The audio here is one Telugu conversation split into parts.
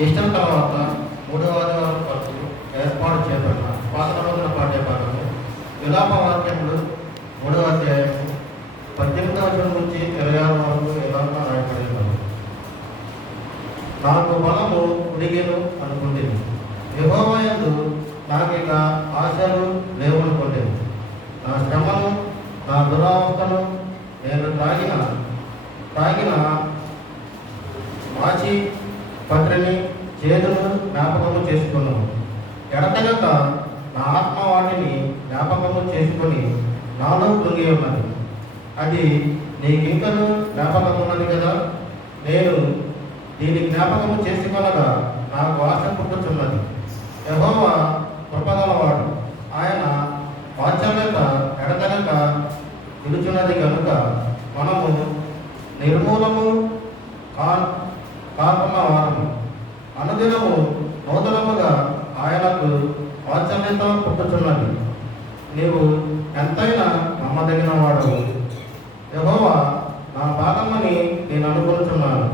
ఈస్టర్ తర్వాత మూడవ ఆదివారం వరకు ఏర్పాటు చేయబడిన పాత రోజుల పాఠ్యభాగము విలాప వాక్యములు 3వ అధ్యాయము 18వ వచనం నుంచి 26 వరకు ఎలా రాయబడి ఉన్నది. నాకు బలము ఉడిగెను అనుకుంటుంది, యెహోవా యందు నాకిక ఆశలు లేవనుకుంటుంది. నా శ్రమను, నా దురావస్థను, నేను తాగిన మాచి పత్రిని చేదును జ్ఞాపకము చేసుకున్నాను. ఎడతెగక నా ఆత్మ వాటిని జ్ఞాపకము చేసుకొని నాలో కృంగి ఉన్నది. అది నీకింకను జ్ఞాపకం ఉన్నది కదా, నేను దీని జ్ఞాపకము చేసుకొనగా నాకు ఆశ పుట్టుచున్నది. యెహోవా కృపగలవాడు, ఆయన వాత్సల్యత ఎడతెగక నిలుచున్నది కనుక మనము నిర్మూలము కాకున్న వారము. అనుదినము నూతనముగా ఆయనకు వాత్సల్యత పుట్టుచున్నది. నీవు ఎంతైనా నమ్మదగిన వాడవు. యెహోవా నా భాగమని నేను అనుకుంటున్నాను,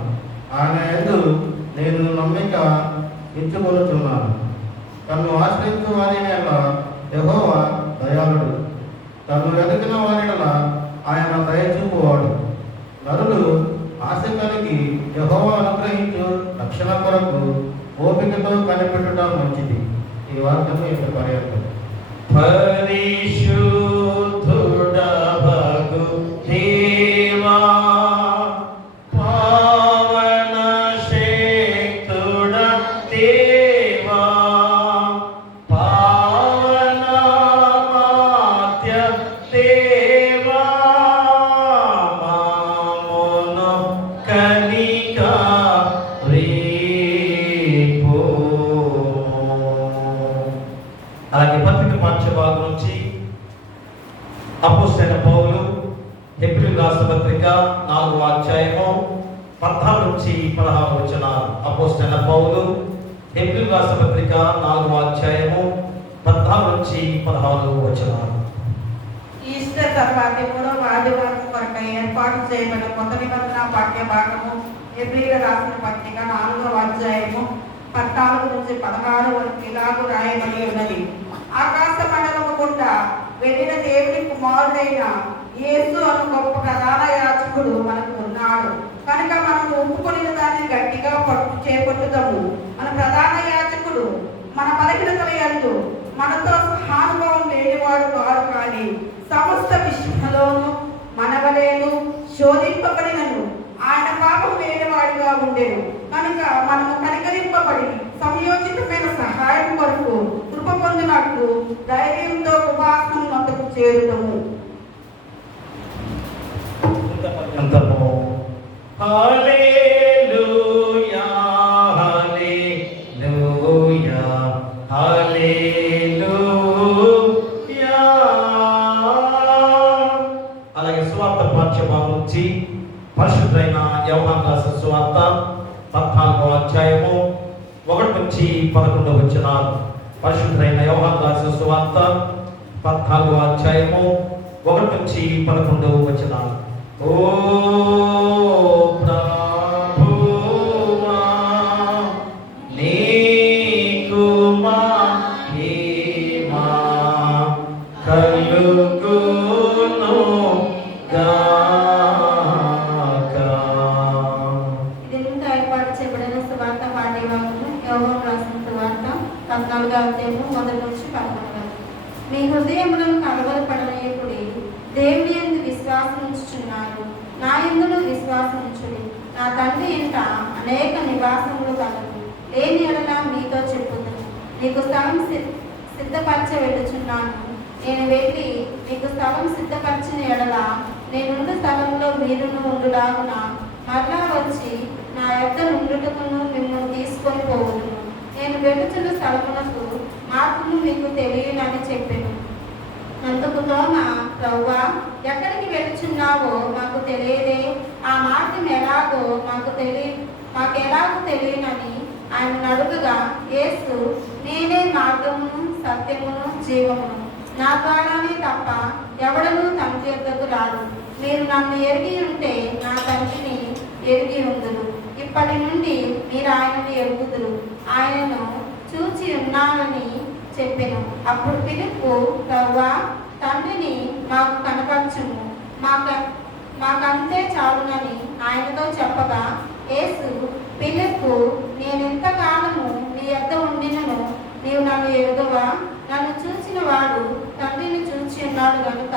ఆయన యందు నేను నమ్మిక ఇచ్చుకొనుచున్నాను. తను ఆశ్రయించు వారి యెహోవా దయాళుడు, తను వెతికిన వారి ఆయన దయచూపువాడు. నరులు ఆశ కలిగి యెహోవా అనుగ్రహించు రక్షణ కొరకు ఓపికతో కనిపెట్టుట మంచిది. ఈ వాక్యం యొక్క పర్యాప్తం. పరిశుద్ధుడవగు దేవా, పావన శక్తుడ దేవా, పావన మాత్య దేవా, మామోను కనిక రేపో. అలాగే పత్రిక పాఠ్యభాగం నుంచి అపోస్తలుడైన పౌలు హెబ్రీయులకు రాసిన పత్రిక 4వ అధ్యాయము 14 నుంచి 16 వచనాలు. అపోస్తలుడైన పౌలు హెబ్రీయులకు రాసిన పత్రిక 4వ అధ్యాయము 14 నుంచి 16 వచనాలు. ఈస్టర్ తర్వాత 3వ ఆదివారం కొరకు ఏర్పాటు చేయబడిన కొత్త నిబంధన పాఠ్య భాగము హెబ్రీయులకు రాసిన పత్రిక 4వ అధ్యాయము 14 నుంచి 16 వరకు ఇలాగూ రాయబడి ఉన్నది. ఆకాశ మండలము గుండా వెళ్ళిన దేవుని కుమారుడైన యేసు అను గొప్ప ప్రధాన యాజకుడు మనకు ఉన్నాడు కనుక మనము ఒప్పుకొనిన దాన్ని గట్టిగా చేపట్టుదాము. మన ప్రధాన యాజకుడు మన బలహీనతల యందు మనతో సహానుభవం లేనివాడు కాదు, కానీ సమస్త విషయంలోనూ మనవలేను శోధింపబడినను ఆయన పాపం లేనివాడిగా ఉండేను కనుక మనము కనికరింపబడి సంయోజితమైన సహాయం కొరకు కృప పొందినట్లు ధైర్యంతో కృపాసనం వద్దకు చేరుతాము. హల్లెలూయా, హల్లెలూయా, హల్లెలూయా. అలాగే సువార్త పాఠ్యభాగం నుంచి పరిశుద్ధైన యోహాను రాసిన సువార్త 14వ అధ్యాయము 1 నుంచి 11 వచనాలు. పరిశుద్ధైన యోహాను రాసిన సువార్త 14వ అధ్యాయము 1 నుంచి 11 వచనాలు. ఓ ప్రభువా, నీకు మహిమ కలుగును గాక. ఇది ఏర్పాటు చేయబడిన సువార్త పాఠ్యభాగము యోహాను రాసిన సువార్త 14వ అధ్యాయము 1 నుంచి 11. మీ హృదయములను కలవరపడనీయకుడి, దేవుని యందు విశ్వాసం ఉంచుచున్నారు, నా యందును విశ్వాసం ఉంచుడి. నా తండ్రి ఇంట అనేక నివాసములు కలవు, లేని ఎడల మీతో చెప్పుదును. నీకు స్థలం సిద్ధపరచ వెళ్ళుచున్నాను. నేను వెళ్ళి మీకు స్థలం సిద్ధపరిచిన ఎడల నేనుండు స్థలంలో మీరును ఉండులాగున మరలా వచ్చి నా యొద్ద నుండుటకును మిమ్మల్ని తీసుకొని పోవుదును. నేను వెళ్ళుచున్న స్థలమునకు మార్పును మీకు తెలియనని చెప్పాను. అందుకు తోమా, ప్రభువా, ఎక్కడికి వెళుచున్నావో మాకు తెలియదే, ఆ మార్గం ఎలాగో మాకెలాగో తెలియనని ఆయన అడుగగా, యేసు, నేనే మార్గమును సత్యమును జీవమును, నా ద్వారానే తప్ప ఎవడనూ తండ్రి యొద్దకు రాడు. మీరు నన్ను ఎరిగి ఉంటే నా తండ్రిని ఎరిగి ఉందురు. ఇప్పటి నుండి మీరు ఆయనను ఎరుగుదురు, ఆయనను చూచి ఉన్నానని చెప్పెను. అప్పుడు ఫిలిప్పు, ప్రభువా, తండ్రిని మాకు కనపరచుము, మాకంతే చాలునని ఆయనతో చెప్పగా, యేసు, ఫిలిప్పు, నేనెంతకాలము నీ యొద్ద ఉండినను నీవు నన్ను ఎరుగవా? నన్ను చూచిన వాడు తండ్రిని చూచి ఉన్నాడు గనుక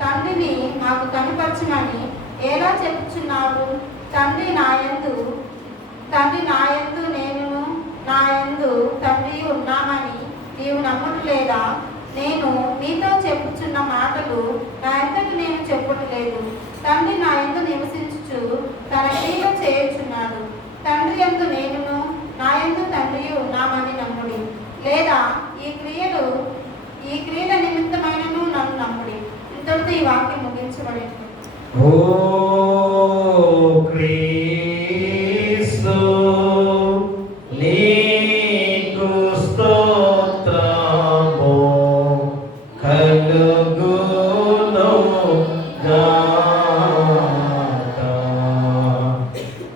తండ్రిని మాకు కనపరచమని ఎలా చెప్పుచున్నావు? తండ్రి నాయందు నేను నాయందు తండ్రి ఉన్నామని నీవు నమ్ముడు లేదా? నేను నీతో చెప్పుచున్న మాటలు నా ఎంతటి నేను చెప్పుటలేదు. తండ్రి నా యందు నివసించుచు తన క్రియలు చేయుచున్నాడు. తండ్రి యందు నేనును నా యందు తండ్రి ఉన్నామని నమ్ముడి, లేదా ఈ క్రియల నిమిత్తమైనను నన్ను నమ్ముడి. ఇంతటితో ఈ వాక్యం ముగించబడింది. ఓ క్రీస్తు నీకు స్తోత్రము కలుగును గాక.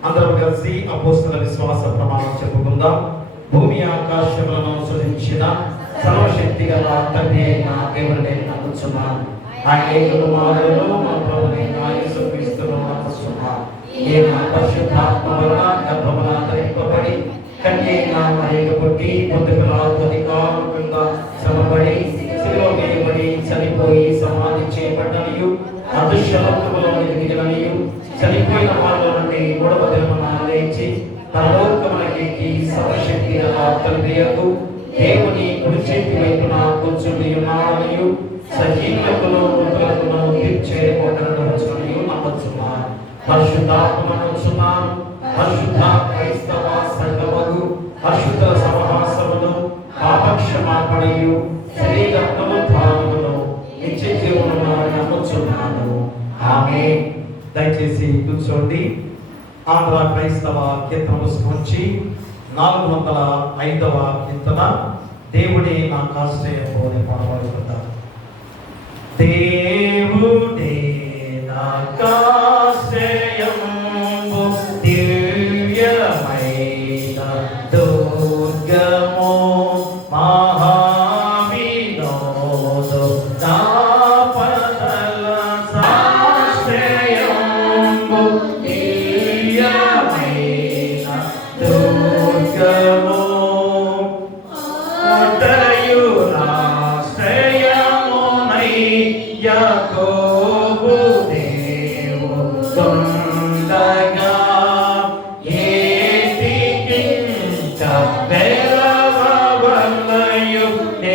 అందరం కలిసి అపోస్తల విశ్వాస ప్రమాణం చెప్పుకుందాం. భూమి ఆకాశములను సృజించిన సర్వశక్తి గల తండ్రి అయిన దేవుడిని నమ్ముచున్నాను. ఆయన కుమారుడు మా ప్రభువైన యేసుక్రీస్తును నమ్ముచున్నాను. ఈయన పరిశుద్ధాత్మ వలన గర్భమున ధరింపబడి కన్యైన మరియకు పుట్టి పొందుకులాకు అధికారముగా శ్రమపడి శిలువ వేయబడి చనిపోయి సమాధి చేయబడ్డనియు అదృశ్యలోకములో దిగిననియు చనిపోయిన వారిలో నుండి మూడవ దినమున లేచి పరలోకమునకెక్కి సర్వశక్తి గల తండ్రియకు దేవుని కుడి చేతి వైపున కూర్చుని ఉన్నాడనియు సజీవులకును మృతులకును తీర్చే ఒకరిని నమ్ముచున్నాను. పరిశుద్ధాత్మనుచున్నాను. పరిశుద్ధ క్రైస్తవ సంఘమును పరిశుద్ధ సమాసమును పాపక్షమాపణయు శరీర పునరుద్ధానమును నిత్య జీవమును నమ్ముచున్నాను. ఆమేన్. దయచేసి కూర్చోండి. ఆంధ్ర క్రైస్తవ కీర్తన పుస్తకం నుంచి 405వ కీర్తన, దేవుడే నాకు ఆశ్రయము అని పాడబడుతుందా. దేవుడే నాకు ఆశ్రయము, దివ్యమైన దుర్గము, మహావినోదు నా పదల ఆశ్రయము, దివ్యమైన దుర్గము, యాకోబు దేవుండగా ఏటికింత బెలవవలయు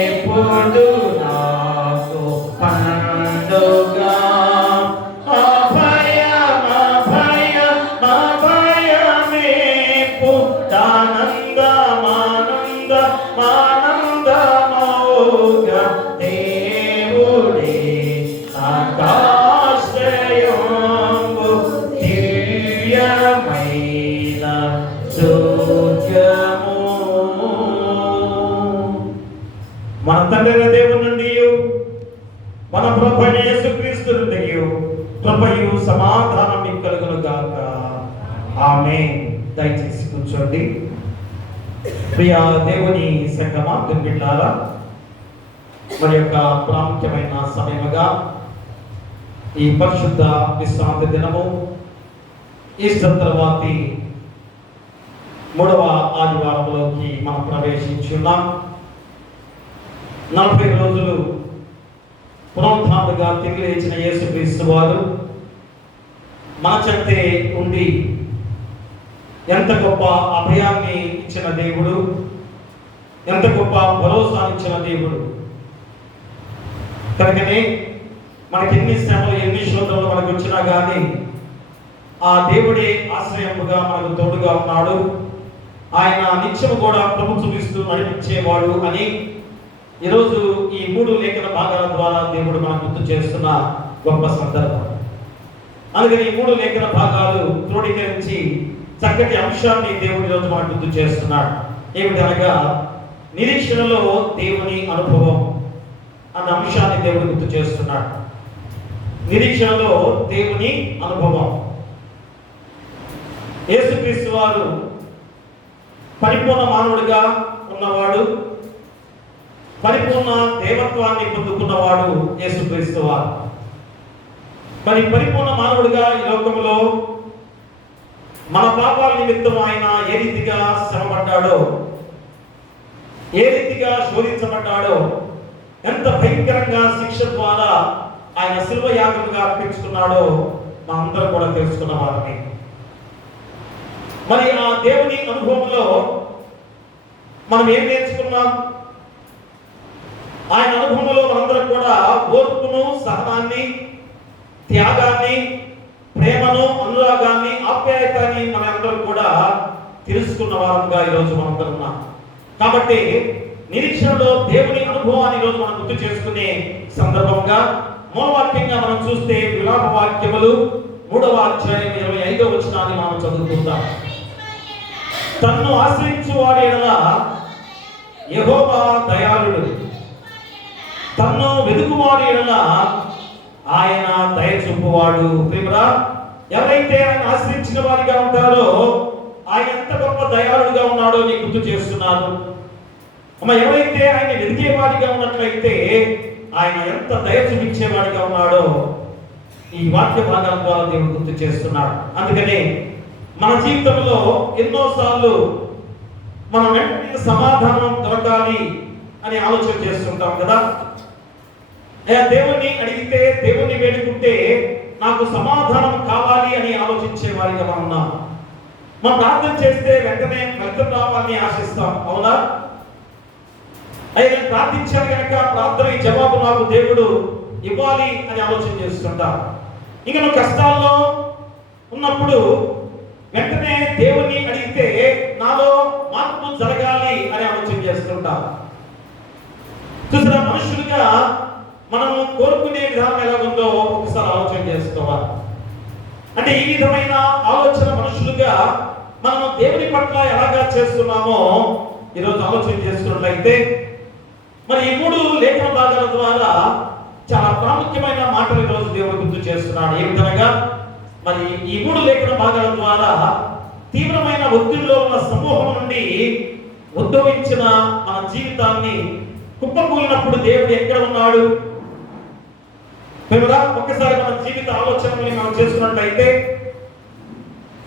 ఎప్పుడు నాకు పండుగ. అభయమేపు ఆనందమౌగా దేవుడే ఆశ్రయము, దివ్యమైన దుర్గము. మన తండ్రి దేవుని నుండి మన ప్రభువైన యేసుక్రీస్తు నుండి కృపయు సమాధానం మీకు కలుగును గాక. ఆమేన్. దయచేసి కూర్చోండి. ప్రియ దేవుని సంగమా, బిడ్డలారా, మరి యొక్క ప్రాముఖ్యమైన సమయముగా ఈ పరిశుద్ధ విశ్రాంతి దినము, ఈస్టర్ తర్వాతి 3వ ఆదివారంలోకి మనం ప్రవేశించున్నాం. 40 రోజులు పునరుద్ధానుగా తిరిగి లేచిన యేసుక్రీస్తు వారు మన చెంతే ఉండి ఎంత గొప్ప అభయాన్ని ఇచ్చిన దేవుడు, ఎంత గొప్ప భరోసాని ఇచ్చిన దేవుడు. కనుకనే మనకి ఎన్ని శ్రమలు, ఎన్ని శోధనలు మనకు వచ్చినా కానీ ఆ దేవుడే ఆశ్రయముగా మనకు తోడుగా ఉన్నాడు. ఆయన నిత్యము కూడా ప్రభుత్వం ఇస్తూ నడిపించేవాడు అని ఈరోజు ఈ 3 లేఖన భాగాల ద్వారా దేవుడు మనకు గుర్తు చేస్తున్న గొప్ప సందర్భం. అందుకని ఈ 3 లేఖన భాగాలు క్రోడీకరించి చక్కటి అంశాన్ని దేవుడి రోజు మనకు గుర్తు చేస్తున్నాడు. ఏమిటనగా నిరీక్షణలో దేవుని అనుభవం అన్న అంశాన్ని దేవుడు గుర్తు చేస్తున్నాడు. నిరీక్షణలో దేవుని అనుభవం. యేసుక్రీస్తు వారు పరిపూర్ణ మానవుడిగా ఉన్నవాడు, పరిపూర్ణ దేవత్వాన్ని పొందుకున్నవాడు యేసుక్రీస్తు వారు. మరి పరిపూర్ణ మానవుడిగా ఈ లోకంలో మన పాపాల నిమిత్తం ఆయన ఏ రీతిగా శ్రమపడ్డాడో, ఏ రీతిగా శోధించబడ్డాడో, ఎంత భయంకరంగా శిక్ష ద్వారా ఆయన శిలువ యాగముగా అర్పించుకున్నాడో మనందరం కూడా తెలుసుకున్న వారిని. మరి ఆ దేవుని అనుభవంలో మనం ఏం నేర్చుకున్నాం? ఆయన అనుభవంలో మనందరం కూడా ఓర్పును, సహనాన్ని, త్యాగాన్ని, ప్రేమను, అనురాగాన్ని, ఆప్యాయతని మనందరం కూడా తెలుసుకున్న వారంగా ఈరోజు మనందరం ఉన్నాం. కాబట్టి నిరీక్షణలో దేవుని అనుభవాన్ని ఈరోజు మనం గుర్తు చేసుకునే సందర్భంగా మూలవాక్యంగా మనం చూస్తే విలాప వాక్యములు 3వ అధ్యాయం 25వ వచనాన్ని మనం చదువుకుందాం. తన్ను ఆశ్రయించు వారి ఎడల యెహోవా దయాళుడు, తన్ను వెదుకు వారి ఎడల ఆయన దయ చూపువాడు. ప్రియరా, ఎవరైతే ఆయన ఆశ్రయించిన వారిగా ఉంటారో ఆయన ఎంత గొప్ప దయాళుడుగా ఉన్నాడో నీకు గుర్తు చేస్తున్నాను. ఎవరైతే ఆయన వెతికేవాడిగా ఉన్నట్లయితే ఆయన ఎంత దయ చూపించేవాడిగా ఉన్నాడో ఈ వాక్య భాగాల ద్వారా దేవుడు గుర్తు చేస్తున్నాడు. అందుకనే మన జీవితంలో ఎన్నోసార్లు మనం వెంటనే సమాధానం దొరకాలి అని ఆలోచన చేస్తుంటాం కదా. దేవుణ్ణి అడిగితే, దేవుణ్ణి వేడుకుంటే నాకు సమాధానం కావాలి అని ఆలోచించే వారిగా మనం ఉన్నాం. మనం ప్రార్థన చేస్తే వెంటనే ఫలితం రావాలని ఆశిస్తాం, అవునా? నేను ప్రార్థించాను కనుక ప్రార్థన జవాబు నాకు దేవుడు ఇవ్వాలి అని ఆలోచన చేస్తుంటాం. ఇంకా నువ్వు కష్టాల్లో ఉన్నప్పుడు వెంటనే దేవుని అడిగితే నాలో మార్పు జరగాలి అని ఆలోచన చేస్తుంటాం. చూసారా, మనుషులుగా మనం కోరుకునే విధానం ఎలా ఉందో ఒకసారి ఆలోచన చేసుకోవాలి. అంటే ఈ విధమైన ఆలోచన మనుషులుగా మనం దేవుని పట్ల ఎలాగా చేస్తున్నామో ఈరోజు ఆలోచన చేస్తున్నట్లయితే మరి ఈ 3 లేఖన భాగాల ద్వారా చాలా ప్రాముఖ్యమైన మాటలు ఈరోజు దేవుడు గుర్తు చేస్తున్నాడు. ఏమిటనగా మరి ఈ 3 లేఖన భాగాల ద్వారా తీవ్రమైన ఒత్తిడిలో ఉన్న సమూహం నుండి ఉద్భవించిన మన జీవితాన్ని కుప్పకూలినప్పుడు దేవుడు ఎక్కడ ఉన్నాడు? ఒక్కసారి మన జీవిత ఆలోచనని మనం చేసుకున్నట్లయితే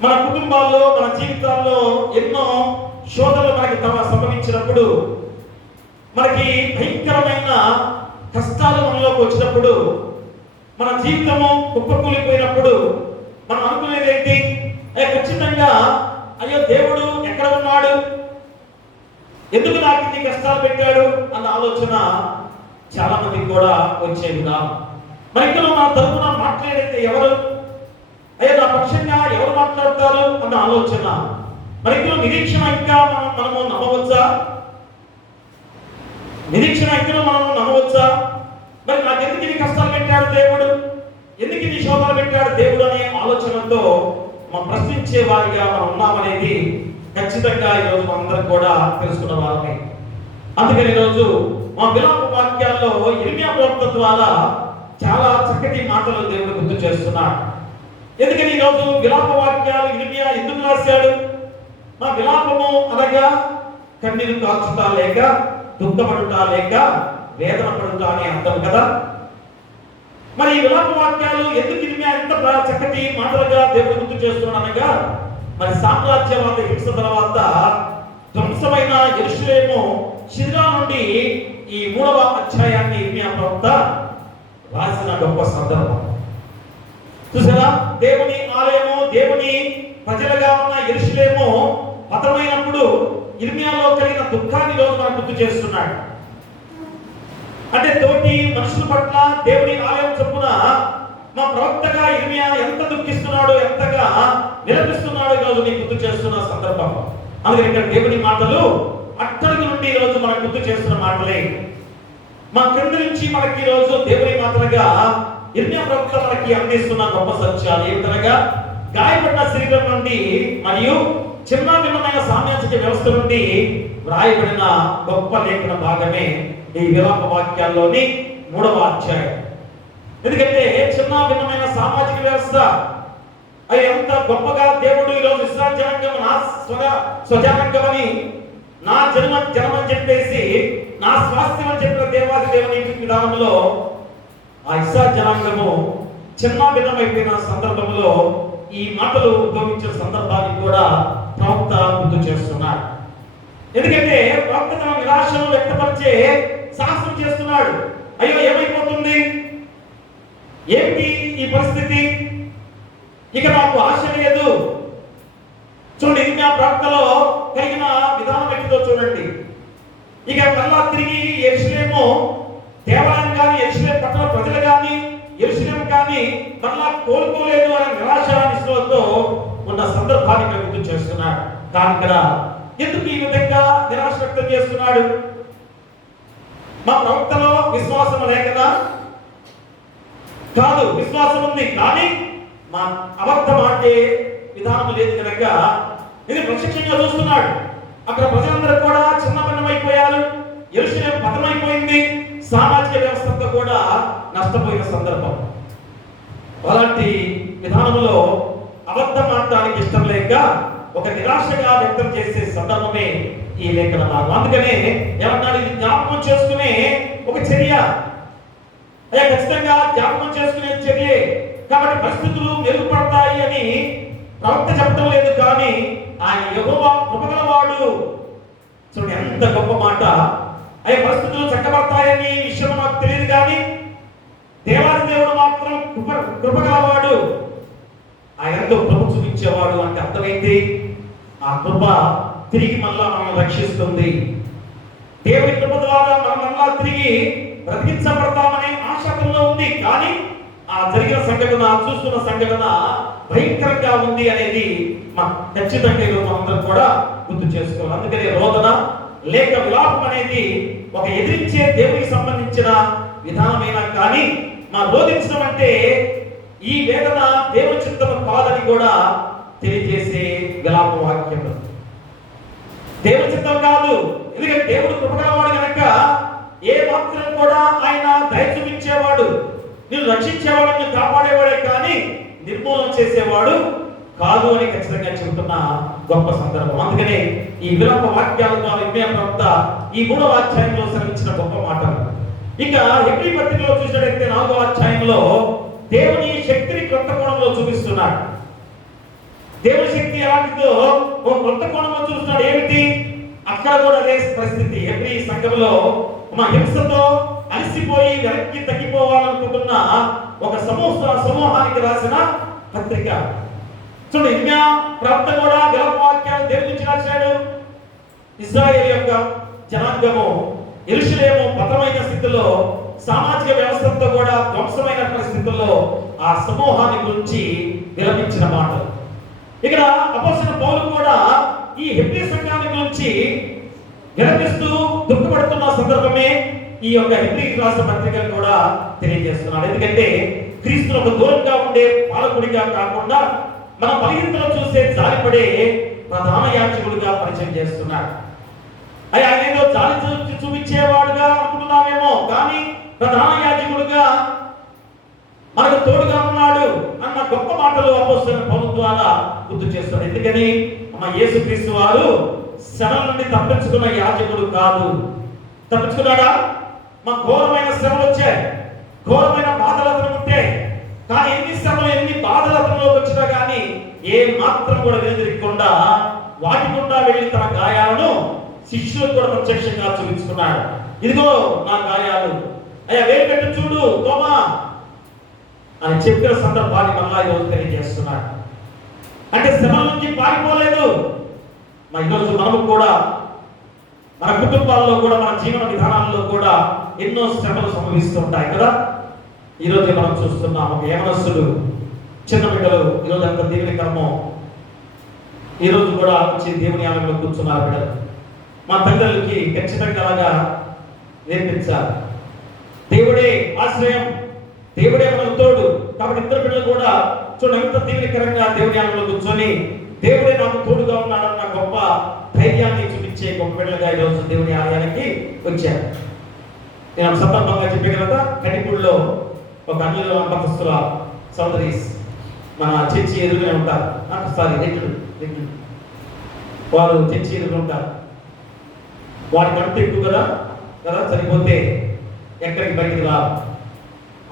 మన కుటుంబాల్లో, మన జీవితాల్లో ఎన్నో శోధనలు మనకి సంభవించినప్పుడు, మనకి భయంకరమైన కష్టాలు మనలోకి వచ్చినప్పుడు, మన జీవితము కుప్పకూలిపోయినప్పుడు మనం అనుకునేది ఏంటి? ఖచ్చితంగా అయ్యో దేవుడు ఎక్కడ ఉన్నాడు, ఎందుకు నాకు ఇన్ని కష్టాలు పెట్టాడు అన్న ఆలోచన చాలా మందికి కూడా వచ్చేదిగా. మరి ఇక్కడ మన తరపున మాట్లాడేది ఎవరు? అయ్యో నా పక్షంగా ఎవరు మాట్లాడతారు అన్న ఆలోచన. మరి ఇక్కడ నిరీక్షణ ఇంకా మనము నమ్మవచ్చా? నిరీక్షణ ఇంకా మనము నమ్మవచ్చా? మరి నాకు ఎందుకు ఇన్ని కష్టాలు పెట్టాడు దేవుడు, ఎందుకు ఇన్ని శోధనలు పెట్టాడు దేవుడు అనే ఆలోచనతో మనం ప్రశ్నించే వారిగా మనం ఉన్నామనేది ఖచ్చితంగా ఈరోజు మనందరం కూడా తెలుసుకున్న వారమే. అందుకని ఈరోజు మా విలాప వాక్యాల్లో ఇర్మియా ప్రవక్త ద్వారా చాలా చక్కటి మాటలు దేవుడు గుర్తు చేస్తున్నాడు. ఎందుకని ఈరోజు విలాప వాక్యాలు ఇర్మియా ఎందుకు రాశాడు? మా విలాపము అనగా కన్నీరు కాల్చుతా లేక, దుఃఖపడుతా లేక, వేదన పడుతా అని అర్థం కదా. మరి ఈ విలాప వాక్యాలు ఎందుకు ఇర్మియా ఎంత చక్కటి మాటలుగా దేవుడు గుర్తు చేస్తున్నాడు అనగా, మరి సామ్రాజ్యవాద హింస తర్వాత ధ్వంసమైన యెరూషలేము శిథిలాల నుండి ఈ 3వ అధ్యాయాన్ని ఇర్మియా ప్రవక్త రాసిన గొప్ప సందర్భం. చూసారా, దేవుని ఆలయము, దేవుని ప్రజలుగా ఉన్న యెరూషలేము పతనమైనప్పుడు ఇర్మియాలో కలిగిన దుఃఖాన్ని రోజు మనకు గుర్తు చేస్తున్నాడు. అంటే తోటి మనుషుల పట్ల దేవుని ఆలయం చొప్పున మా ప్రవక్తగా ఇర్మియా ఎంత దుఃఖిస్తున్నాడో, ఎంతగా విలపిస్తున్నాడో ఈరోజు నీకు గుర్తు చేస్తున్న సందర్భం. అందుకని ఇక్కడ దేవుని మాటలు అట్టడుగు నుండి ఈరోజు మనకు గుర్తు చేస్తున్న మాటలే. మా క్రింద నుంచి మనకి ఈరోజు దేవుని మాటలుగా ఇర్మియా ప్రవక్త మనకి అందిస్తున్న గొప్ప సత్యాలు ఏమిటనగా, గాయపడిన శరీరం నుండి మరియు చిన్న భిన్నమైన సామ్యాజిక వ్యవస్థ నుండి వ్రాయబడిన గొప్ప లేఖన భాగమే ఈ విలాప వాక్యాల్లోని 3వ అధ్యాయం. ఎందుకంటే చిన్న భిన్నమైన సామాజిక వ్యవస్థ అది ఎంత గొప్పగా దేవుడు ఈరోజు ఇస్రాయేల్ జనాంగం నా స్వజనాంగమని, నా జనమని చెప్పేసి నా స్వాస్థ్యం అని చెప్పిన దేవాది దేవుని విధానంలో ఆ ఇస్రాయేల్ జనాంగము చిన్న భిన్నమైపోయిన సందర్భంలో ఈ మాటలు ఉద్భవించిన సందర్భాన్ని కూడా ప్రవక్త గుర్తు చేస్తున్నాడు. ఎందుకంటే ప్రవక్త తన నిరాశను వ్యక్తపరిచే సాహసం చేస్తున్నాడు. అయ్యో ఏమైపోతుంది, ఏమిటి ఈ పరిస్థితి, ఇక నాకు ఆశ లేదు. చూడండి, ఇది నా ప్రవక్తలో కలిగిన విధానం ఎట్టిదో చూడండి. ఇక మళ్ళా తిరిగి యెరూషలేము దేవాలయం కానీ, యెరూషలేము పట్టణ ప్రజలు కానీ, యెరూషలేము కానీ మళ్ళా కోలుకోలేదు అనే నిరాశ నిస్పృహతో ఉన్న సందర్భాన్ని గుర్తు చేస్తున్నాడు. కానీ ఇక్కడ ఎందుకు ఈ విధంగా నిరాశ వ్యక్తం చేస్తున్నాడు? మా ప్రవక్తలో విశ్వాసం లేకనా? కాదు, విశ్వాసం ఉంది, కానీ మా అబద్ధం ఆడే విధానం లేదు కనుక ఇది ప్రత్యక్షంగా చూస్తున్నాడు. అక్కడ ప్రజలందరూ కూడా చిన్నభిన్నమైపోయారు, యెరూషలేము పతనమైపోయింది, సామాజిక వ్యవస్థతో కూడా నష్టపోయిన సందర్భం. అలాంటి విధానంలో అబద్ధం ఆడటానికి ఇష్టం లేక ఒక నిరాశగా వ్యక్తం చేసే సందర్భమే ఈ లేఖన భాగం. అందుకనే ఏమన్నాడు, ఇది జ్ఞాపకం చేసుకునే ఒక చర్య. అదే ఖచ్చితంగా జ్ఞాపకం చేసుకునే చర్య. కాబట్టి పరిస్థితులు మెరుగుపడతాయి అని ప్రవక్త చెప్పడం లేదు, కానీ ఆయన యెహోవా కృపగలవాడు. చూడండి ఎంత గొప్ప మాట. అయ్యే పరిస్థితులు చక్కబడతాయని విషయం నాకు తెలియదు, కానీ దేవాది దేవుడు మాత్రం కృపగలవాడు. ఆయనతో కృప చూపించేవాడు అంటే అర్థమైంది, ఆ కృప తిరిగి మళ్ళా మనల్ని రక్షిస్తుంది. దేవుని కృప ద్వారా మనం మళ్ళా తిరిగి బ్రతికించబడతామనే ఆశకంలో ఉంది. కానీ ఆ జరిగిన సంఘటన, చూస్తున్న సంఘటన భయంకరంగా ఉంది అనేది ఖచ్చితంగా మనందరం కూడా గుర్తు చేసుకోవాలి. అందుకని రోదన లేక విలాపం అనేది ఒక ఎదిరించే దేవునికి సంబంధించిన విధానమైనా, కానీ రోధించడం అంటే ఈ వేదన దేవుని చిత్తము కాదని కూడా తెలియజేసే విలాప వాక్యం. దేవుని చిత్తం కాదు, ఎందుకంటే దేవుడు కృపగలవాడు కనుక ఏ మాత్రం కూడా ఆయన దయ చూపించేవాడు, నిన్ను రక్షించేవాడు, నిన్ను కాపాడేవాడే, కానీ నిర్మూలన చేసేవాడు కాదు అని ఖచ్చితంగా చెబుతున్న గొప్ప సందర్భం. అందుకనే ఈ విలాప వాక్యాల ద్వారా ఇర్మీయా ప్రవక్త ఈ 3వ అధ్యాయంలో శ్రమించిన గొప్ప మాటలు. ఇక హెబ్రీ పత్రికలో చూసినట్లయితే 4వ అధ్యాయంలో దేవుని శక్తిని కొత్త కోణంలో చూపిస్తున్నాడు. దేవుని శక్తి ఎలాంటిదో ఒక కొత్త కోణంలో చూస్తున్నాడు. ఏమిటి? అక్కడ కూడా అదే పరిస్థితి. హెబ్రీ సంఘంలో హింసతో అలసిపోయి వెనక్కి తగ్గిపోవాలనుకుంటున్న ఒక సమూహానికి రాసిన పత్రిక. చూడండి, ఇర్మీయా ప్రవక్త కూడా విలాప వాక్యాలు దేవుని గురించి రాశాడు. ఇశ్రాయేలు యొక్క జనాంగము యెరూషలేము పతనమైన స్థితిలో, సామాజిక వ్యవస్థతో కూడా ధ్వంసమైన పరిస్థితుల్లో ఆ సమూహాన్ని గురించి విలపించిన మాటలు. ఇక్కడ అపోస్తలుడైన పౌలు కూడా ఈ హెబ్రీ సంఘాన్ని గురించి విలపిస్తూ దుఃఖపడుతున్న సందర్భమే ఈ యొక్క హెబ్రీ రాసిన పత్రికను కూడా తెలియజేస్తున్నాడు. ఎందుకంటే క్రీస్తును ఒక దూరంగా ఉండే పాలకుడిగా కాకుండా మన బలహీనతలో చూసే జాలిపడే ప్రధాన యాజకుడిగా పరిచయం చేస్తున్నాడు. ఆయన ఏదో జాలి చూపించేవాడుగా అనుకుంటున్నామేమో, కానీ ప్రధాన యాజకుడిగా మనకు తోడుగా ఉన్నాడు అన్న గొప్ప మాటలు అపోస్తలుడైన పౌలు ద్వారా గుర్తు చేస్తాడు. ఎందుకని యేసుక్రీస్తు వారు శ్రమల నుండి తప్పించుకున్న యాజకుడు కాదు. తప్పించుకున్నాడా? ఘోరమైన శ్రమలు వచ్చాయి, ఘోరమైన బాధలతను ఉంటే, కానీ ఎన్ని శ్రమలు ఎన్ని బాధలతలోకి వచ్చినా కానీ ఏ మాత్రం కూడా వెనుదిరగకుండా వాటి గుండా వెళ్ళి తన గాయాలను శిష్యులకు కూడా ప్రత్యక్షంగా చూపించుకున్నాడు. ఇదిగో నా గాయాలు, అయ్యా వేలు పెట్టి చూడు తోమా అని చెప్పిన సందర్భాన్ని మళ్ళా ఈరోజు తెలియజేస్తున్నాడు. అంటే శ్రమల నుంచి పారిపోలేదు. ఈరోజు మనము కూడా మన కుటుంబాల్లో కూడా మన జీవన విధానాల్లో కూడా ఎన్నో శ్రమలు సంభవిస్తూ ఉంటాయి కదా. ఈరోజు మనం చూస్తున్నాం, ఒక యవనస్తుడు, చిన్న బిడ్డలు ఈరోజు అంత దేవుని కర్మం, ఈరోజు కూడా వచ్చి దేవుని ఆలయంలో కూర్చున్నారు బిడ్డలు. మా తల్లిదండ్రులకి ఖచ్చితంగా అలాగా నేర్పించాలి. దేవుడే ఆశ్రయం, దేవుడే మనకు తోడు. కాబట్టి ఇద్దరు బిడ్డలు కూడా చూడండి ఎంత దీవెనకరంగా దేవుని ఆలయంలో కూర్చొని దేవుడే నాకు తోడుగా ఉన్నాడన్న గొప్ప ధైర్యాన్ని చూపించే గొప్ప బిడ్డలుగా ఈరోజు దేవుని ఆలయానికి వచ్చారు. నేను సందర్భంగా చెప్పే కదా, కడిపూడిలో ఒక అన్యుల మతస్థుల సోదరి మన చర్చి ఎదురుగానే ఉంటారు. సారీ రెడ్లు వారు చర్చి ఎదురుగా ఉంటారు. వారికి అంత ఎక్కువ కదా సరిపోతే ఎక్కడికి బయటికి రాదు.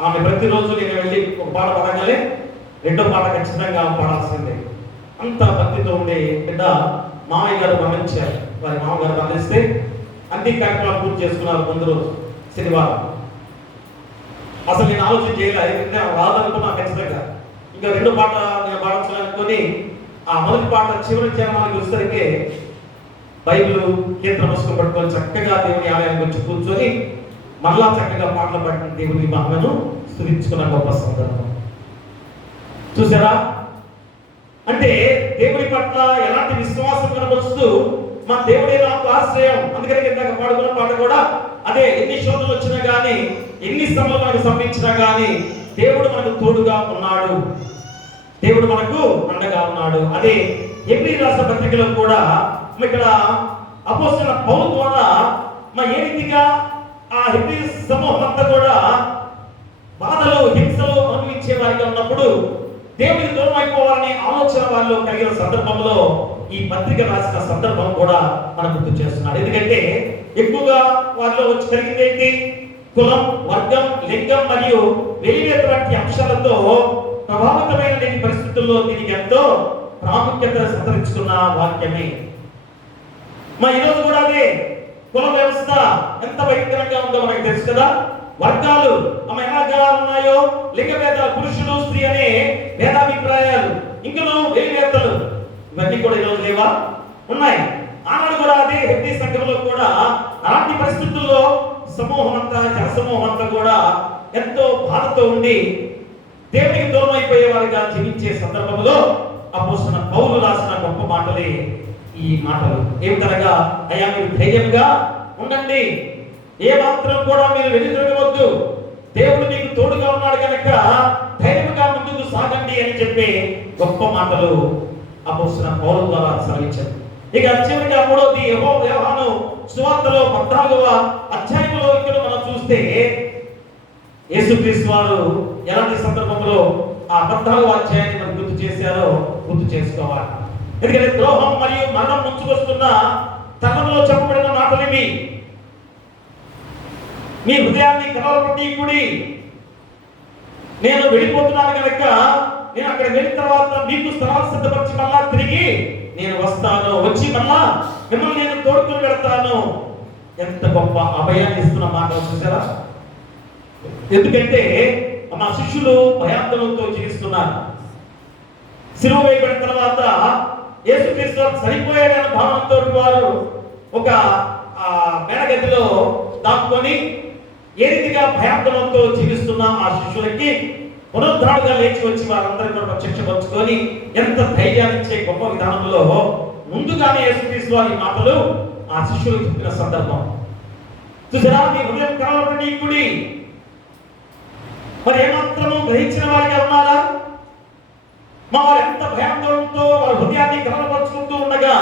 ఆమె ప్రతిరోజు నేను వెళ్ళి ఒక పాట పాడగానే రెండో పాట ఖచ్చితంగా పాడాల్సిందే. అంత భక్తితో ఉండే బిడ్డ. మామయ్య గారు మరణించారు. వారి మామగారు మరణిస్తే అన్ని కార్యక్రమాలు పూర్తి చేసుకున్నారు ముందు రోజు శనివారం. అసలు నేను ఆలోచన చేయలేదు, రాదనుకున్నా ఖచ్చితంగా. ఇంకా రెండో పాట నేను పాడించాలనుకొని ఆ మొదటి పాట చివరి చరణాలకు వచ్చేసరికి బైబిల్ కీర్తన పుస్తకం పట్టుకొని చక్కగా దేవుని ఆలయానికి వచ్చి కూర్చొని మరలా చక్కగా పాటలు పాడిన దేవుని మహిమను స్తుతించుకున్న గొప్ప సందర్భం. చూసారా? అంటే దేవుడి పట్ల ఎలాంటి విశ్వాసం కనబరుస్తూ మా దేవుడే నాకు ఆశ్రయం. అందుకని ఇందాక పాడుకున్న పాట కూడా అదే. ఎన్ని శోధనలు వచ్చినా కానీ, ఎన్ని శ్రమలు మనకు సంపించినా కానీ దేవుడు మనకు తోడుగా ఉన్నాడు, దేవుడు మనకు అండగా ఉన్నాడు. అదే హెబ్రీ రాష్ట్ర పత్రికలో కూడా ఇక్కడ అపోస్తలుడైన పౌలు ద్వారా ఏ రీతిగా ఆ హెబ్రీ సమూహం అంతా కూడా బాధలు హింసలు అనుభవించే వారిగా ఉన్నప్పుడు దేవుడికి దూరం అయిపోవాలనే ఆలోచన వాళ్ళు కలిగిన సందర్భంలో ఈ పత్రిక రాసిన సందర్భం కూడా మనం గుర్తు చేస్తున్నాడు. ఎందుకంటే ఎక్కువగా వారిలో వచ్చి కలిగింది ఏంటి? కులం, వర్గం, లింగం మరియు వెలివేతలాంటి అంశాలతో ప్రభావితమైన పరిస్థితుల్లో దీనికి ఎంతో ప్రాముఖ్యత సంతరించుకున్న వాక్యమే. ఈరోజు కూడా అదే. కుల వ్యవస్థ ఎంత భయంకరంగా ఉందో మనకు తెలుసు కదా. వర్గాలు ఎలాగా ఉన్నాయో, లింగ భేదాలు, పురుషుడు స్త్రీ అనే భేదాభిప్రాయాలు, ఇంకను వెలివేతలు, ఇవన్నీ కూడా ఈరోజు లేవా? ఉన్నాయి. ఆనాడు కూడా అదే హెబ్రీ సంఘంలో కూడా అలాంటి పరిస్థితుల్లో సమూహం అంతా, జనసమూహం అంతా కూడా ఎంతో బాధతో ఉండి దేవునికి దూరం అయిపోయే వారిగా జీవించే సందర్భంలో అపోస్తలుడైన పౌలు రాసిన గొప్ప మాటలే ఈ మాటలు. ఏమిటనగా, అయ్యా మీరు ధైర్యంగా ఉండండి, ఏ మాత్రం కూడా మీరు వెనుతిరగవద్దు, దేవుడు మీకు తోడుగా ఉన్నాడు కనుక ధైర్యంగా ముందుకు సాగండి అని చెప్పి గొప్ప మాటలు అపోస్తలుడైన పౌలు ద్వారా సెలవిచ్చారు. ఇక చివరిగా మూడవది యోహాను సువార్తలో 14వ అధ్యాయంలో ఇక్కడ మనం చూస్తే యేసుక్రీస్తు వారు ఎలాంటి సందర్భంలో ఆ 14వ అధ్యాయాన్ని మనం గుర్తు చేశారో గుర్తు చేసుకోవాలి. ఎందుకంటే ద్రోహం మరియు మరణం ముంచుకొస్తున్న తరుణంలో చెప్పబడిన మాటలు ఇవి. మీ హృదయాన్ని కలవరపడనీయకుడి, నేను వెళ్ళిపోతున్నాను కనుక నేను అక్కడ వెళ్ళిన తర్వాత మీకు స్థలాలు సిద్ధపరిచి మళ్ళా తిరిగి నేను వస్తాను, వచ్చి మళ్ళా మిమ్మల్ని నేను తోడుకొని వెళ్తాను. ఎంత గొప్ప అభయాన్ని ఇస్తున్న మాట చూసారా? ఎందుకంటే మా శిష్యులు భయాందోళనతో జీవిస్తున్నారు. సిలువ వేయబడిన తర్వాత యేసుక్రీస్తు సరిపోయాడన్న భావనతో వారు ఒక మేడగదిలో దాక్కుని ఏ రీతిగా భయాందోళనతో జీవిస్తున్న ఆ శిష్యులకి పునరుద్ధరణగా లేచి వచ్చి వారందరూ కూడా ప్రత్యక్షపరుచుకొని ఎంత ధైర్యాన్ని ఇచ్చే గొప్ప విధానంలో ముందుగానే యేసుక్రీస్తు వారి మాటలు ఆ శిష్యులకు చెప్పిన సందర్భం చూసారా? మీ హృదయం కలవరపడనీయకుడి. మరి ఏమాత్రము గ్రహించిన వారిగా ఉన్నారా? వారు ఎంత భయాందోళనతో వారి హృదయాన్ని కలవరపరుచుకుంటూ ఉండగా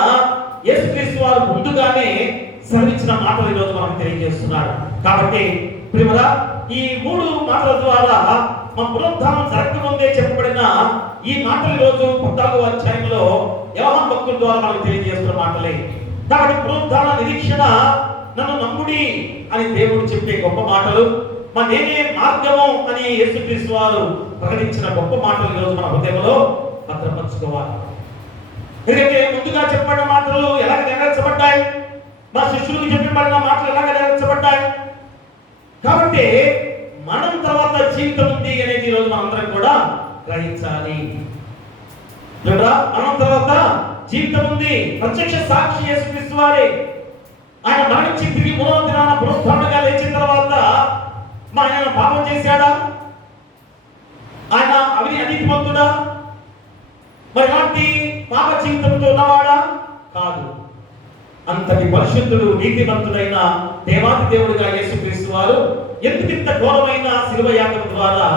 యేసుక్రీస్తు వారు ముందుగానే సెలవిచ్చిన మాటలు ఈరోజు మనకు తెలియజేస్తున్నాడు. కాబట్టి ప్రియరా, ఈ 3 మాటల ద్వారా మా పునరుద్ధానం జరగకముందే చెప్పబడిన ఈ మాటలు ఈరోజు 14వ అధ్యాయంలో యోహాను భక్తుల ద్వారా మనకు తెలియజేస్తున్న మాటలే. కాబట్టి పునరుద్ధాన నిరీక్షణ నన్ను నమ్ముడి అని దేవుడు చెప్పే గొప్ప మాటలు, నేనే మార్గము అని యేసుక్రీస్తు వారు ప్రకటించిన గొప్ప మాటలు ఈరోజు మన హృదయంలో భద్రపరచుకోవాలి. ఎందుకంటే ముందుగా చెప్పబడిన మాటలు ఎలాగ నెరవేర్చబడ్డాయి, మా శిష్యులకు చెప్పబడిన మాటలు ఎలాగ నెరవేర్చబడ్డాయి. కాబట్టి మనం తర్వాత జీవితం ఉంది అనేది ఈరోజు మనందరం కూడా గ్రహించాలి. మనం తర్వాత జీవితం ఉంది. ప్రత్యక్ష సాక్షి యేసుక్రీస్తు వారే. ఆయన మరణించి తిరిగి 3వ దినాన పునరుద్ధరణగా లేచిన తర్వాత ఆయన పాపం చేశాడా? ఆయన అవినీతిమంతుడా? మరి ఎలాంటి పాప జీవితంతో ఉన్నవాడా? కాదు. అంతటి పరిశుద్ధుడు, నీతిమంతుడైన దేవాది దేవుడిగా యేసుక్రీస్తు వారు ఎందుకింత ఘోరమైన శిలువ యాగం ద్వారా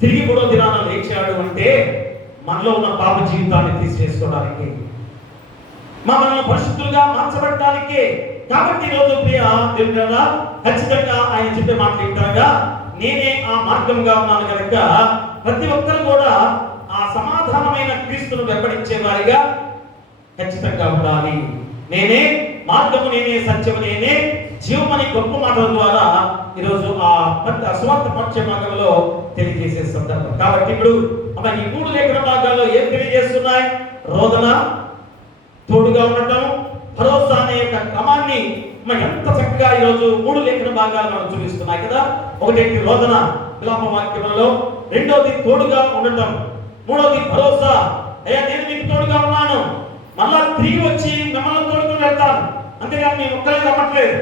తిరిగి 3వ దినాన లేచాడు అంటే మనలో ఉన్న పాప జీవితాన్ని తీసివేసుకోవడానికి, మనల్ని పరిశుద్ధులుగా మార్చబడటానికి. కాబట్టి ఈరోజు ప్రియ దేవుని ఖచ్చితంగా ఆయన చెప్పే మాటలు ఏంటనగా, నేనే ఆ మార్గంగా ఉన్నాను కనుక ప్రతి ఒక్కరు కూడా ఆ సమాజ సమాధానమైన క్రీస్తును వెంబడించే వారిగా ఖచ్చితంగా ఉండాలి. నేనే మార్గము, నేనే సత్యము, నేనే జీవమని గొప్ప మాటల ద్వారా ఈరోజు ఆ సువార్త పక్ష భాగంలో తెలియజేసే సందర్భం. కాబట్టి ఇప్పుడు ఈ 3 లేఖన భాగాల్లో ఏం తెలియజేస్తున్నాయి? రోదన, తోడుగా ఉండటం, భరోసా అనే యొక్క క్రమాన్ని ఎంత చక్కగా ఈరోజు 3 లేఖన భాగాలు మనం చూపిస్తున్నాయి కదా. ఒకటి రోదన విలాప వాక్యంలో, రెండోది తోడుగా ఉండటం, మూడోది భరోసా, అయ్యా నేను మీకు తోడుగా ఉన్నాను, మళ్ళా తిరిగి వచ్చి మిమ్మల్ని తోడుకుని వెళ్తాను. అంతేగాని మేము ఒక్కరే రమ్మట్లేదు,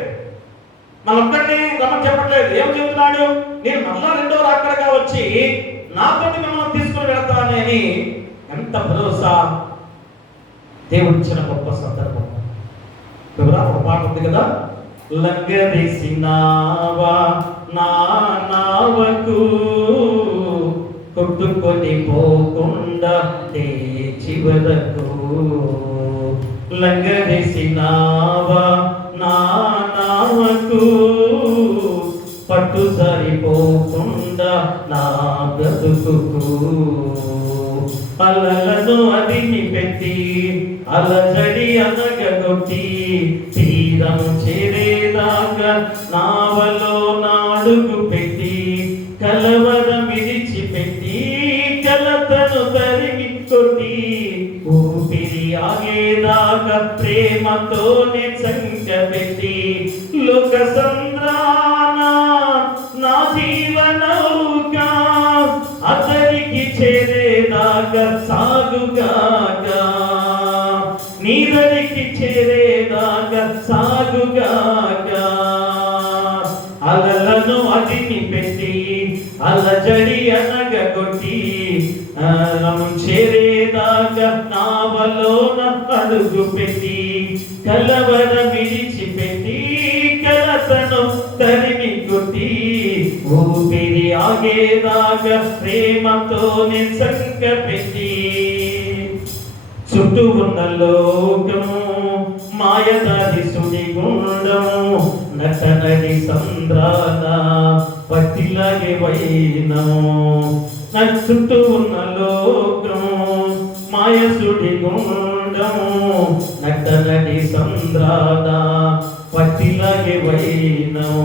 మన ఒక్కరిని రమ్మని చెప్పట్లేదు. ఏం చెబుతున్నాడు? నేను మళ్ళా రెండో రాకడగా వచ్చి నాతోటి మిమ్మల్ని తీసుకుని వెళ్తానని ఎంత భరోసా దేవుడు ఇచ్చిన గొప్ప సందర్భం. ఒక పాట ఉంది కదా, లంగదీసినావా నా నావకు కొట్టుకొని పోకుండా చివరకు, లంగదీసినావా నా నావకు పట్టు సరిపోకుండా నా బ్రతుకుకు, అలలను అదిని పెట్టి అలజడి అనగొట్టి తీరం చేరేదాకా నావలో నాడుగు పెట్టి కలవరం విడిచిపెట్టి కలతను తరిగి కొట్టి ఊపిరి ఆగేదాకా ప్రేమతోనే సంకపెట్టి లోక సంద్రాన నా జీవనౌకా అతనికి చేరేదాకా సాగుగాక, నీదరికి చేరేదాకా సాగుగాక, అలలను అదిని పెట్టి అలజడి అనగొట్టి చేరేదాకా నావలోన అడుగు పెట్టి కలవర విడిచిపెట్టి కలతను తరిమి కొట్టి ఊపిరి ఆగేదాకా ప్రేమతోనే సంకపెట్టి, చుట్టూ ఉన్న లోకము మాయదారి సుడిగుండము నటనడి సంద్రాన పట్టిలాగే వైనము, నా చుట్టూ ఉన్న లోకము మాయ సుడిగుండము నటనడి సంద్రాన పట్టిలాగే వైనము,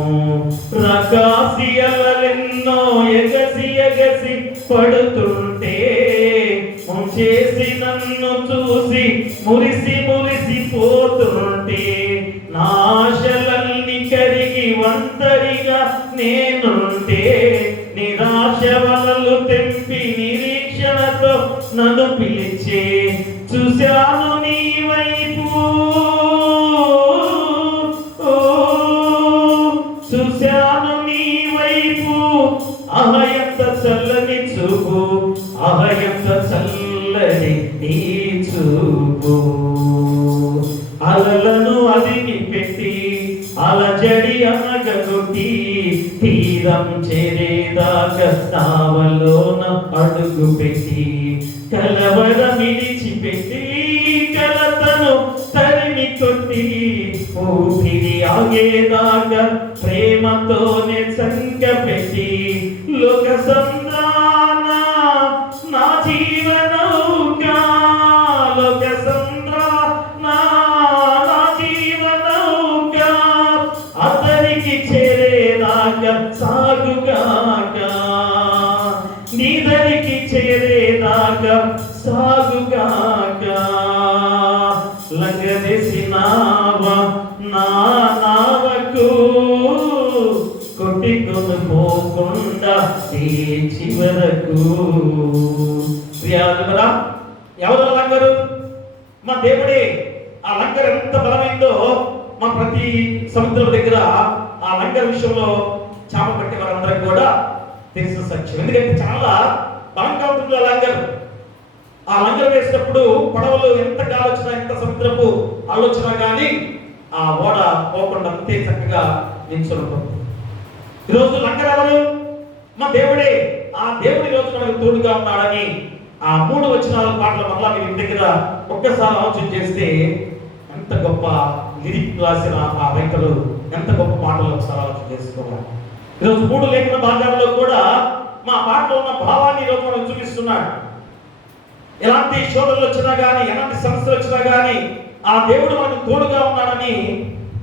రకాసి అలలెన్నో ఎగసి ఎగసి పడుతుంటే చేసి నన్ను చూసి మురిసి మురిసి పోతుంటే నాశలల్ని కరిగి ఒంటరిగా నేనుంటే నిరాశ వలలు తెంపి నిరీక్షణతో నన్ను పిలిచే చూశాను నీ వైపు, చూశాను నీ వైపు, అహయంత చల్లని చూపు, అహయంత చల్లని నీ చూపు, అలలను అదిని పెట్టి అలజడి అనగొట్టి తీరం చేరేదాకా నావలోన అడుగు పెట్టి కలవర విడిచిపెట్టి కలతను తరిమి కొట్టి ఊపిరి ఆగేదాకా ప్రేమతోనే సంకపెట్టి లోక సంద్రాన నా జీవనౌకా, లోక సంద్రాన నా జీవనౌకా అతనికి చేరేదాకా సాగుగాక, నీదరికి చేరేదాకా సాగుగాక, లంగదీసినావా నా నావకు కొట్టుకొని పోకుండా చివరకు. ప్రియాదురా, ఎవరు లంగరు? మా దేవుడే. ఆ లంగర్ ఎంత బలమైందో మా ప్రతి సముద్రం దగ్గర ఆ లంగర్ విషయంలో చేప పట్టే వారందరికి కూడా తెలిసిన సత్యం. ఎందుకంటే చాలా బలంగా ఉంటుంది ఆ లంగర్. ఆ లంగర్ వేసినప్పుడు పడవలు ఎంత గాలొచ్చినా ఎంత సముద్రపు ఆలోచన కానీ ఆ ఓడ పోకుండా అంతే చక్కగా నిల్చుంటుంది. ఈరోజు లంగర్ ఎవరు? మా దేవుడే. ఆ దేవుడి రోజు మనకు తోడుగా ఉన్నాడని ఆ 3 వచనాల పాటలు మళ్ళా మీరు ఇంటి దగ్గర ఒక్కసారి ఆలోచన చేస్తే ఎంత గొప్ప లిరిక్ రాసిన ఆ రైతులు ఎంత గొప్ప పాటలు ఒకసారి ఆలోచన చేసుకోవాలి. ఈరోజు 3 లేఖన భాగాల్లో కూడా మా పాటలో ఉన్న భావాన్ని ఈరోజు మనం చూపిస్తున్నాడు. ఎలాంటి శోధనలు వచ్చినా కానీ, ఎలాంటి సమస్యలు వచ్చినా కానీ ఆ దేవుడు మనకు తోడుగా ఉన్నాడని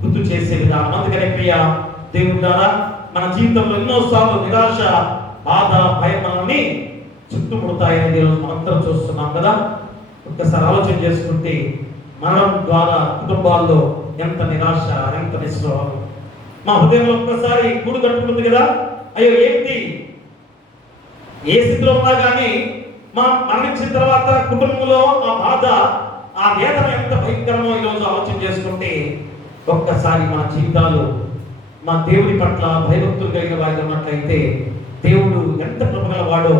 గుర్తు చేసే విధానం. అందుకనే ప్రియ దేవుని ద్వారా మన జీవితంలో ఎన్నోసార్లు నిరాశ, బాధ, భయం మనల్ని చుట్టుముడతాయని ఈరోజు మనందరం చూస్తున్నాం కదా. ఒక్కసారి ఆలోచన చేసుకుంటే మరణం ద్వారా కుటుంబాల్లో ఎంత నిరాశ, ఎంత నిస్పృహ. మా హృదయంలో ఒక్కసారి గూడు కట్టుకుంది కదా, అయ్యో ఏంటి ఏ స్థితిలో ఉన్నా కానీ మా మరణించిన తర్వాత కుటుంబంలో ఆ బాధ, ఆ వేదన ఎంత భయంకరమో ఈరోజు ఆలోచన చేసుకుంటే ఒక్కసారి మన జీవితాలు మా దేవుడి పట్ల భయభక్తులు కలిగిన వారిగా ఉన్నట్లయితే దేవుడు ఎంత కృపగలవాడో,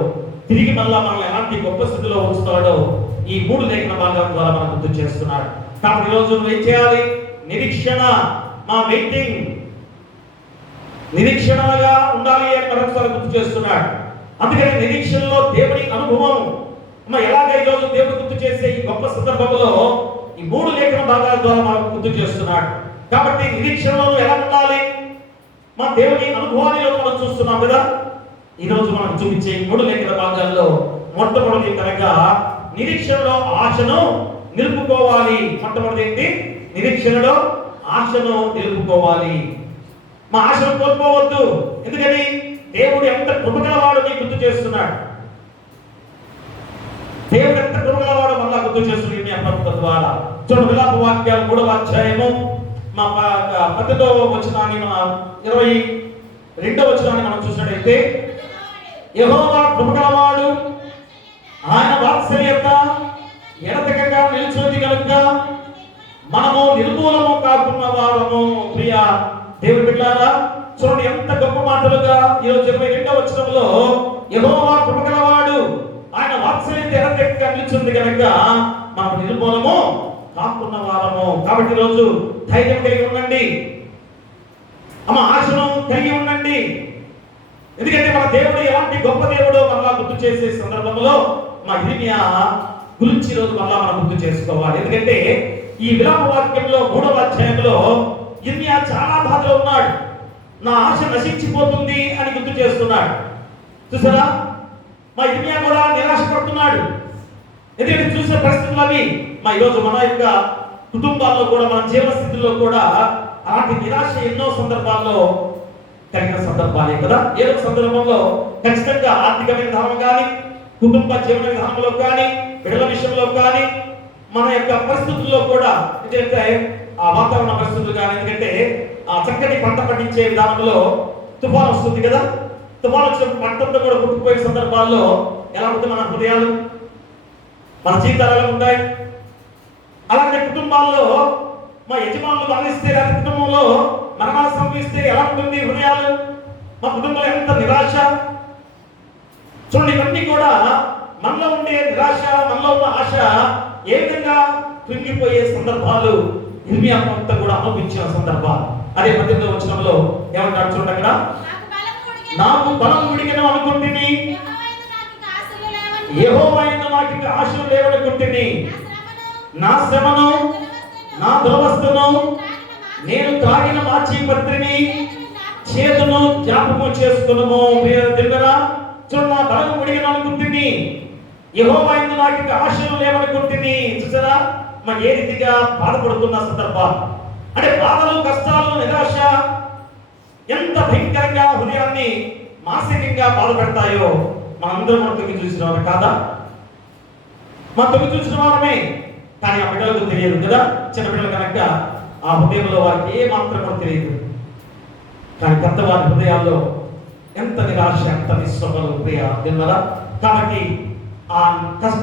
తిరిగి మళ్ళా మనల్ని ఎలాంటి గొప్ప స్థితిలో ఉంచుతాడో ఈ 3 లేఖన భాగాల ద్వారా మనం గుర్తు చేస్తున్నాడు. కాబట్టి ఈరోజు ఏం చేయాలి? నిరీక్షణ, మా వెయిటింగ్ నిరీక్షణగా ఉండాలి అని మరొకసారి గుర్తు చేస్తున్నాడు. అందుకని నిరీక్షణలో దేవుడి అనుభవం ఎలాగ ఈరోజు దేవుడు గుర్తు చేసే ఈ గొప్ప సందర్భంలో ఈ 3 లేఖన భాగాల ద్వారా మనం గుర్తు చేస్తున్నాడు. కాబట్టి నిరీక్షణలో ఎలా ఉండాలి? మా దేవుని అనుభవాన్ని మనం చూస్తున్నాం కదా. ఈరోజు మనం చూపించే 3 లేఖన భాగాల్లో మొట్టమొదటి కనుక నిరీక్షణలో ఆశను నిలుపుకోవాలి. మొట్టమొదటి ఏంటి? నిరీక్షణలో ఆశను నిలుపుకోవాలి. మా ఆశను కోల్పోవద్దు. ఎందుకని? దేవుడు ఎంత కృపగలవాడు అని గుర్తు చేస్తున్నాడు. దేవుడు ఎంత కృపగలవాడు మళ్ళా గుర్తు చేస్తున్నాడు మీ అప్పటి ద్వారా. చూడండి, విలాప వాక్యాలు 3వ అధ్యాయము మా 10వ వచనాన్ని, మన 22వ వచనాన్ని మనం చూసినట్లయితే, యెహోవా కృపగలవాడు, ఆయన వాత్సల్యత ఎడతెగక నిలిచినది కనుక మనము నిర్మూలము కాకున్న వారము. ప్రియ దేవుని బిడ్డలారా, చూడండి ఎంత గొప్ప మాటలుగా ఈరోజు 22వ వచనంలో యెహోవా కృపగలవాడు, ఆయన వాత్సల్యత ఎడతెగక నిలిచింది కనుక మనము నిర్మూలము కాకున్న వారము. కాబట్టి ఈరోజు ధైర్యం కలిగి ఉండండి, ఆశను కలిగి ఉండండి. ఎందుకంటే మన దేవుడు ఎలాంటి గొప్ప దేవుడో మళ్ళా గుర్తు చేసే సందర్భంలో మా ఇర్మియా గురించి ఈరోజు మళ్ళా మనం గుర్తు చేసుకోవాలి. ఎందుకంటే ఈ విలాప వాక్యంలో 3వ అధ్యాయంలో ఇర్మియా చాలా బాధలో ఉన్నాడు. నా ఆశ నశించిపోతుంది అని గుర్తు చేస్తున్నాడు. చూసారా, మా ఇర్మియా కూడా నిరాశ పడుతున్నాడు. ఎందుకంటే చూసిన పరిస్థితులు అవి ఈరోజు మన యొక్క కుటుంబాల్లో కూడా, మన జీవన స్థితిలో కూడా అలాంటి నిరాశ ఎన్నో సందర్భాల్లో కలిగిన సందర్భాలే కదా. ఏదో సందర్భంలో ఖచ్చితంగా ఆర్థికమైన విధానం కానీ, కుటుంబ జీవన విధానంలో కానీ, బిడ్డల విషయంలో కానీ, మన యొక్క పరిస్థితుల్లో కూడా, ఎందుకంటే ఆ వాతావరణ పరిస్థితులు కానీ, ఎందుకంటే ఆ చక్కటి పంట పండించే విధానంలో తుఫాను వస్తుంది కదా. తుఫాను వచ్చిన పంటంతా కూడా కొట్టుకుపోయే సందర్భాల్లో ఎలా ఉంటుంది మన హృదయాలు, మన జీవితాలు ఎలా ఉంటాయి? అలాగే కుటుంబాల్లో మా యజమానులు మరణిస్తే, లేదా కుటుంబంలో మరణాలు సంభవిస్తే ఎలా ఉంటుంది హృదయాలు? మా కుటుంబంలో ఎంత నిరాశ. చూడండి, ఇవన్నీ కూడా మనలో ఉండే నిరాశ, మనలో ఉన్న ఆశ ఏ విధంగా కృంగిపోయే సందర్భాలు ఇర్మియా అంతా కూడా అనుభవించిన సందర్భాలు. అదే 18వ వచనంలో ఏమంటాడు చూడండి, అక్కడ నాకు బలం ఉడిగిన అనుకుంటుని, యెహోవా యందు నాకు ఇంకా ఆశలు లేవనుకుంటుని, నా శ్రమను, నా దురవస్థను, నేను త్రాగిన మాచి పత్రిని, చేతును జ్ఞాపకము చేసుకున్నాము. తెలుగరా, చూడు, నా బలం ఉడిగిన అనుకుంటుని, యెహోవా యందు నాకు ఇంకా ఆశలు లేవనుకుంటుని. చూసారా, మరి ఏ రీతిగా బాధపడుతున్న సందర్భాలు, అంటే బాధలు, కష్టాలు, నిరాశ ఎంత భయంకరంగా హృదయాన్ని మానసికంగా బాధ పెడతాయో మనందరం మనం తొంగి చూసిన వారు కాదా? మనం తొంగి చూసిన వారమే, కానీ ఆ బిడ్డలకు తెలియదు కదా. చిన్న బిడ్డలు కనుక ఆ హృదయంలో వారికి ఏ మాత్రం కూడా తెలియదు. కానీ పెద్దవారి హృదయాల్లో ఎంత నిరాశ, ఎంత నిస్పృహలు ప్రియ విన్నారా. కాబట్టి ఆ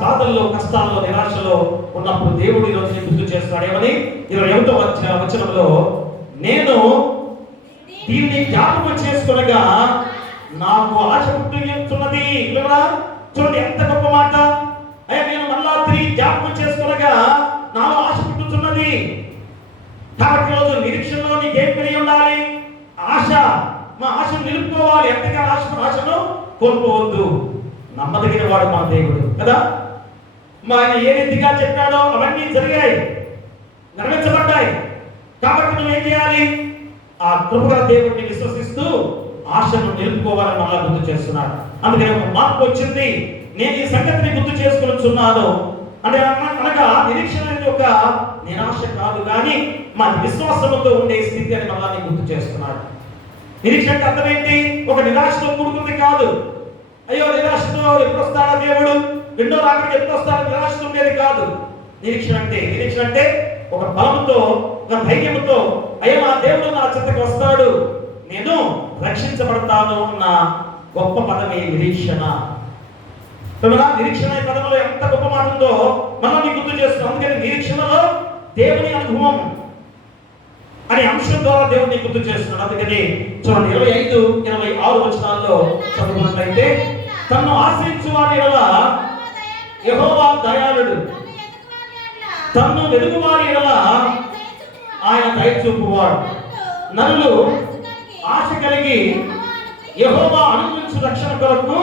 బాధల్లో, కష్టాల్లో, నిరాశలో ఉన్నప్పుడు దేవుడు ఈరోజు గుర్తు చేస్తున్నాడు. ఏమని? 21వ వచనంలో, నేను దీన్ని జ్ఞాపకం చేసుకొనగా నాకు ఆశ పుట్టుతున్నది. చూడండి ఎంత గొప్ప మాట. అయ్యా, నేను మళ్ళా తిరిగి జ్ఞాపకం చేసుకొనగా నాలో ఆశ పుట్టుతున్నది. కాబట్టి రోజు నిరీక్షణలో నీకేం కలిగి ఉండాలి? ఆశ. మా ఆశను నిలుపుకోవాలి. ఎంతగా ఆశను కోల్పోవద్దు. నమ్మదగిన వాడు మా దేవుడు కదా. మా ఆయన ఏ రీతిగా చెప్పాడో అవన్నీ జరిగాయి, నెరవేర్చబడ్డాయి. కాబట్టి నువ్వేం చేయాలి? ఆ కృపగల దేవుడిని విశ్వసిస్తూ ఆశను నిలుపుకోవాలని మళ్ళా గుర్తు చేస్తున్నాడు. అందుకని ఒక మార్పు వచ్చింది. నేను ఈ సంగతిని గుర్తు చేసుకొనుచున్నాను అంటే అనగా నిరీక్షణ అనేది ఒక నిరాశ కాదు కానీ మన విశ్వాసంతో ఉండే స్థితి అని మళ్ళీ గుర్తు చేస్తున్నాడు. నిరీక్షణ అర్థం ఏంటి? ఒక నిరాశతో కూడుకుంది కాదు. అయ్యో నిరాశతో ఎప్పుడు వస్తాడా దేవుడు, రెండో రాకడికి ఎప్పుడు వస్తాడో నిరాశతో ఉండేది కాదు. నిరీక్షణ అంటే ఒక బలంతో, ఒక ధైర్యంతో, అయ్యో నా దేవుడు నా చెంతకు వస్తాడు, నేను రక్షించబడతాను అన్న గొప్ప పదమే నిరీక్షణ. నిరీక్షణ ఈ పదంలో ఎంత గొప్ప మాట ఉందో మనం గుర్తు చేస్తున్నాం. అందుకని నిరీక్షణలో దేవుని అనుభవం అనే అంశం ద్వారా దేవుడిని గుర్తు చేస్తున్నాడు. అందుకని చూడండి 25, 26 వచనాల్లో చదువుకున్నట్లయితే, తన్ను ఆశ్రయించు వారి ఎడల యెహోవా దయాళుడు, తన్ను వెదుకు వారి ఎడల ఆయన దయ చూపువాడు. నరులు ఆశ కలిగి యెహోవా అనుగ్రహించు రక్షణ కొరకు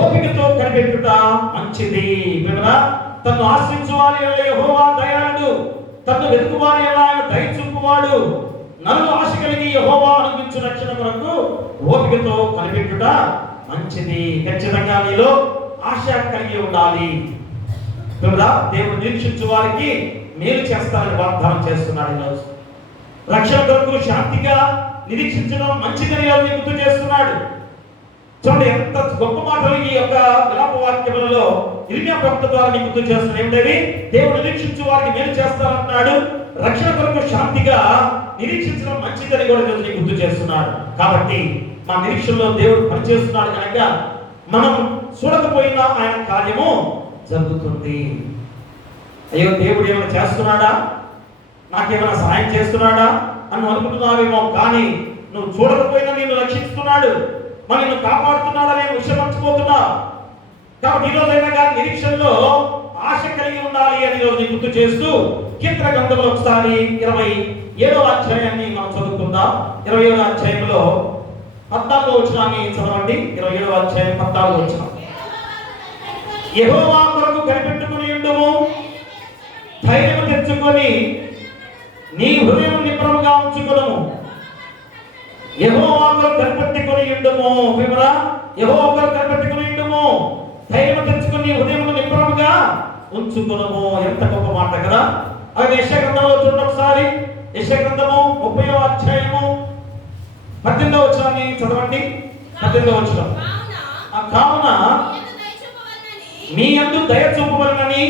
ఓపికతో కనిపెట్టుట మంచిది. తన్ను ఆశ్రయించు వారి ఎడల యెహోవా దయాళుడు, తన్ను వెదుకు వారి ఎడల ఆయన దయ చూపువాడు. నరులు ఆశ కలిగి యెహోవా అనుగ్రహించు రక్షణ కొరకు ఓపికతో కనిపెట్టుట మంచిది. ఖచ్చితంగా మీలో ఆశ కలిగి ఉండాలి. దేవుడు నిరీక్షించు వారికి మేలు చేస్తారని వాగ్దానం చేస్తున్నాడు. ఈరోజు రక్షణ కొరకు శాంతిగా నిరీక్షించడం మంచిదని గుర్తు చేస్తున్నాడు. చూడండి ఎంత గొప్ప మాటలు ఈ యొక్క విలాప వాక్యములలో ఇర్మియా ప్రవక్త ద్వారా గుర్తు చేస్తున్నాడు. ఏమిటవి? దేవుడు నిరీక్షించు వారికి మేలు చేస్తారంటున్నాడు. రక్షణ కొరకు శాంతిగా నిరీక్షించడం మంచిదని కూడా ఈరోజు గుర్తు చేస్తున్నాడు. కాబట్టి మా నిరీక్షణలో దేవుడు పనిచేస్తున్నాడు కనుక మనం చూడకపోయినా ఆయన కార్యము జరుగుతుంది. అయ్యో దేవుడు ఏమైనా చేస్తున్నాడా, నాకేమైనా సహాయం చేస్తున్నాడా అని అనుకుంటున్నావేమో, కానీ నువ్వు చూడకపోయినా నిన్ను రక్షిస్తున్నాడు, మరి నిన్ను కాపాడుతున్నాడని విషయం మర్చిపోతున్నా. కాబట్టి ఈరోజైనా కానీ నిరీక్షణలో ఆశ కలిగి ఉండాలి అని ఈరోజు గుర్తు చేస్తూ కీర్తన గ్రంథంలో ఒకసారి 27వ అధ్యాయాన్ని మనం చదువుకుందాం. 27వ అధ్యాయంలో 14వ వచనాన్ని చదవండి. 27వ అధ్యాయం 14వ వచనం. యెహోవా కొరకు కనిపెట్టుకుని ఉండుము, ధైర్యము తెచ్చుకొని నీ హృదయం నిబ్బరముగా ఉంచుకొనుము. యెహోవా కొరకు కనిపెట్టుకుని ఉండుము. వివరా యెహోవా కొరకు కనిపెట్టుకుని ఉండుము, ధైర్యము తెచ్చుకొని హృదయము నిబ్బరముగా ఉంచుకొనుము. ఎంత గొప్ప మాట కదా. అది యెషయా గ్రంథంలో చూడండి ఒకసారి. యెషయా గ్రంథము 30వ అధ్యాయము 18వ వచనాన్ని చదవండి. 18వ వచనం. కావున మీ యందు దయ చూపవలెనని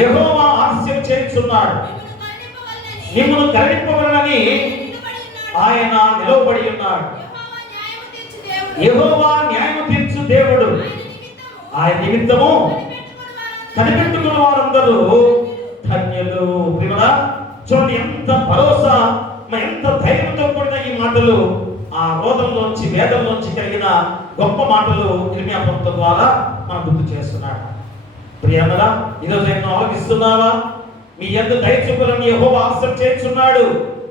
యెహోవా ఆలస్యం చేయుచున్నాడు, మిమ్మును కరుణింపవలెనని ఆయన నిలవబడి ఉన్నాడు. యెహోవా న్యాయము తీర్చు దేవుడు, ఆయన నిమిత్తము కనిపెట్టుకున్న వారందరూ ధన్యులు. చూడండి ఎంత భరోసా, ఎంత ధైర్యంతో కూడిన ఈ మాటలు ఆ రోదంలోంచి, వేదంలోంచి కలిగిన గొప్ప మాటలు ఇర్మియా ప్రవక్త ద్వారా మనం గుర్తు చేస్తున్నాడు. ప్రియమరా, ఈరోజు ఎన్నో ఆలోచిస్తున్నావా? మీ యందు దయ చూపాలని యెహోవా ఆలస్యం చేస్తున్నాడు,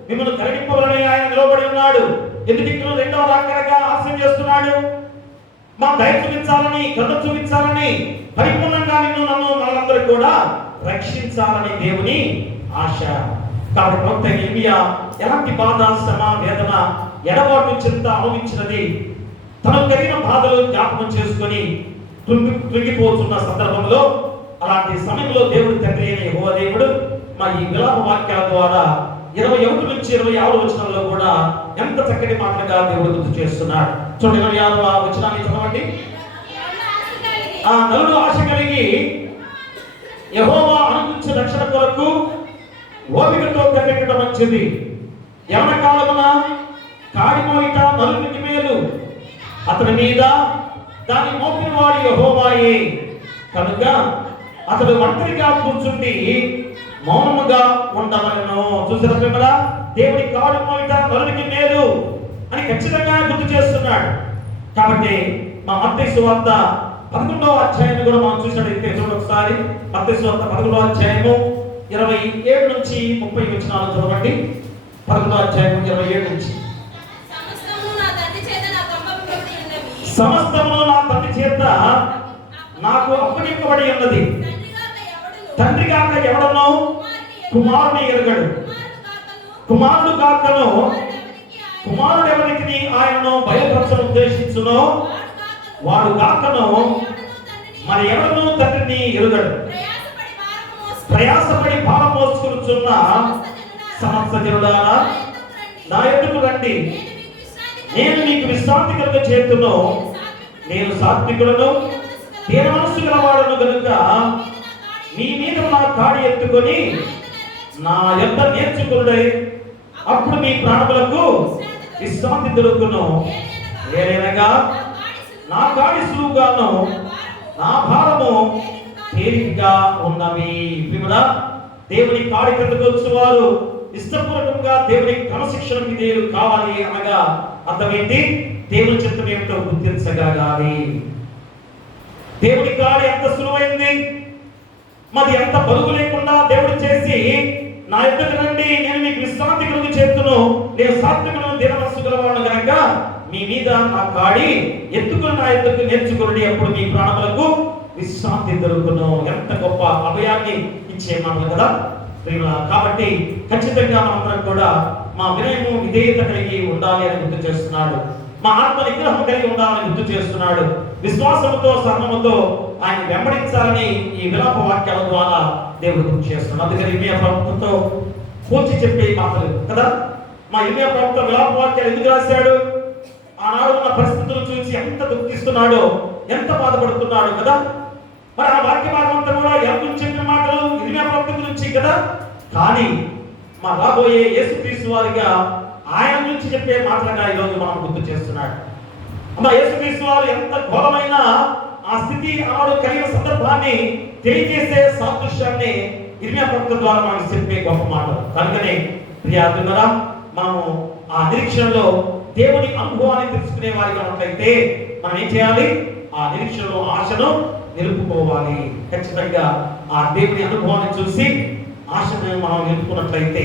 మిమ్మల్ని కరుణింపవలని ఆయన నిలబడి ఉన్నాడు. ఎందుకు ఇక్కడ రెండవ రాకడగా ఆలస్యం చేస్తున్నాడు? మా దయ చూపించాలని, కరుణ చూపించాలని, పరిపూర్ణంగా నిన్ను నన్ను వాళ్ళందరూ కూడా రక్షించాలని దేవుని ఆశ. కాబట్టి ప్రవక్త ఇర్మియా ఎలాంటి బాధ, శ్రమ, వేదన, ఎడబాటు, చింత అనుభవించినది, తనకు కలిగిన బాధలు జ్ఞాపకం చేసుకొని కృంగిపోతున్న సందర్భంలో, అలాంటి సమయంలో దేవుడు తండ్రి అయిన యెహోవా దేవుడు మా ఈ విలాప వాక్యాల ద్వారా 21 నుంచి 26 వచనంలో కూడా ఎంత చక్కటి మాటలుగా దేవుడు గుర్తు చేస్తున్నాడు. చూడండి 26వ వచనాన్ని చదవండి. ఆ నరుడు ఆశ కలిగి యెహోవా అనుగ్రహించు రక్షణ కొరకు ఓపికతో కనిపెట్టడం మంచిది. యవన కాలమున కాడిమోయిట నలునికి మేలు, అతని మీద దాన్ని మోపిన వాడు యెహోవాయే కనుక అతడు ఒంటరిగా కూర్చుండి మౌనముగా ఉండవలెను. చూసారా ప్రేమరా, దేవుడి కాడిమోయిట నలునికి మేలు అని ఖచ్చితంగా గుర్తు చేస్తున్నాడు. కాబట్టి మా మత్తయి సువార్త 11వ అధ్యాయాన్ని కూడా మనం చూసినట్లయితే చూడండి ఒకసారి. మత్తయి సువార్త 11వ అధ్యాయము 27 నుంచి 30 వచనాలు చదవండి. 11వ అధ్యాయం 27 నుంచి. సమస్తము నా తండ్రి చేత నాకు అప్పగింపబడి ఉన్నది, తండ్రి కాక ఎవడనో కుమారుని ఎరుగడు, కుమారుడు కాకను కుమారుడు ఎవరికి ఆయనను భయపరచను ఉద్దేశించునో వాడు కాకను మరి ఎవడను తండ్రిని ఎరుగడు. ప్రయాసపడి భారం మోసుకొనుచున్న సమస్త జనులారా నా యొద్దకు రండి, నేను మీకు విశ్రాంతి కలుగ చేతును. నేను సాత్వికులను దీన మనస్సు గలవాడను గనుక మీ మీద నా కాడి ఎత్తుకొని నా యొద్ద నేర్చుకునుడై అప్పుడు మీ ప్రాణములకు విశ్రాంతి దొరుకును. ఏలైనగా నా కాడి సులువుగాను నా భారము తేలికగా ఉన్నవి. ప్రియుడా, దేవుని కాడి క్రిందకు వచ్చేవారు ఇష్టపూర్వకంగా దేవుని క్రమశిక్షణకు విధేయులు కావాలి అనగా అర్థమేంటి? దేవుని చిత్తం ఏమిటో గుర్తించగలగాలి. దేవుని కాడి ఎంత సులువైంది, మరి ఎంత బరువు లేకుండా దేవుడు చేసి నా యొద్దకు రండి, నేను మీకు విశ్రాంతి కలుగు చేతును, నేను సాత్వికులను దీన మనస్సు గలవాడను గనుక మీ మీద నా కాడి ఎత్తుకుని నా యొద్దకు నేర్చుకుని అప్పుడు మీ ప్రాణములకు విశ్రాంతి దొరుకును. ఎంత గొప్ప అభయాన్ని ఇచ్చే మాటలు కదా ప్రియులా. కాబట్టి ఖచ్చితంగా మనందరం కూడా మా వినయము విధేయత కలిగి ఉండాలి అని గుర్తు చేస్తున్నాడు. మా ఆత్మ నిగ్రహం కలిగి ఉండాలని గుర్తు చేస్తున్నాడు. విశ్వాసముతో సహనముతో ఆయన వెంబడించాలని ఈ విలాప వాక్యాల ద్వారా దేవుడు గుర్తు చేస్తున్నాడు. అందుకని ఇర్మియా ప్రవక్తతో పోల్చి చెప్పే మాటలు కదా. మా ఇర్మియా ప్రవక్త విలాప వాక్యాలు ఎందుకు రాశాడు? ఆనాడు ఉన్న పరిస్థితులు చూసి ఎంత దుఃఖిస్తున్నాడో, ఎంత బాధపడుతున్నాడు కదా. మరి ఆ వాక్య భాగం అంతా కూడా ఎవరి గురించి చెప్పిన మాటలు? ఇర్మియా ప్రవక్త గురించి కదా. కానీ మా రాబోయే యేసుక్రీస్తు వారిగా ఆయన గురించి చెప్పే మాటలుగా ఈరోజు మనం గుర్తు చేస్తున్నాడు. అమ్మ, యేసుక్రీస్తు వారు ఎంత ఘోరమైన ఆ స్థితి ఆనాడు కలిగిన సందర్భాన్ని తెలియజేసే సాదృశ్యాన్ని ఇర్మియా ప్రవక్త ద్వారా మనకు చెప్పే గొప్ప మాటలు. కనుకనే ప్రియాదులారా, మనము ఆ నిరీక్షణలో దేవుని అనుభవాన్ని తెలుసుకునే వారిగా ఉన్నట్లయితే మనం ఏం చేయాలి? ఆ నిరీక్షణలో ఆశను నిలుపుకోవాలి. ఖచ్చితంగా ఆ దేవుని అనుభవాన్ని చూసి ఆశను మనం నిలుపుకున్నట్లయితే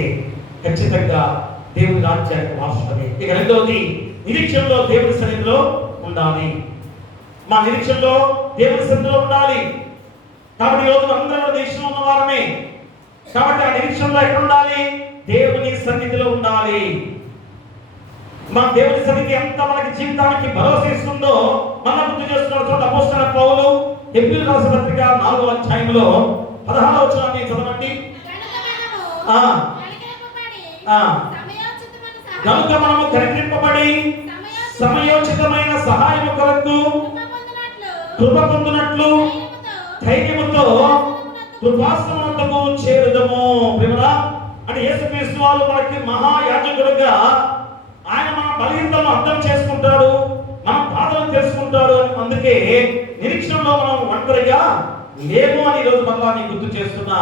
ఖచ్చితంగా దేవుని రాజ్యానికి వారసులమే. ఇక రెండవది, నిరీక్షణలో దేవుని సన్నిధిలో ఉండాలి. మా నిరీక్షణలో దేవుని సన్నిధిలో ఉండాలి. కాబట్టి ఈరోజు అందరూ నిరీక్షణ ఉన్న వారమే. కాబట్టి ఆ నిరీక్షణలో ఎక్కడ ఉండాలి? దేవుని సన్నిధిలో ఉండాలి. మన దేవుని సన్నిధి ఎంత మనకి జీవితానికి భరోసా ఇస్తుందో మనం గుర్తు చేస్తున్నాడు. చూడండి, అపోస్తలుడైన పౌలు హెబ్రీయులకు రాసిన పత్రిక 4వ అధ్యాయంలో 16వ వచనాన్ని చదవండి. కనుక మనము కనికరింపబడి సమయోచితమైన సహాయము కొరకు కృప పొందునట్లు ధైర్యముతో కృపాసనమునకు చేరుదము. ప్రియులారా, అంటే యేసుక్రీస్తు వారు మనకి మహాయాజకుడుగా ఆయన మన బలహీనతలను అర్థం చేసుకుంటాడు, మన బాధలను తెలుసుకుంటాడు. అందుకే నిరీక్షణలో మనం ఒంటరిగా లేము అని ఈరోజు మళ్ళా గుర్తు చేస్తున్న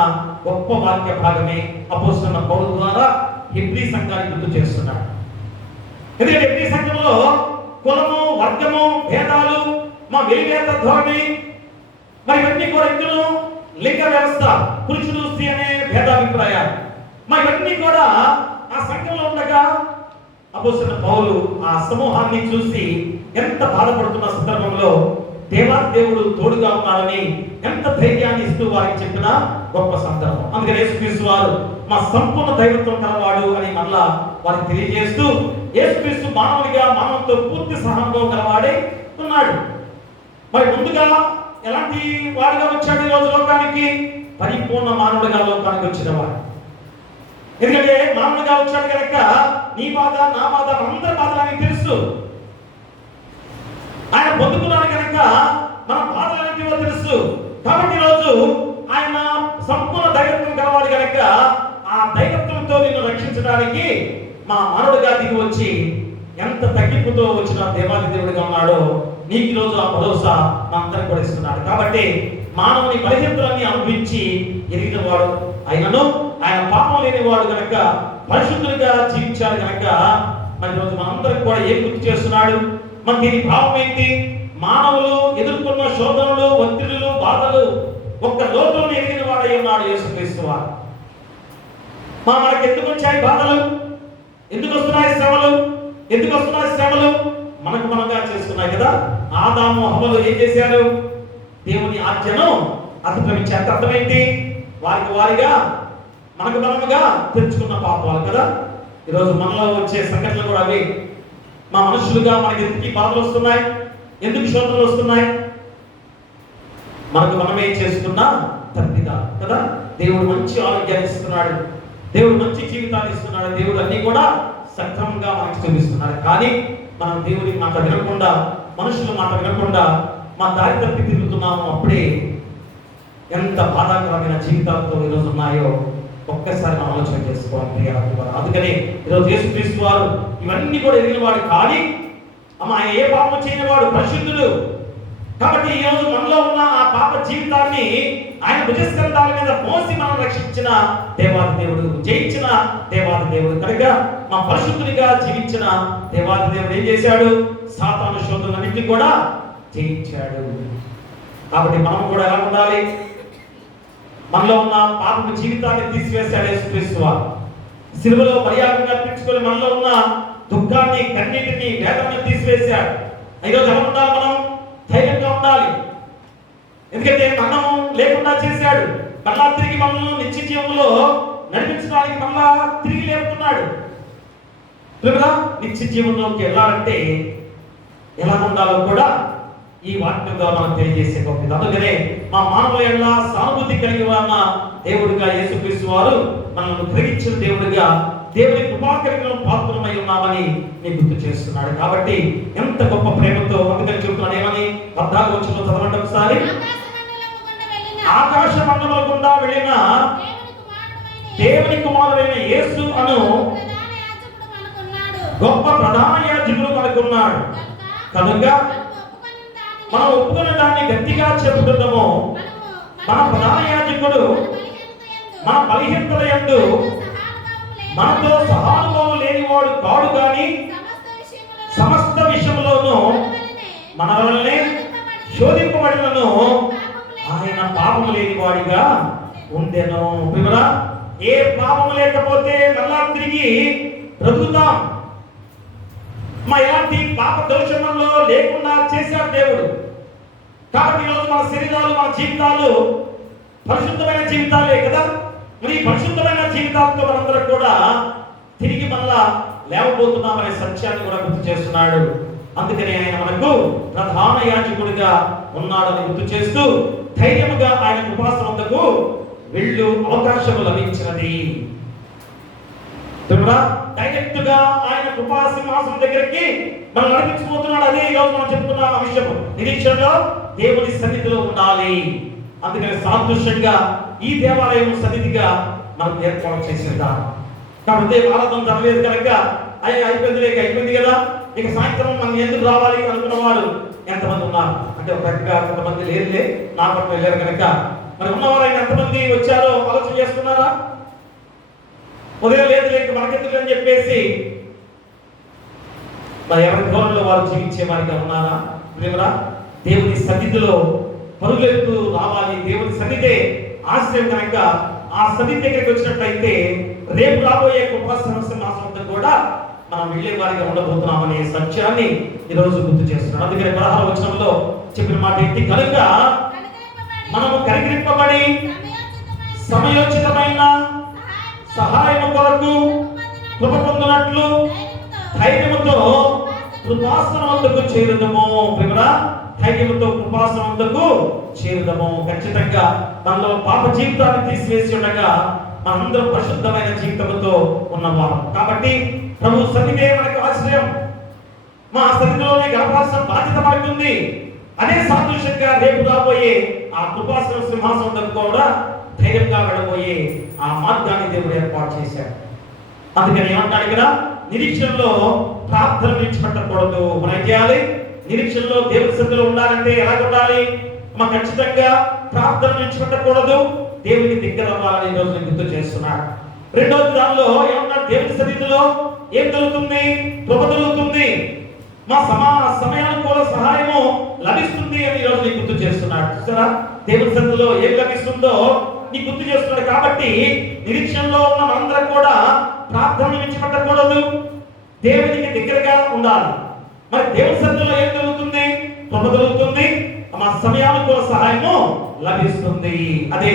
గొప్ప వాక్య భాగమే అపోస్తలుడైన పౌలు ద్వారా హెబ్రీ సంఘాన్ని గుర్తు చేస్తున్నాడు. ఎందుకంటే హెబ్రీ సంఘంలో కులము, వర్గము, భేదాలు, మా వెలివేత ధోరణి, మరి ఇవన్నీ కూడా ఇందులో లింగ వ్యవస్థ, పురుషుడు స్త్రీ అనే భేదాభిప్రాయాలు, మరి ఇవన్నీ కూడా ఆ సంఘంలో ఉండగా అపోస్తలుడైన పౌలు ఆ సమూహాన్ని చూసి ఎంత బాధపడుతున్న సందర్భంలో దేవాది దేవుడు తోడుగా ఉన్నాడని ఎంత ధైర్యాన్ని ఇస్తూ వారికి చెప్పిన గొప్ప సందర్భం. అందుకని యేసుక్రీస్తు వారు మా సంపూర్ణ దైవత్వం కలవాడు అని మళ్ళా వారికి తెలియజేస్తూ యేసుక్రీస్తు మానవునిగా మానవునితో పూర్తి సహనం కలవాడే ఉన్నాడు. మరి ముందుగా ఎలాంటి వాడుగా వచ్చాడు ఈ రోజు లోకానికి? పరిపూర్ణ మానవుడిగా లోకానికి వచ్చినవాడు. ఎందుకంటే మానవుడిగా వచ్చాడు కనుక నీ బాధ, నా బాధ, మనందరి బాధలు ఆయనకి తెలుసు. ఆయన పొందుకున్నాడు కనుక మన బాధలన్నిటివో తెలుసు. కాబట్టి ఈరోజు ఆయన సంపూర్ణ దైవత్వం కలవాడు కనుక ఆ దైవత్వంతో నిన్ను రక్షించడానికి మా మానవుడిగా దిగి వచ్చి ఎంత తగ్గింపుతో వచ్చిన దేవాది దేవుడిగా ఉన్నాడో నీకు ఈరోజు ఆ భరోసా మనందరికి కూడా ఇస్తున్నాడు. కాబట్టి మానవుని బలహీనతలన్నీ అనుభవించి ఎరిగిన వాడు ఆయనను, ఆయన పాపం లేని వాడు కనుక పరిశుద్ధుడిగా జీవించాడు కనుక మరి రోజు మనందరికి కూడా ఏం గుర్తు చేస్తున్నాడు? మన దీని భావం ఏంటి? మానవులు ఎదుర్కొన్న శోధనలు, ఒత్తిడులు, బాధలు ఒక్క లోకంలో ఎరిగిన వాడై ఉన్నాడు యేసుక్రీస్తు వారు. మనకి ఎందుకు వచ్చాయి బాధలు? ఎందుకు వస్తున్నాయి శ్రమలు? ఎందుకు వస్తున్నాయి శ్రమలు? మనకు మనగా చేసుకున్నాయి కదా. ఆదాము హవ్వలు ఏం చేశారు? దేవుని ఆజ్ఞను అతిక్రమించారు. అర్థమేంటి? వారికి వారిగా మనకు మనముగా తెచ్చుకున్న పాపాలు కదా. ఈరోజు మనలో వచ్చే సంఘటనలు కూడా అవి. మా మనుషులుగా మనకి ఎందుకు బాధలు వస్తున్నాయి? ఎందుకు శోధనలు వస్తున్నాయి? మనకు మనమే చేసుకున్న తప్పిదా కదా. దేవుడు మంచి ఆరోగ్యాన్ని ఇస్తున్నాడు, దేవుడు మంచి జీవితాన్ని ఇస్తున్నాడు, దేవుడు అన్ని కూడా సక్రమంగా మనకి చూపిస్తున్నాడు. కానీ మనం దేవుడి మాట వినకుండా, మనుషుల మాట వినకుండా మా దారి తప్పి తిరుగుతున్నాము. అప్పుడే ఎంత బాధాకరమైన జీవితాలతో ఈరోజు ఉన్నాయో ఒక్కసారి మనం ఆలోచన చేసుకోవాలి ప్రియులారా. అందుకని ఈరోజు యేసుక్రీస్తు వారు ఇవన్నీ కూడా ఎరిగిన వాడు, కానీ ఆయన ఏ పాపం చేయని వాడు, పరిశుద్ధుడు. కాబట్టి ఈ రోజు మనలో ఉన్న ఆ పాప జీవితాన్ని ఆయన భుజస్కంధాల మీద మోసి మనం రక్షించిన దేవాది దేవుడు, జయించిన దేవాది దేవుడు కనుక మా పరిశుద్ధునిగా జీవించిన దేవాది దేవుడు ఏం చేశాడు? సాతాను శోధనలన్నింటినీ కూడా జయించాడు. కాబట్టి మనం కూడా ఎలా ఉండాలి? మనలో ఉన్న పాపపు జీవితాన్ని తీసివేశాడు యేసుక్రీస్తు వారు. సిలువలో బలియాగంగా అర్పించుకొని మనలో ఉన్న దుఃఖాన్ని, కన్నీటిని, వేదనని తీసివేశాడు. ఈరోజు ఎలా ఉండాలి? మనం ధైర్యంగా ఉండాలి. ఎందుకంటే మరణము లేకుండా చేశాడు. మళ్ళా తిరిగి మనల్ని నిత్య జీవంలో నడిపించడానికి మళ్ళా తిరిగి లేపుతున్నాడు. నిత్య జీవంలోకి వెళ్ళాలంటే ఎలా ఉండాలో కూడా ఈ వాక్యంగా మనం తెలియజేసే గొప్పది. అందుకనే మా మానవుల ఎడల సానుభూతి కలిగి ఉన్న దేవుడిగా యేసుక్రీస్తు వారు మనల్ని గ్రహించిన దేవుడిగా, దేవుని కృపాకరికలను పాత్రమై ఉన్నామని నేను గుర్తు చేస్తున్నాడు. కాబట్టి ఎంత గొప్ప ప్రేమతో అందుకని చెబుతున్నాడు. ఏమని 14వ వచనంలో చదవండి ఒకసారి. ఆకాశ మండలం గుండా వెళ్ళిన దేవుని కుమారుడైన యేసు అను గొప్ప ప్రధాన యాజకుడు మనకున్నాడు కనుక మనం ఒప్పుకున్న దాన్ని గట్టిగా చెబుతున్నాము. మన ప్రధాన యాజకుడు మన బలహీనతల యందు మనతో సహానుభవం లేనివాడు కాడు, కానీ సమస్త విషయంలోనూ మన వల్లనే శోధింపబడినను ఆయన పాపము లేని వాడిగా ఉండెను. ఏ పాపము లేకపోతే మళ్ళా తిరిగి బ్రతుకుతాం. ఎలాంటి పాప దోషణంలో లేకుండా చేశాడు దేవుడు. కాబట్టి ఈరోజు మన శరీరాలు, మన జీవితాలు పరిశుద్ధమైన జీవితాలే కదా. మరి పరిశుద్ధమైన జీవితాలతో మనందరం కూడా తిరిగి మళ్ళా లేవబోతున్నామనే సత్యాన్ని కూడా గుర్తు చేస్తున్నాడు. అందుకని ఆయన మనకు ప్రధాన యాజకుడిగా ఉన్నాడని గుర్తు చేస్తూ ధైర్యముగా ఆయన కృపాసనమునకు వెళ్ళు అవకాశం లభించినది. డైరెక్ట్ గా ఆయన కృపా సింహాసనం దగ్గరికి మనం నడిపించబోతున్నాడు. అదే ఈరోజు మనం చెప్తున్న విషయం. నిరీక్షణలో దేవుని సన్నిధిలో ఉండాలి. అందుకని సాదృశ్యంగా ఈ దేవాలయం సన్నిధిగా మనం ఏర్పాటు చేసేద్దాం. కాబట్టి ఆరాధన జరగలేదు కనుక అయిపోయింది కదా, ఇక సాయంత్రం మనం ఎందుకు రావాలి అనుకున్నవాడు ఎంతమంది ఉన్నారు అంటే ఒక రకంగా కొంతమంది లేదులే, నా పట్ల వెళ్ళారు కనుక మరి ఉన్నవారు ఆయన ఎంతమంది వచ్చారో ఆలోచన చేసుకున్నారా? ఉదయం లేదు మనకెందుకు అని చెప్పేసి మరి ఎవరి ధోరణిలో వారు జీవించే వారిగా ఉన్నారా? ప్రేమరా, దేవుని సన్నిధిలో పరుగులెత్తు రావాలి. దేవుని సన్నిధే ఆశ్రయం కనుక ఆ సన్నిధి దగ్గరికి వచ్చినట్లయితే రేపు రాబోయే కృపా సింహాసనం కూడా మనం వెళ్ళే వారిగా ఉండబోతున్నామనే సత్యాన్ని ఈరోజు గుర్తు చేస్తున్నాం. అందుకని 16వ వచనంలో చెప్పిన మాట ఏంటి? కనుక మనము కనికరింపబడి సమయోచితమైన సహాయం కొరకు కృప పొందినట్లు ధైర్యముతో కృపాసనం వద్దకు చేరుదము. ప్రేమరా, ధైర్యముతో కృపాసనం వద్దకు చేరుదము. ఖచ్చితంగా మనలో పాప జీవితాన్ని తీసివేసి ఉండగా మనందరం పరిశుద్ధమైన జీవితంతో ఉన్నవారు. కాబట్టి ప్రభు సన్నిధే మనకు ఆశ్రయం. మా సన్నిధిలోనే గడపాల్సిన బాధ్యత మనకుంది. అదే సాదృశ్యంగా రేపు రాబోయే ఆ కృపాసన సింహాసనం దగ్గర కూడా ధైర్యంగా వెళ్ళబోయే ఆ మార్గాన్ని దేవుడు ఏర్పాటు చేశాడు. అందుకని ఏమంటాడు ఇక్కడ? నిరీక్షణలో ప్రార్థన విడిచిపెట్టకూడదు. మనం ఏం చేయాలి? నిరీక్షణలో దేవుని సన్నిధిలో ఉండాలంటే ఎలా ఉండాలి? మనం ఖచ్చితంగా ప్రార్థన విడిచిపెట్టకూడదు. దేవునికి దగ్గర అవ్వాలని ఈ రోజు గుర్తు చేస్తున్నాడు. రెండోది దానిలో ఏమన్నాడు? దేవుని సన్నిధిలో ఏం జరుగుతుంది? కృప జరుగుతుంది. మా సమయానుకూల సహాయము లభిస్తుంది అని ఈ రోజు గుర్తు చేస్తున్నాడు. చూసారా, దేవుని సన్నిధిలో ఏం లభిస్తుందో నీకు గుర్తు చేస్తున్నాడు. కాబట్టి నిరీక్షణలో ఉన్న మనందరం కూడా ప్రార్థన విడిచిపెట్టకూడదు, దేవునికి దగ్గరగా ఉండాలి. మరి దేవుని సన్నిధిలో ఏం జరుగుతుంది? కృప జరుగుతుంది, మా సమయానుకూల సహాయము లభిస్తుంది. అదే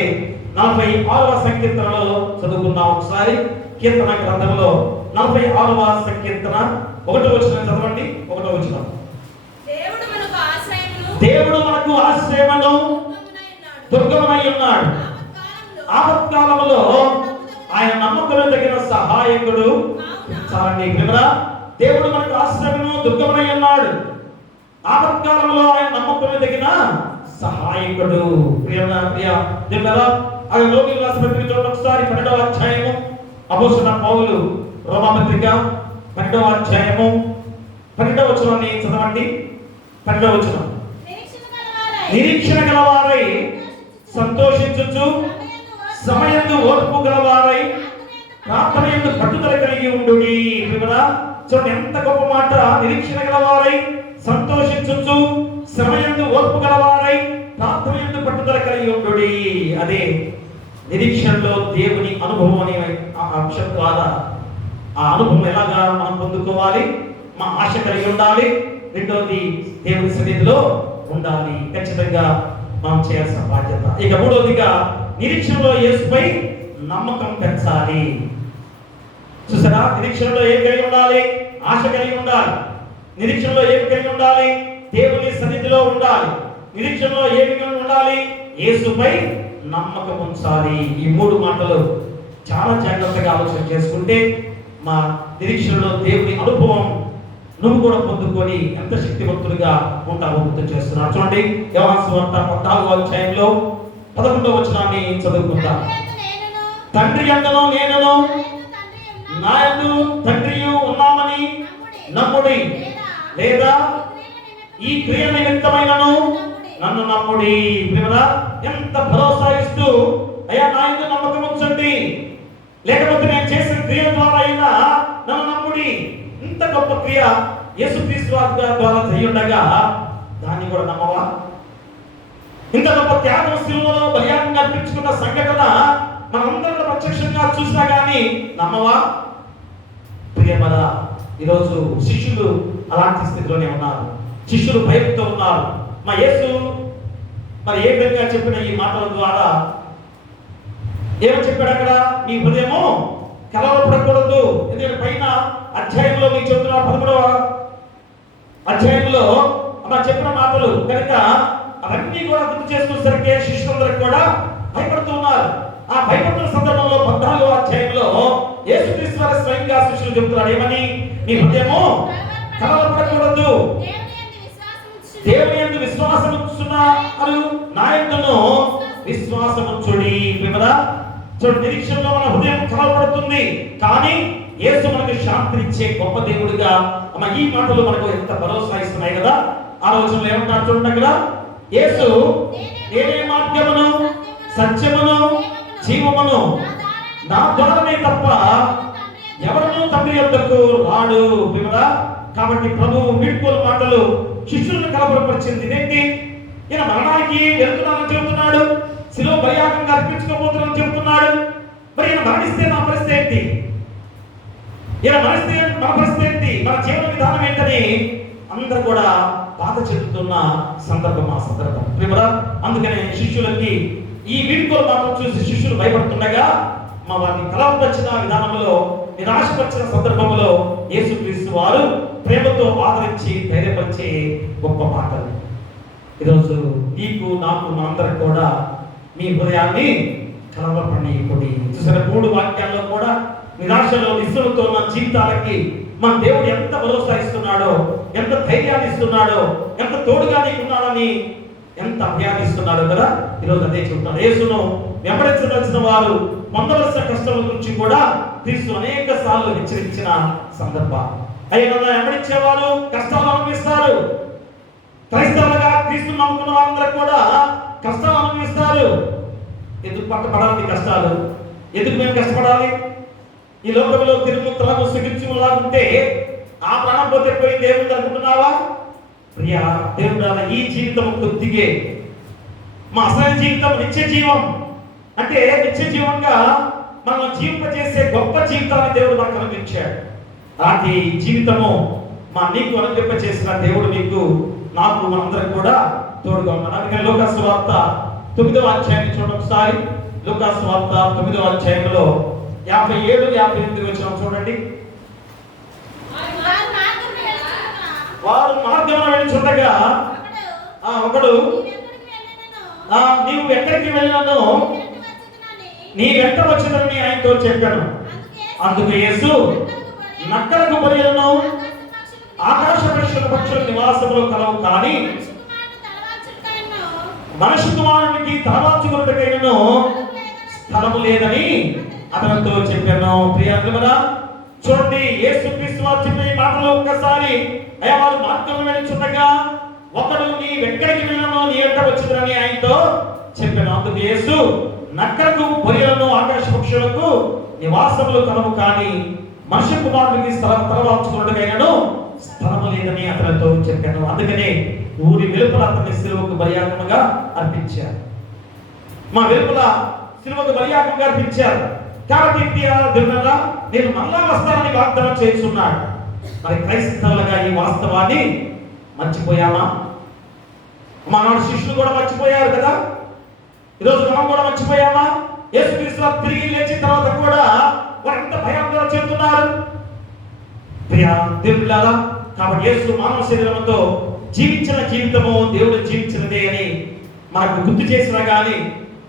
46వ సంకీర్తనలో చదువుకున్నాం ఒకసారి. కీర్తన గ్రంథంలో 46వ సంకీర్తన 1వ వచనం చదవండి. 1వ వచనం. దేవుడు మనకు దేవుడు మనకు ఆశ్రయమును దుర్గమునై ఉన్నాడు. ఆపత్కాలంలో ఆయన నమ్మకం తగిన సహాయకుడు. చాలండి ప్రియరా, దేవుడు మనకు ఆశ్రయమును దుర్గమునై ఉన్నాడు. ఆపత్కాలంలో ఆయన నమ్మకం తగిన సహాయకుడు. ప్రియరా, ఆయన లోకీయుల రాసిన పత్రిక చూడండి ఒకసారి 12వ అధ్యాయము. అపోస్తలుడైన పౌలు రోమాపత్రిక 12వ అధ్యాయము 12వ వచనాన్ని చదవండి. 12వ వచనం. నిరీక్షణ గలవారై సంతోషించుచు సమయందు ఓర్పు గలవారై ప్రార్థన యందు పట్టుదల కలిగి ఉండుడి. ప్రియరా, చూడండి ఎంత గొప్ప మాట. నిరీక్షణ గలవారై సంతోషించుచు సమయందు ఓర్పు గలవారై ప్రార్థన యందు పట్టుదల కలిగి ఉండుడి. అదే నిరీక్షణలో దేవుని అనుభవం అనే అంశం ద్వారా ఆ అనుభవం ఎలాగా మనం పొందుకోవాలి? మా ఆశ కలిగి ఉండాలి. రెండోది దేవుని సన్నిధిలో ఉండాలి. ఖచ్చితంగా మనం చేయాల్సిన బాధ్యత. ఇక మూడోదిగా నిరీక్షణలో యేసుపై నమ్మకం పెంచాలి. చూసారా, నిరీక్షణలో ఏం కలిగి ఉండాలి? ఆశ కలిగి ఉండాలి. నిరీక్షణలో ఏం కలిగి ఉండాలి? దేవుని సన్నిధిలో ఉండాలి. నిరీక్షణలో ఏమి ఉండాలి? యేసుపై నమ్మకం ఉంచాలి. ఈ మూడు మాటలు చాలా జాగ్రత్తగా ఆలోచన చేసుకుంటే మా నిరీక్షణలో దేవుని అనుభవం నువ్వు కూడా పొందుకొని ఎంత శక్తివంతుడిగా ఉంటావో గుర్తు చేస్తున్నాను. చూడండి, యోహాను సువార్త 14వ అధ్యాయంలో 11వ వచనాన్ని చదువుకుందాం. తండ్రి యందును నేనును నా యందు తండ్రియు ఉన్నామని నమ్ముడి, లేదా ఈ క్రియ నిమిత్తమైనను నన్ను నమ్ముడి. ప్రియరా, ఎంత భరోసా ఇస్తూ అయ్యా నా యందు నమ్మకం ఉంచండి, లేకపోతే నేను చేసిన క్రియ ద్వారా అయినా నన్ను నమ్ముడి. ఇంత గొప్ప క్రియ యేసుక్రీస్తు ద్వారా చేయుండగా దాన్ని కూడా నమ్మవా? ఇంత గొప్ప త్యాగం శిలువలో బలియాగంగా అర్పించుకున్న సంఘటన మనందరం ప్రత్యక్షంగా చూసినా కానీ నమ్మవా? ప్రియమరా, ఈరోజు శిష్యులు అలాంటి స్థితిలోనే ఉన్నారు. శిష్యులు భయంతో ఉన్నారు. మా యేసు మరి ఏ విధంగా చెప్పిన ఈ మాటల ద్వారా ఏమని చెప్పాడు అక్కడ? మీ హృదయము కలవరపడకూడదు. ఎందుకంటే పైన అధ్యాయంలో మీకు చెబుతున్న 13వ అధ్యాయంలో అలా చెప్పిన మాటలు కనుక అవన్నీ కూడా గుర్తు చేసుకునేసరికి శిష్యులందరికీ కూడా భయపడుతూ ఉన్నారు. ఆ భయపడుతున్న సందర్భంలో 14వ అధ్యాయంలో యేసుక్రీస్తు వారు స్వయంగా శిష్యులు చెబుతున్నారు ఏమని? మీ హృదయము కలవరపడకూడదు, దేవుని యందు విశ్వాసం ఉంచున్నారు, నా యందును విశ్వాసం ఉంచుడి. వినరా, చూడండి, నిరీక్షణలో మన హృదయం కలవబడుతుంది, కానీ యేసు మనకు శాంతినిచ్చే గొప్ప దేవుడిగా ఈ మాటలు మనకు ఎంత భరోసా ఇస్తున్నాయి కదా. ఆ రోజుల్లో ఏమంటారు చూడండి అక్కడ, యేసు నేనే మార్గమును సత్యమును జీవమును, నా ద్వారానే తప్ప ఎవరునూ తండ్రి యొద్దకు రాడు. వినరా, కాబట్టి ప్రభువు వీడ్కోలు మాటలు శిష్యులను కలవరపరిచింది. ఇదేంటి? ఈయన మరణానికి వెళ్తున్నానని చెబుతున్నాడు, శిలువ బలియాగంగా అర్పించుకోబోతున్నానని చెబుతున్నాడు. మరి ఈయన మరణిస్తే నా పరిస్థితి ఏంటి? ఈయన మరణిస్తే మన పరిస్థితి ఏంటి? మన జీవన విధానం ఏంటని అందరూ కూడా బాధ చెందుతున్న సందర్భం ఆ సందర్భం. ప్రియరా, అందుకనే శిష్యులకి ఈ వీడ్కోలు మాటలు చూసి శిష్యులు భయపడుతుండగా మా వారిని కలవపరిచిన విధానంలో, నిరాశపరిచిన సందర్భంలో యేసుక్రీస్తు వారు ప్రేమతో ఆదరించి ధైర్యపరిచే గొప్ప మాటలు. ఈరోజు నీకు నాకు మనందరం కూడా మీ హృదయాన్ని కలవరపడనీయకుడి. చూసిన 3 వాక్యాల్లో కూడా నిరాశలో నిస్సలతో ఉన్న జీవితాలకి మన దేవుడు ఎంత భరోసా ఇస్తున్నాడో, ఎంత ధైర్యాన్ని ఇస్తున్నాడో, ఎంత తోడుగా నీకున్నాడని ఎంత అభయాన్ని ఇస్తున్నాడో కదా. ఈరోజు అదే చెబుతున్నాడు. యేసును వెంబడించవలసిన వారు పొందవలసిన కష్టాల గురించి కూడా క్రీస్తు అనేక సార్లు హెచ్చరించిన సందర్భం. అయినా వెంబడించేవారు కష్టాలు అనుభవిస్తారు. క్రైస్తవులుగా క్రీస్తు నమ్ముకున్న వారందరూ కూడా కష్టాలు అనుభవిస్తారు. ఎందుకు పక్కపడాలి కష్టాలు? ఎందుకు మేము కష్టపడాలి? ఈ లోకంలో తిరుగుతులకు సుఖించులాగుంటే ఆ ప్రాణం పోతే పోయి దేవుడు అనుకుంటున్నావా? ప్రియా దేవుడు, ఈ జీవితం కొద్దిగే, మా అసలు జీవితం నిత్య జీవం. అంటే నిత్య జీవంగా మనం జీవింపజేసే గొప్ప జీవితాన్ని దేవుడు మనకు అనుగ్రహించాడు. అలాంటి జీవితము మా నీకు అనుగ్రహింపజేసిన దేవుడు నీకు నాకు మనందరం కూడా తోడుగా ఉన్నాడు. అందుకని లూకాసు సువార్త 9వ అధ్యాయాన్ని చూడండి ఒకసారి. లూకాసు సువార్త 9వ అధ్యాయంలో 57-58 వచనం చూడండి. వారు మార్గమున వెళ్ళుచుండగా ఒకడు నీవు ఎక్కడికి వెళ్ళినాను నీ వెంట వచ్చిందని ఆయనతో చెప్పాను. అందుకు యేసు నక్కలకు బయలును ఆకాశ పక్షుల నివాసములు కలవు, కానీ మనుష్య కుమారునికి తలవాల్చుకున్నట్టుకైనను స్థలము లేదని అతనితో చెప్పాను. ప్రియులారా, చూడండి, యేసుక్రీస్తు వారు చెప్పిన ఈ మాటలు ఒక్కసారి అయ్యా వారు మార్గంలో వెళ్తుండగా ఒకడు నీ ఎక్కడికి వెళ్ళినానో నీ వెంట వచ్చిందని ఆయనతో చెప్పాను. అందుకు యేసు నక్కలకు బొరియలను ఆకాశ పక్షులకు నివాసములు కలవు, కానీ మనుష్య కుమారునికి తలవాల్చుకున్నట్టుకైనను స్థలము లేదని అతనితో చెప్పాను. అందుకనే ఊరి వెలుపల అతన్ని సిలువకు బలియాగముగా అర్పించారు. మా వెలుపల సిలువకు బలియాగముగా అర్పించారు. కాబట్టి దేవుడా, నేను మళ్ళా వస్తానని వాగ్దానం చేస్తున్నాడు. మరి క్రైస్తవులుగా ఈ వాస్తవాన్ని మర్చిపోయామా? మానవుడు శిష్యులు కూడా మర్చిపోయారు కదా. ఈరోజు మనం కూడా మర్చిపోయామా? యేసుక్రీస్తు తిరిగి లేచిన తర్వాత కూడా వారు ఎంత భయాందోళన చెందుతున్నారు. ప్రియా దేవులారా, కాబట్టి యేసు మానవ శరీరంతో జీవించిన జీవితము దేవుడు జీవించినదే అని మనకు గుర్తు చేసినా గాని,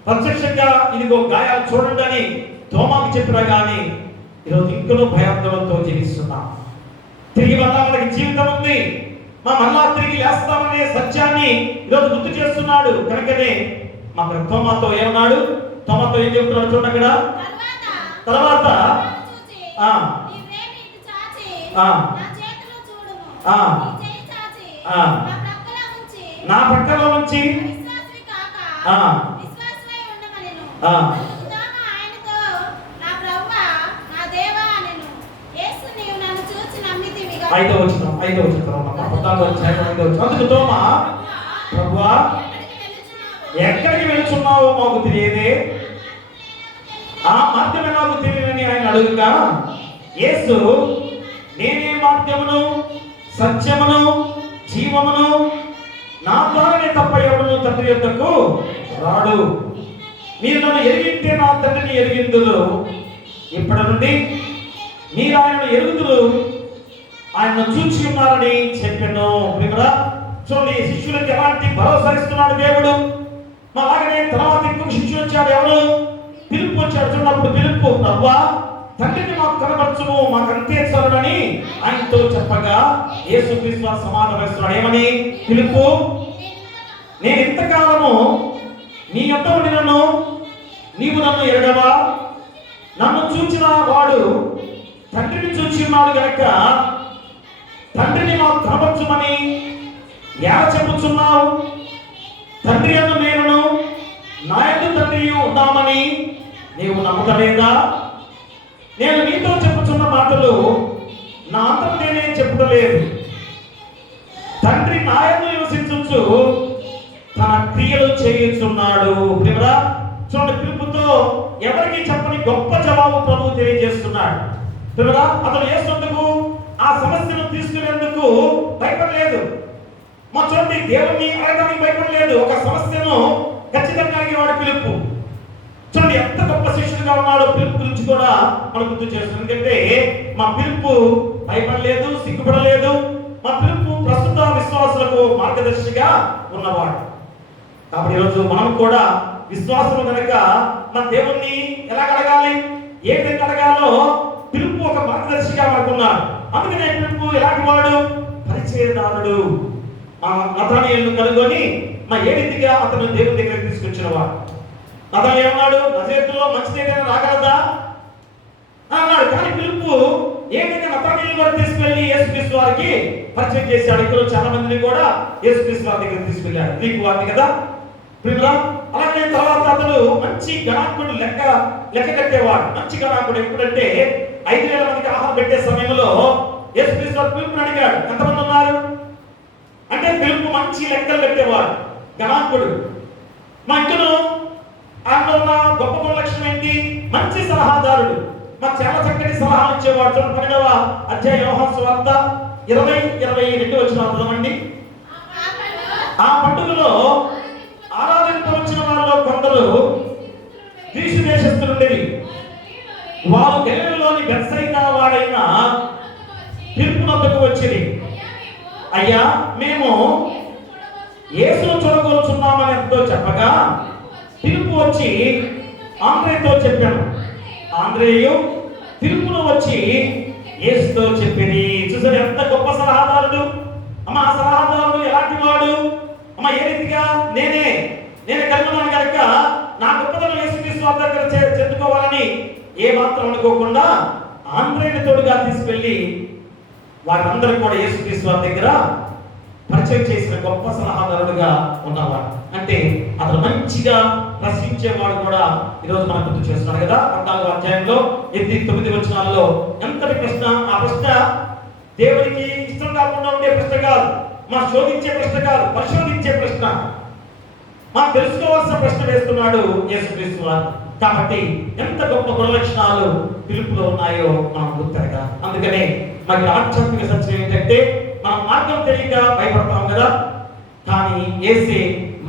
ప్రత్యక్షంగా ఇదిగో గాయాలు చూడండి అని తోమాకు చెప్పినా గాని, ఈరోజు ఇంకనూ భయాందోళనతో జీవిస్తున్నాం. తిరిగి మళ్ళా మనకి జీవితం ఉంది, మళ్ళా తిరిగి లేస్తామనే సత్యాన్ని ఈరోజు గుర్తు చేస్తున్నాడు. కనుకనే మా తోమాతో ఏమన్నాడు? తోమాతో ఏం చెప్తున్నాడు చూడండి అక్కడ. తర్వాత నా పక్కలో నుంచి ఐదో వచ్చిన అందుకు తోమా, ప్రభువా ఎక్కడికి వెళుచున్నావో మాకు తెలియదే, ఆ మార్గమే నాకు తెలియదని ఆయన అడుగుగా, యేసు నేనే మార్గమును సత్యమును జీవమును, నా ద్వారానే తప్ప ఎవడును తండ్రి యొద్దకు రాడు. మీరు నన్ను ఎరిగింటే నా తండ్రిని ఎరిగిందురు, ఇప్పటి నుండి మీరు ఆయనను ఎరుగుదురు, ఆయనను చూచి ఉన్నారని చెప్పాను. చూడండి, శిష్యులకు ఎలాంటి భరోసా ఇస్తున్నాడు దేవుడు. అలాగనే తర్వాత ఇంకొక శిష్యుడు వచ్చాడు. ఎవరు? పిలుపు వచ్చాడు. చూడప్పుడు పిలుపు, ప్రభువా తండ్రిని మాకు కనబరచుము, మాకు అంతే చాలునని ఆయనతో చెప్పగా యేసుక్రీస్తు సమాధానం ఇస్తున్నాడు. ఏమని? పిలుపు, నేను ఇంతకాలము నీ యొద్ద ఉండినను నీవు నన్ను ఎరగవా? నన్ను చూచిన వాడు తండ్రిని చూచి ఉన్నాడు గనక తండ్రిని మాకు కనబరచుమని ఎలా చెప్పుచున్నావు? తండ్రి యందు నేనును నా యందు తండ్రియు ఉన్నామని నీవు నమ్మకలేదా? నేను నీతో చెప్పుచున్న మాటలు నా అంతట నేనే చెప్పుటలేదు, తండ్రి నా యందు నివసించుచు తన క్రియలు చేయుచున్నాడు. ప్రియరా, చూడండి, పిలుపుతో ఎవరికి చెప్పని గొప్ప జవాబు ప్రభువు తెలియజేస్తున్నాడు. ప్రియరా, అతను యేసుకు ఆ సమస్యను తీసుకునేందుకు భయపడలేదు. మా చూడండి, దేవుని అడగడానికి భయపడలేదు. ఒక సమస్యను ఖచ్చితంగా అడిగినవాడు పిలుపు. చూడండి ఎంత గొప్ప శిష్యుడిగా ఉన్నాడో పిలుపు గురించి కూడా మనం గుర్తు చేస్తున్నాం. ఎందుకంటే మా పిలుపు భయపడలేదు, సిగ్గుపడలేదు. మా పిలుపు ప్రస్తుత విశ్వాసులకు మార్గదర్శిగా ఉన్నవాడు. కాబట్టి ఈరోజు మనం కూడా విశ్వాసం కనుక మన దేవుణ్ణి ఎలా అడగాలి, ఏ విధంగా అడగాలో పిలుపు ఒక మార్గదర్శిగా మనకున్నాడు. అందుకనే పిలుపు ఎలాంటి వాడు? పరిచయదారుడు. నతనయేలును కనుగొని ఏ రీతిగా అతను దేవుని దగ్గరికి తీసుకొచ్చిన వాడు. అతను ఏమన్నాడు? నజరేతులో మంచి ఏదైనా రాగలదా అన్నాడు. కానీ పిలుపు ఏదైనా నతనయేలు కూడా తీసుకెళ్లి యేసుక్రీస్తు వారికి పరిచయం చేశాడు. ఇక్కడ చాలా మందిని కూడా యేసుక్రీస్తు వారి దగ్గరికి తీసుకెళ్లాడు. నీకు వారిని కదా ప్రియులా. అలాగే తర్వాత అతడు మంచి గణాంకుడు, లెక్క కట్టేవాడు. మంచి గణాంకుడు. ఎప్పుడంటే 5,000 మందికి ఆహారం పెట్టే సమయంలో యేసుక్రీస్తు వారు పిలుపుని అడిగాడు, ఎంతమంది ఉన్నారు అంటే పిలుపు మంచి లెక్కలు పెట్టేవాడు, గణాంకుడు. మా ఇంట్లో ఆయనలో ఉన్న గొప్ప లక్షణం ఏంటి? మంచి సలహాదారుడు. మాకు చాలా చక్కటి సలహాలు ఇచ్చేవాడు. 12వ అధ్యాయం యోహాను సువార్త 20:22 వచనాలండి. ఆ పండుగలో ఆరాధింపవచ్చిన వారిలో కొందరు గ్రీసు దేశస్థులుండేవి. వారు గలిలయలోని బెత్సయిదా వాడైన ఫిలిప్పు వద్దకు వచ్చిరి. అయ్యా, మేము యేసును చూడగలుగుతున్నామని ఎంతో చెప్పగా ఫిలిప్పు వచ్చి ఆంద్రేతో చెప్పాను. ఆంద్రేయు ఫిలిప్పును వచ్చి యేసుతో చెప్పింది. చూసారు ఎంత గొప్ప సలహాదారుడు. అమ్మ ఆ సలహాదారుడు ఎలాంటి వాడు? అమ్మ ఏ రీతిగా నేను కనుగొన్నాను కనుక నా గొప్పతనం యేసుక్రీస్తు వారి దగ్గర చెందుకోవాలని ఏ మాత్రం అనుకోకుండా ఆంద్రేయుని తోడుగా తీసుకెళ్లి వారందరూ కూడా యేసుక్రీస్తు వారి దగ్గర పరిచయం చేసిన గొప్ప సలహాదారుడుగా ఉన్నవాడు. అంటే అతను మంచిగా ప్రశ్నించేవాడు కూడా ఈరోజు మనం గుర్తు చేస్తున్నాడు కదా. 14వ అధ్యాయంలో 8-9 వచనాల్లో ఎంతటి ప్రశ్న! ఆ ప్రశ్న దేవునికి ఇష్టం కాకుండా ఉండే ప్రశ్న కాదు, మా శోధించే ప్రశ్న కాదు, పరిశోధించే ప్రశ్న, మా తెలుసుకోవాల్సిన ప్రశ్న వేస్తున్నాడు యేసుక్రీస్తు వారు. కాబట్టి ఎంత గొప్ప గుణలక్షణాలు ఫిలిప్పులో ఉన్నాయో మనం గుర్తెరగా. అందుకనే మరి ఆధ్యాత్మిక సత్యం ఏంటంటే మనం మార్గం తెలియక భయపడతాం కదా, కానీ యేసే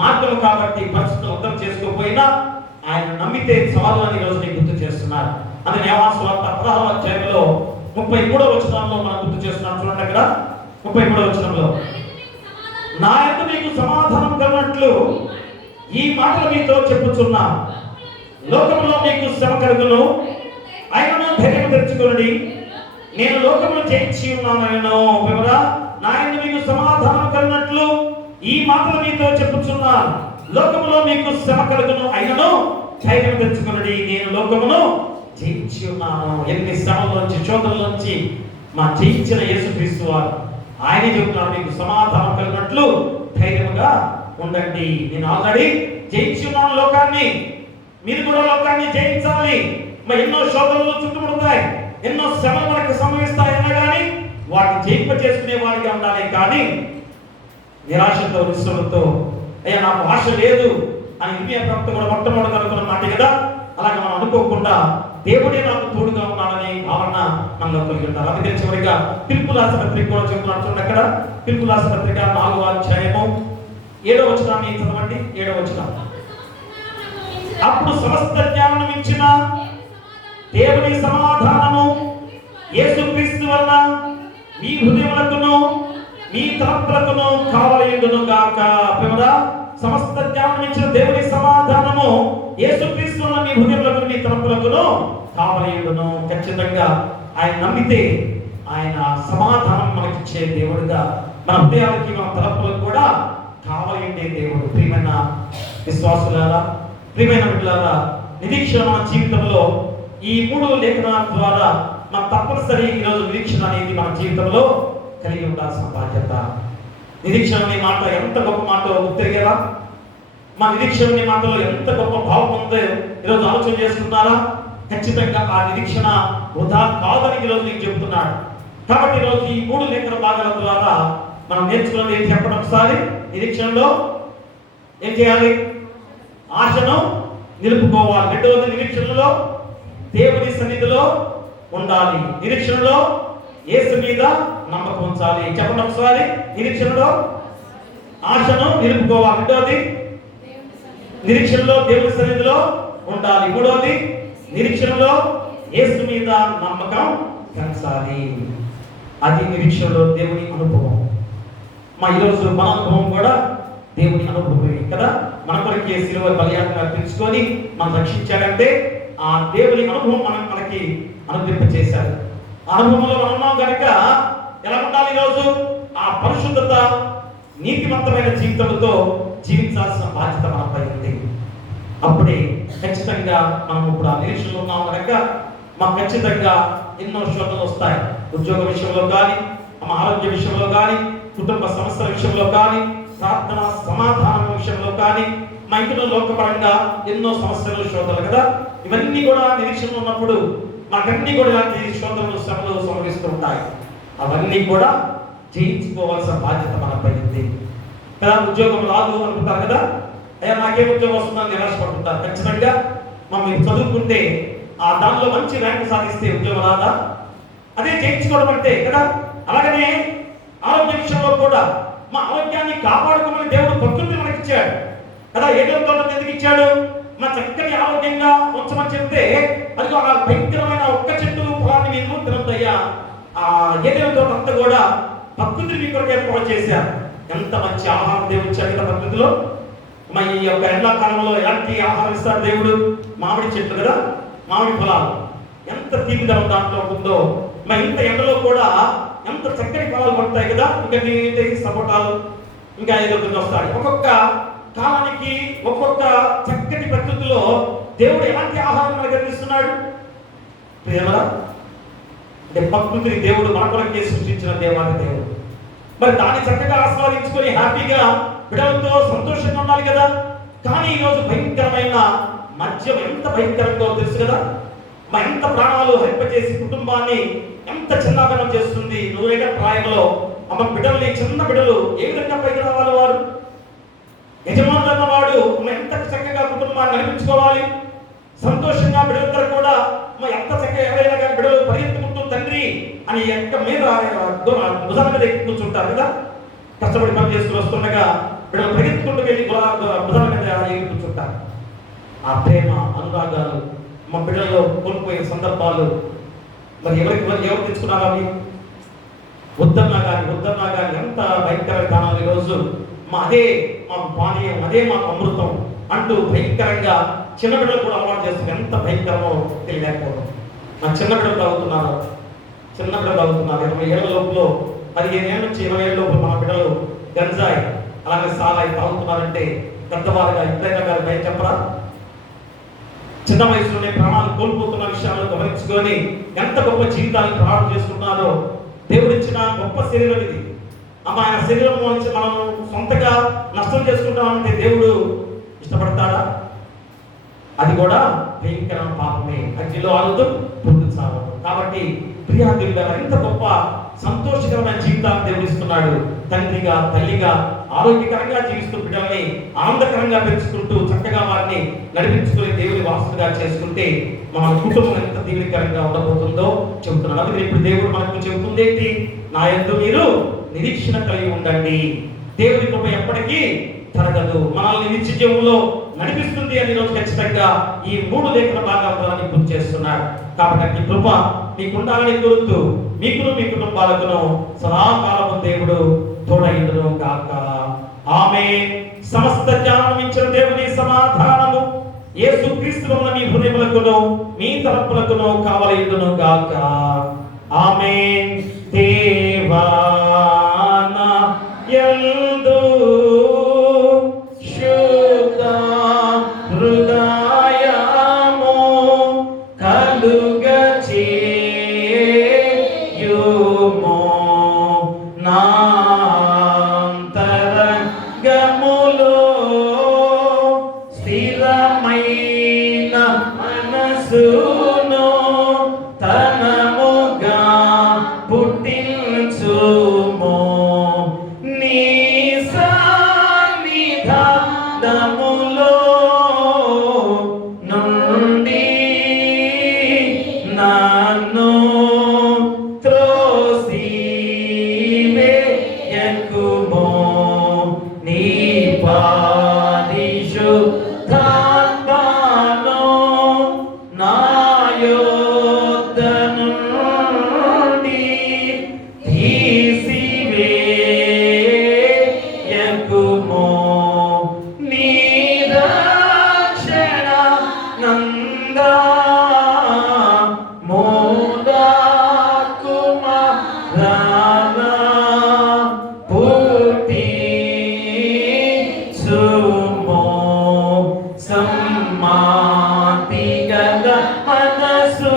మార్గం కాబట్టి పరిస్థితులు అర్థం చేసుకోకపోయినా ఆయన నమ్మితే చాలు అని రోజు నేను గుర్తు చేస్తున్నారు. అందుకని యోహాను సువార్త 16వ అధ్యాయంలో 33వ వచనంలో మనం గుర్తు చేస్తున్నాం. చూడండి అక్కడ 33వ వచనంలో, నా యందు మీకు సమాధానం కలిగినట్లు ఈ మాటలు మీతో చెప్పుచున్నా, లోకంలో మీకు శ్రమ కలుగును, ఆయనను ధైర్యం తెచ్చుకొనుడి, నేను లోకమును జయించి ఉన్నానను. నా యందు మీకు సమాధానం కలిగినట్లు ఈ మాటలు మీతో చెప్పుచున్నాను, లోకములో మీకు శ్రమ కలుగును, అయినను ధైర్యం తెచ్చుకొనుడి, నేను లోకమును జయించి ఉన్నాను. ఎన్ని శ్రమలోంచి శోధనలోంచి మా జయించిన యేసుక్రీస్తు వారు ఆయనే చెబుతున్నారు, మీకు సమాధానం కలిగినట్లు ధైర్యంగా ఉండండి, నేను ఆల్రెడీ జయించి ఉన్నాను లోకాన్ని, మీరు కూడా లోకాన్ని జయించాలి. మరి ఎన్నో శోధనలు చుట్టుముడతాయి, ఎన్నో శ్రమలు మనకు సంభవిస్తాయన్నా కానీ వాటిని జయింప చేసుకునే వాడిగా ఉండాలి. కానీ నిరాశతో నిస్సలతో అయ్యా నాకు ఆశ లేదు అని ఇర్మియా ప్రవక్త కూడా మొట్టమొదటి అనుకున్న మాట కదా. అలాగే మనం అనుకోకుండా దేవుడే నాకు తోడుగా ఉన్నాడని భావన మనలో కలిగి ఉంటారు. అందుకే చివరిగా ఫిలిప్పు రాసిన పత్రిక కూడా చెబుతున్నాడు. చూడండి అక్కడ ఫిలిప్పు రాసిన పత్రిక 4వ అధ్యాయము 7వ వచనాన్ని చదవండి. 7వ వచనం, అప్పుడు సమస్త జ్ఞానం ఇచ్చిన దేవుని సమాధానము యేసుక్రీస్తు వలన మీ హృదయములకును మీ తలంపులకును కావలయుండును గాక. సమస్త జ్ఞానం ఇచ్చిన దేవుని సమాధానము యేసుక్రీస్తు వలన మీ హృదయములకును మీ తలంపులకును కావలయుండును. ఖచ్చితంగా ఆయన నమ్మితే ఆయన సమాధానం మనకిచ్చే దేవుడుగా, మన హృదయాలకి మన తలంపులకు కూడా కావలయుండే దేవుడు. ప్రియమైన విశ్వాసులారా, ప్రియమైన బిడ్డలారా, నిరీక్షణ మన జీవితంలో ఈ 3 లేఖనాల ద్వారా మన తప్పనిసరి ఈరోజు నిరీక్షణ అనేది మన జీవితంలో కలిగి ఉండాల్సిన బాధ్యత. నిరీక్షణ అనే మాట ఎంత గొప్ప మాట గుర్తిరిగేలా, మా నిరీక్షణ అనే మాటలో ఎంత గొప్ప భావం ఉందో ఈరోజు ఆలోచన చేస్తున్నారా? ఖచ్చితంగా ఆ నిరీక్షణ వృధా కాదని ఈరోజు నీకు చెబుతున్నాడు. కాబట్టి ఈరోజు ఈ 3 లేఖన భాగాల ద్వారా మనం నేర్చుకున్నది ఏం చెప్పడం? ఒకసారి నిరీక్షణలో ఏం చేయాలి? ఆశను నిలుపుకోవాలి. రెండవది నిరీక్షణలో దేవుని సన్నిధిలో ఉండాలి. నిరీక్షణలో యేసు మీద నమ్మకం ఉంచాలి. చెప్పండి ఒకసారి. నిరీక్షణలో ఆశను నిలుపుకోవాలి. రెండవది నిరీక్షణలో దేవుని సన్నిధిలో ఉండాలి. మూడవది నిరీక్షణలో యేసు మీద నమ్మకం పెంచాలి. అది నిరీక్షణలో దేవుని అనుభవం. మా ఈరోజు మన అనుభవం కూడా దేవుని అనుభవమే కదా. మన కొరకే శిలువ బలియాగంగా అర్పించుకొని మనం రక్షించాడంటే ఆ దేవుని అనుభవం మనకి అనుభవింప చేశారు. అనుభవంలో మనం ఉన్నాం కనుక ఎలా ఉండాలి? ఈరోజు ఆ పరిశుద్ధత, నీతివంతమైన జీవితంతో జీవించాల్సిన బాధ్యత మనపై ఉంది. అప్పుడే ఖచ్చితంగా మనం ఇప్పుడు ఆ నిరీక్షణలో ఉన్నాం కనుక మాకు ఖచ్చితంగా ఎన్నో శోధనలు వస్తాయి. ఉద్యోగ విషయంలో కానీ, మా ఆరోగ్య విషయంలో కానీ, కుటుంబ సమస్యల విషయంలో కానీ, ప్రార్థన సమాధానం విషయంలో కానీ, మా ఇంట్లో లోకపరంగా ఎన్నో సమస్యలు, శోధనలు కదా. ఇవన్నీ కూడా నిరీక్షణ ఉన్నప్పుడు మాకన్నీ కూడా ఇలాంటి శోధనలు, శ్రమలు సంభవిస్తూ ఉంటాయి. అవన్నీ కూడా జయించుకోవాల్సిన బాధ్యత మనపై ఉంది కదా. ఉద్యోగం రాదు అనుకుంటారు కదా, అయ్యా నాకేం ఉద్యోగం వస్తుందని నిరాశపడుతుంటారు. ఖచ్చితంగా మీరు చదువుకుంటే ఆ దానిలో మంచి ర్యాంక్ సాధిస్తే ఉద్యోగం రాదా? అదే జయించుకోవడం అంటే కదా. అలాగనే ఆరోగ్య విషయంలో కూడా మా ఆరోగ్యాన్ని కాపాడుకోమని దేవుడు ప్రకృతి మనకి ఇచ్చాడు కదా. ఏదైనా తోట ఎందుకు ఇచ్చాడు? మా చక్కని ఆరోగ్యంగా ఉంచమని చెప్తే అది ఆ భయంకరమైన ఒక్క చెట్టు పొలాన్ని మీరు తినద్దయ్యా. ఆ ఏదైనా తోట అంతా కూడా ప్రకృతిని మీ కొరకు ఏర్పాటు చేశారు. ఎంత మంచి ఆహారం దేవుడు ఇచ్చాడు కదా ప్రకృతిలో. మా ఈ యొక్క ఎండాకాలంలో ఎలాంటి ఆహారం ఇస్తాడు దేవుడు? మామిడి చెట్లు కదా, మామిడి ఫలాలు ఎంత తీపిదనం దాంట్లో ఉందో. మా ఇంత ఎండలో కూడా ఎంత చక్కని ఫలాలు పడతాయి కదా. ఇంకా సపోటాలు ఇంకా ఏదో వస్తాయి. ఒక్కొక్క కాలానికి ఒక్కొక్క చక్కటి ప్రకృతిలో దేవుడు ఎలాంటి ఆహారం మనకు అందిస్తున్నాడు ప్రియమరా? అంటే ప్రకృతిని దేవుడు మన కొరకే సృష్టించిన దేవాది దేవుడు. మరి దాన్ని చక్కగా ఆస్వాదించుకొని హ్యాపీగా బిడ్డలతో సంతోషంగా ఉండాలి కదా. కానీ ఈరోజు భయంకరమైన మద్యం ఎంత భయంకరంగా తెలుసు కదా. మా ఎంత ప్రాణాలు హరింపజేసి కుటుంబాన్ని ఎంత చిన్నాభిన్నం చేస్తుంది. నువ్వేగా ప్రాయంలో అమ్మ బిడ్డల్ని, చిన్న బిడ్డలు ఏ విధంగా పైకి రావాలి? వారు యజమానులు అన్నవాడు ఎంత చక్కగా కుటుంబాన్ని నడిపించుకోవాలి, సంతోషంగా బిడ్డలందరూ కూడా ఎంత చక్కగా ఎవరైనా కానీ బిడ్డలు పరిగెత్తుకుంటూ తండ్రి అని ఎంత మీద భుజాల మీద ఎక్కి కూర్చుంటారు కదా. కష్టపడి పని చేసుకుని వస్తుండగా బిడ్డలు పరిగెత్తుకుంటూ వెళ్ళి భుజాల మీద ఎక్కి కూర్చుంటారు. ఆ ప్రేమ అనురాగాలు మా బిడ్డల్లో కోల్పోయిన సందర్భాలు మరి ఎవరు తెచ్చుకున్నారా? అవి వద్దన్నా కానీ ఎంత భయంకర విధానాలు ఈరోజు. అదే మాకు పానీయం, అదే మాకు అమృతం అంటూ భయంకరంగా చిన్న బిడ్డలు కూడా అలవాటు చేస్తుంది. ఎంత భయంకరమో తెలియకపోవడం. నా చిన్న బిడ్డలు తాగుతున్నారు 20 ఏళ్ల లోపల, 15 ఏళ్ళ నుంచి 20 ఏళ్ళ లోపల మన బిడ్డలు గంజాయి అలాగే సారాయి తాగుతున్నారంటే పెద్దవారుగా ఎప్పుడైనా గారు భయం చెప్పరా? చిన్న వయసులోనే ప్రాణాలు కోల్పోతున్న విషయాలను గమనించుకొని ఎంత గొప్ప జీవితాన్ని ప్రారంభం చేసుకున్నారో. దేవుడిచ్చిన గొప్ప శరీరం ఇది. ఆయన శరీరం నుంచి మనం సొంతగా నష్టం చేసుకుంటామంటే దేవుడు ఇష్టపడతాడా? అది కూడా భయంకర పాపమే. అగ్నిలో ఆలుతూ పుట్టు చావడం. కాబట్టి ప్రియాదేవుడు ఎంత గొప్ప సంతోషకరమైన జీవితాన్ని దేవుడు ఇస్తున్నాడు. తండ్రిగా, తల్లిగా ఆరోగ్యకరంగా జీవిస్తూ బిడ్డల్ని ఆనందకరంగా పెంచుకుంటూ చక్కగా వారిని నడిపించుకుని దేవుని వారసులుగా చేసుకుంటే మన కుటుంబం ఎంత దీవెనకరంగా ఉండబోతుందో చెబుతున్నాడు. అది ఇప్పుడు దేవుడు మనకు చెబుతుంది ఏంటి? నా యందు మీరు నిరీక్షణ కలిగి ఉండండి. దేవుని కృప ఎప్పటికీ తరగదు, మనల్ని నిత్య జీవంలో నడిపిస్తుంది అని రోజు ఖచ్చితంగా ఈ 3 లేఖన భాగాలను గుర్తు చేస్తున్నాడు. కాబట్టి ఈ కృప మీకు ఉండాలని కోరుతూ మీకును మీ కుటుంబాలకును సదాకాలము దేవుడు తోడైండును గాక. ఆమేన్. సమస్త జ్ఞానం ఇచ్చిన దేవుని సమాధానము యేసుక్రీస్తులో మీ హృదయములకును మీ తలంపులకును కావలియుండును గాక. ఆమేన్. దేవా నా యందు శుద్ధ హృదయము కలుగచేయుము, నాంతరంగములో స్థిరమైన మనసును తనముగా పుట్టించుము. నీ సన్నిధానములో నుండి నన్ను త్రోసివేయకుము. నీ పరిశుద్ధాత్మను నా యొద్ద నుండి తీసివేయకుము. నీ రక్షణ నందా మనసు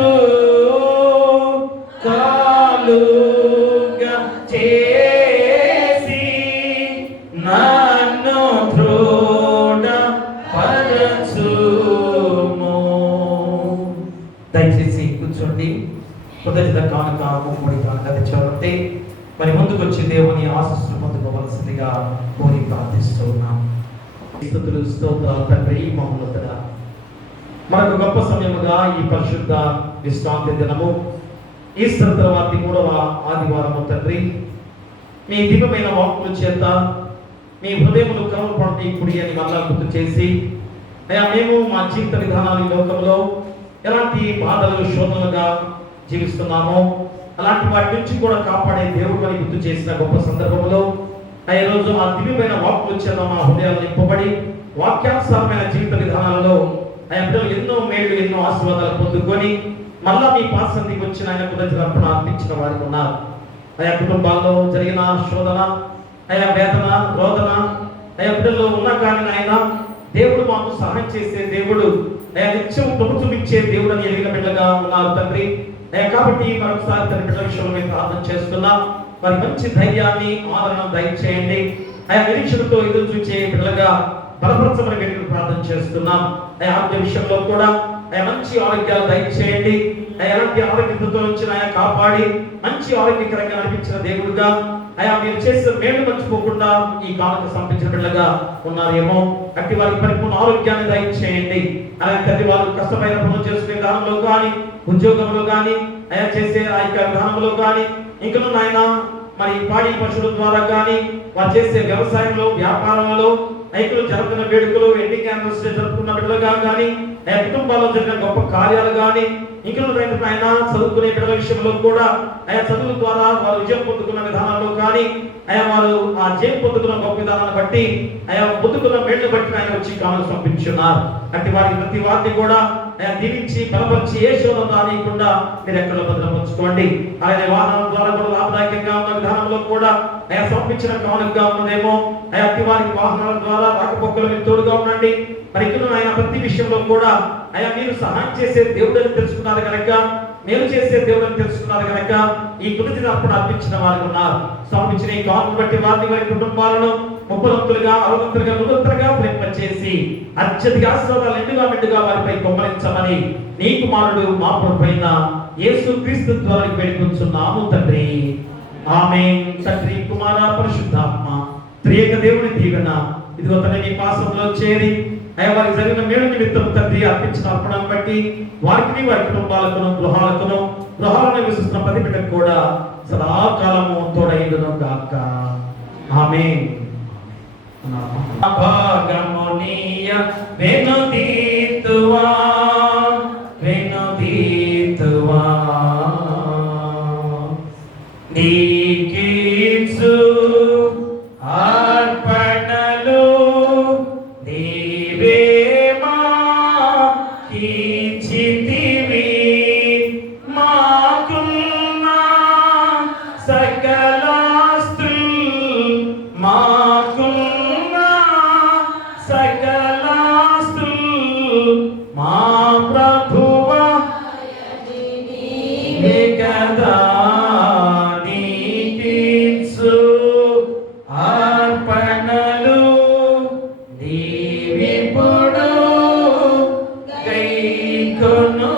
కాలుగా చేసి నన్ను దృఢపరచుము. దయచేసి కూర్చోండి. మొదటిద కానుక ముమ్మడి కానుక తెచ్చారంటే మరి ముందుకు వచ్చి దేవుని ఆశీస్సులు పొందుకోవలసిందిగా కోరి ప్రార్థిస్తున్నాం. స్తుతులు స్తోత్రాలు తండ్రి మహోన్నతుడా, మనకు గొప్ప సమయముగా ఈ పరిశుద్ధ విశ్రాంతి దినము ఈస్టర్ తర్వాత 3వ ఆదివారము తండ్రి మీ దివ్యమైన వాక్కుల చేత మీ హృదయములు కలవపడి కుడి అని మళ్ళా గుర్తు చేసి అయ్యా మేము మా జీవిత విధానాలు ఈ లోకంలో ఎలాంటి బాధలు శోధనలుగా జీవిస్తున్నామో అలాంటి వాటి నుంచి కూడా కాపాడే దేవుడు అని గుర్తు చేసిన గొప్ప సందర్భంలో ఈ రోజు ఆ దివ్యమైన వాక్కుల చేత మా హృదయాలు నింపబడి వాక్యానుసారమైన జీవిత విధానాలలో ఆయన బిడ్డలు ఎన్నో మేళ్లు ఎన్నో ఆశీర్వాదాలు పొందుకొని మళ్ళా మీ పాసందికి వచ్చిన ఆయన కృతజ్ఞతలు అర్పించిన వారికి ఉన్నారు. ఆయా కుటుంబాల్లో జరిగిన శోధన, ఆయా వేదన, రోదన ఆయా బిడ్డల్లో ఉన్న కానీ ఆయన దేవుడు మాకు సహాయం చేసే దేవుడు, ఆయా నిత్యం ప్రభుత్వం ఇచ్చే దేవుడు అని ఎరిగిన బిడ్డగా ఉన్నారు తండ్రి. కాబట్టి మరొకసారి తన బిడ్డల విషయంలో మేము ప్రార్థన చేస్తున్నాం. మరి మంచి ధైర్యాన్ని, ఆదరణ దయచేయండి. ఆయా నిరీక్షణతో ఎదురు చూచే బిడ్డలుగా బలపరచమని వ్యక్తులు ప్రార్థన చేస్తున్నాం. ఆరోగ్య విషయంలో కూడా మంచి ఆరోగ్యాలు దయచేయండి. ఎలాంటి ఆరోగ్యతతో వచ్చిన కాపాడి మంచి ఆరోగ్యకరంగా నడిపించిన దేవుడుగా మీరు చేసిన మేలు మర్చిపోకుండా ఈ కాలంలో సమర్పించిన బిడ్డలుగా ఉన్నారేమో. అట్టి వారికి పరిపూర్ణ ఆరోగ్యాన్ని దయచేయండి. అలాగే తండ్రి వారు కష్టమైన పనులు చేసుకునే విధానంలో కానీ, ఉద్యోగంలో కానీ, చేసే ఆ యొక్క విధానంలో కానీ, ఇంకా ఆయన మరి పాడి పశువుల ద్వారా కానీ, వారు చేసే వ్యవసాయంలో, వ్యాపారంలో, ఐకులు జరుగుతున్న వేడుకలు, వెడ్డింగ్ యానివర్సరీ జరుపుకున్న బిడ్డలుగా కానీ, కుటుంబాల్లో జరిగిన గొప్ప కార్యాలు కానీ, ఇంకా ఆయన చదువుకునే బిడ్డల విషయంలో కూడా చదువుల ద్వారా వారు విజయం పొందుకున్న విధానాల్లో కానీ, వారు ఆ జయం పొందుకున్న గొప్ప విధానాన్ని బట్టి పొందుకున్న మేళ్లు బట్టి ఆయన వచ్చి కావాలని పంపించున్నారు. అట్టి వారికి ప్రతి వారిని కూడా దీవించి బలపరిచి ఏ శోధన రానియకుండా మీరు ఎక్కడ భద్రపరచుకోండి. అలాగే వాహనాల ద్వారా కూడా లాభదాయకంగా ఉన్న విధానంలో కూడా సమర్పించిన కానుకగా ఉన్నదేమో. అట్టి వారికి వాహనాల ద్వారా రాకపోకలు మీరు తోడుగా ఉండండి. మరి ఇక్కడ ఆయన ప్రతి విషయంలో కూడా మీరు సహాయం చేసే దేవుడని తెలుసుకున్నారు కనుక, మేలు చేసే దేవుడని తెలుసుకున్నారు కనుక ఈ కృతిని అప్పుడు అర్పించిన వారికి ఉన్నారు. సమర్పించిన ఈ కానుకను బట్టి వారిని, వారి కుటుంబాలను ముప్పలంతులుగా, అరవంతులుగా, నూరంతులుగా ప్రేమించేసి అత్యధిక ఆశీర్వాదాలు ఎండుగా మెండుగా వారిపై కొమ్మరించమని నీ కుమారుడు మా ప్రభువైన యేసుక్రీస్తు ద్వారా వేడుకొంచున్నాము తండ్రి. ఆమేన్. తండ్రి, కుమార, పరిశుద్ధాత్మ త్రియేక దేవుని దీవెన ఇదిగో తండ్రి నీ పాసంలో చేరి వారికి జరిగిన మేలు నిమిత్తం తండ్రి అర్పించిన అర్పణను బట్టి వారికి, వారి కుటుంబాలకును, గృహాలను విశ్వసిన ప్రతి బిడ్డకు కూడా సదాకాలము తోడైండును గాక. ఆమేన్. భాగమునియ వెనుదీతువా నీకీసు అర్పణలు నీవే మాకిచ్చితివి. మాకున్న సకలాస్తులు మా ప్రభువా కదా. నీకీసు అర్పణలు నీవిప్పుడు గైకొనుమా.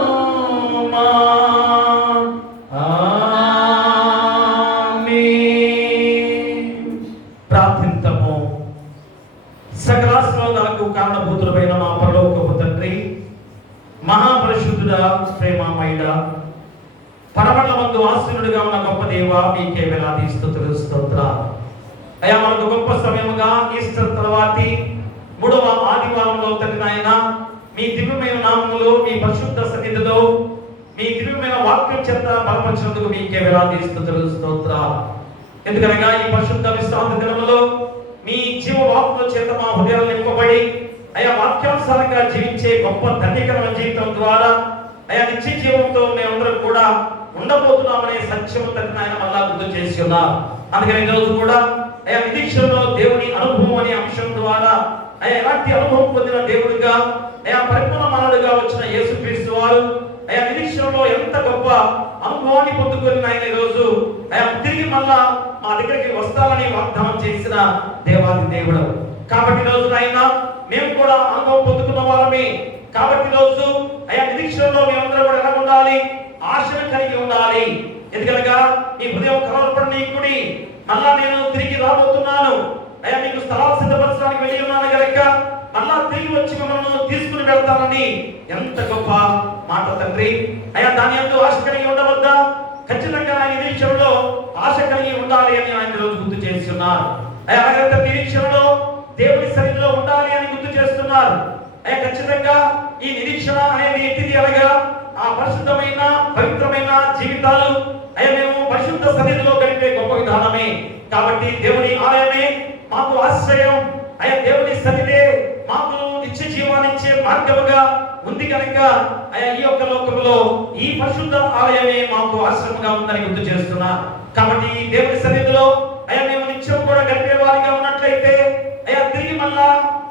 ఆమేన్. ప్రార్థింతము. సకలాశ్వాదాలకు కారణభూతులమైన మా పరలోకపు తండ్రి, మహాపరిశుద్ధుడా, ప్రేమమయుడా, పరమళమందు ఆశీనుడిగా ఉన్న గొప్ప దేవ, మీకే వేలాది స్తుతులు, స్తోత్రాలు. అయ్యా, మనకు గొప్ప సమయముగా ఈస్టర్ తర్వాతి 3వ ఆదివారంలో తండ్రి నాయన మీ దివ్యమైన నామములో, మీ పరిశుద్ధ సన్నిధిలో, మీ దివ్యమైన వాక్యం చేత బలపరిచినందుకు మీకే వేలాది స్తుతులు, స్తోత్రాలు. ఎందుకనగా ఈ పరిశుద్ధ విశ్రాంతి దినములో మీ జీవ వాక్కుల చేత మా హృదయాలు నింపబడి అయా వాక్యానుసారంగా జీవించే గొప్ప ధన్యకరమైన జీవితం ద్వారా అయా నిత్య జీవంతో మేమందరం కూడా ఉండబోతున్నామనే సత్యము తండ్రి ఆయన మళ్ళా గుర్తు చేసి ఉన్నారు. అందుకని ఈ రోజు కూడా అయా నిరీక్షణలో దేవుని అనుభవం అనే అంశం ద్వారా అయా ఎలాంటి అనుభవం పొందిన దేవుడిగా, అయా పరిపూర్ణ మానవుడిగా వచ్చిన యేసుక్రీస్తు వారు అయా నిరీక్షణలో ఎంత గొప్ప అనుభవాన్ని పొందుకొని ఆయన ఈ రోజు అయా తిరిగి మళ్ళా మా దగ్గరికి వస్తామని వాగ్దానం చేసిన దేవాది దేవుడు. కాబట్టి ఈ రోజు ఆయన మేము కూడా అనుభవం పొందుకున్న వారమే. కాబట్టి రోజు అయా నిరీక్షణలో మేమందరం కూడా ఎలా ఉండాలి? ఆశను కలిగి ఉండాలి. ఎందుకనగా నీ హృదయం కలవరపడనీయకుడి, మళ్ళా నేను తిరిగి రాబోతున్నాను, అయా మీకు స్థలాలు సిద్ధపరచడానికి వెళ్ళి ఉన్నాను కనుక మళ్ళా తిరిగి వచ్చి మిమ్మల్ని తీసుకుని వెళ్తానని ఎంత గొప్ప మాట తండ్రి. అయా దాని యందు ఆశ కలిగి ఉండవద్దా? ఖచ్చితంగా ఆయన నిరీక్షణలో ఆశ కలిగి ఉండాలి అని ఆయన రోజు గుర్తు చేస్తున్నారు. అయా అలాగే నిరీక్షణలో దేవుని సన్నిధిలో ఉండాలి అని గుర్తు చేస్తున్నారు. అయ్యా ఖచ్చితంగా ఈ నిరీక్షణ అనేది ఎట్టిది అనగా ఆ పరిశుద్ధమైన పవిత్రమైన జీవితాలు అయ్యా మేము పరిశుద్ధ సన్నిధిలో గడిపే గొప్ప విధానమే. కాబట్టి దేవుని ఆలయమే మాకు ఆశ్రయం, అయ్యా దేవుని సన్నిధే మాకు నిత్య జీవాన్నిచ్చే మార్గముగా ఉంది కనుక అయ్యా ఈ యొక్క లోకంలో ఈ పరిశుద్ధ ఆలయమే మాకు ఆశ్రమంగా ఉందని గుర్తు చేస్తున్నా. కాబట్టి దేవుని సన్నిధిలో అయ్యా మేము నిత్యం కూడా గడిపే వారిగా ఉన్నట్లయితే అయ్యా తిరిగి మళ్ళా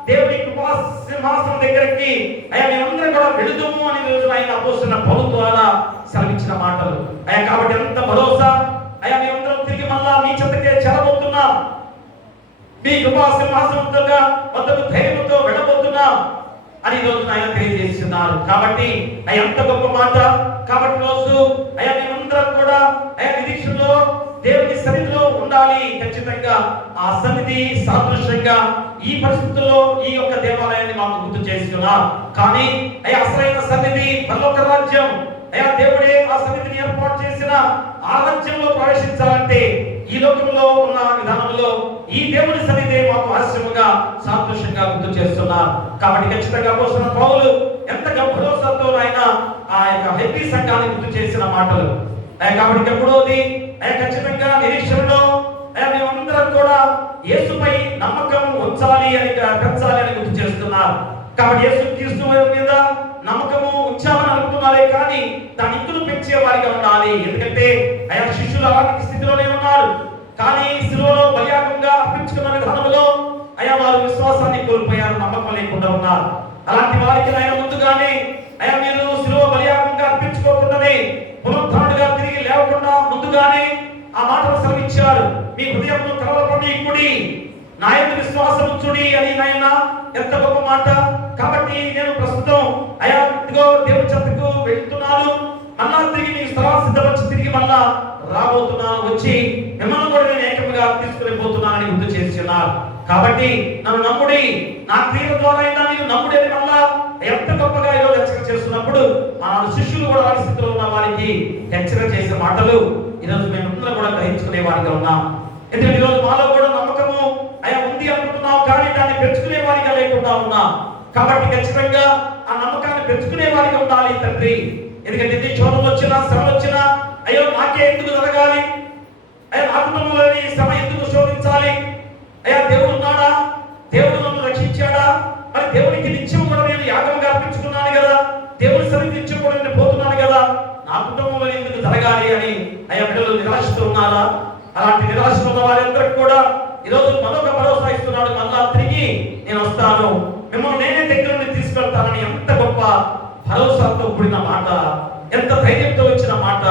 దేవుని కృపా సింహాసనం దగ్గరికి అయ్యా మేమందరం కూడా వెళుదుము అని రోజున ఆయన అపోస్తలుడైన పౌలు ద్వారా సెలవిచ్చిన మాటలు అయ్యా. కాబట్టి ఎంత భరోసా అయ్యా, మేమందరం తిరిగి మళ్ళా మీ చెంతకే చేరబోతున్నాం, మీ కృపా సింహాసనం వద్దకు ధైర్యంతో వెళ్ళబోతున్నాం అని ఈ రోజున ఆయన తెలియజేస్తున్నారు. కాబట్టి అయ్యా ఎంత గొప్ప మాట. కాబట్టి రోజు అయ్యా మేమందరం కూడా అయ్యా నిరీక్షలో దేవుని సన్నిధిలో ఉండాలి. ఖచ్చితంగా ఆ సన్నిధి సాదృశ్యంగా ఈ పరిస్థితుల్లో ఈ యొక్క దేవాలయాన్ని మాకు గుర్తు చేస్తున్నారు. కానీ అయ్యా అసలైన సన్నిధి పరలోక రాజ్యం, అయ్యా దేవుడే ఆ సన్నిధిని ఏర్పాటు చేసిన ఆ రాజ్యంలో ప్రవేశించాలంటే ఈ లోకంలో ఉన్న విధానంలో ఈ దేవుని సన్నిధి మాకు ఆశ్రమంగా సాదృశ్యంగా గుర్తు చేస్తున్నారు. కాబట్టి ఖచ్చితంగా అపోస్తలుడైన పౌలు ఎంత భరోసాతో ఆయన ఆ యొక్క హెబ్రీ సంఘాన్ని గుర్తు చేసిన మాటలు. కాబట్టి ఎప్పుడోది ఖచ్చితంగా నిరీక్షణలో మేమందరం కూడా యేసుపై నమ్మకం ఉంచాలి అని పెంచాలి అని గుర్తు చేస్తున్నారు. కాబట్టి యేసు క్రీస్తు మీద నమ్మకము ఉంచాలని అనుకుంటున్నారే కానీ దాన్ని ఇందులో పెంచే వారిగా ఉండాలి. ఎందుకంటే అయ్యా శిష్యులు అలాంటి స్థితిలోనే ఉన్నారు. కానీ సిలువలో బలియాగంగా అర్పించుకున్న విధానంలో అయ్యా వారు విశ్వాసాన్ని కోల్పోయారు, నమ్మకం లేకుండా ఉన్నారు. అలాంటి వారికి ఆయన ముందుగానే అయ్యా మీరు సిలువ బలియాగంగా అర్పించుకోకుండానే పునరుద్ధానుడిగా తిరిగి లేవకుండా ముందుగానే ఆ మాటలు సెలవిచ్చారు. మీ హృదయంలో కలవరపడనీయకుడి, నా యందు విశ్వాసం ఉంచుడి అని నాయన. ఎంత గొప్ప మాట. కాబట్టి నేను ప్రస్తుతం అయా ఇదిగో దేవుని చెంతకు వెళ్తున్నాను, మళ్ళా తిరిగి మీ స్థలాన్ని సిద్ధపరిచి తిరిగి మళ్ళా రాబోతున్నాను, వచ్చి మిమ్మల్ని కూడా నేను ఏకముగా తీసుకుని పోతున్నానని గుర్తు చేస్తున్నారు. కాబట్టి నన్ను నమ్ముడి, నా క్రియల ద్వారా అయినా నేను నమ్ముడి అని మళ్ళా ఎంత గొప్పగా ఈరోజు హెచ్చరిక చేస్తున్నప్పుడు ఆ శిష్యులు కూడా ఆ స్థితిలో ఉన్న వారికి హెచ్చరిక చేసే మాటలు ఈరోజు మేమందరం కూడా గ్రహించుకునే వారిగా ఉన్నాం. ఎందుకంటే ఈరోజు మాలో కూడా నమ్మకము అయ్యా ఉంది అనుకుంటున్నాం, కానీ దాన్ని పెంచుకునే వారిగా లేకుండా ఉన్నాం. కాబట్టి ఖచ్చితంగా ఆ నమ్మకాన్ని పెంచుకునే వారిగా ఉండాలి తండ్రి. ఎందుకంటే ఎన్ని శోధనలు వచ్చినా శ్రమలు వచ్చినా అయ్యో నాకే ఎందుకు జరగాలి, అయ్యా నా కుటుంబంలోని శ్రమ ఎందుకు శోధించాలి, అయ్యా దేవుడు ఉన్నాడా, దేవుడు నన్ను రక్షించాడా, మరి దేవునికి నిత్యం కూడా నేను యాగంగా అర్పించుకున్నాను కదా, దేవుని సన్నిధి నిత్యం కూడా నేను పోతున్నాను కదా, నా కుటుంబంలో ఎందుకు జరగాలి అని అయ్యా బిడ్డలు నిరాశతో ఉన్నారా? అలాంటి నిరాశలో ఉన్న వారందరికీ కూడా ఈరోజు మరొక భరోసా ఇస్తున్నాడు. మళ్ళా తిరిగి నేను వస్తాను, మిమ్మల్ని నేనే దగ్గర నుండి తీసుకెళ్తానని ఎంత గొప్ప భరోసాతో కూడిన మాట, ఎంత ధైర్యంతో వచ్చిన మాట,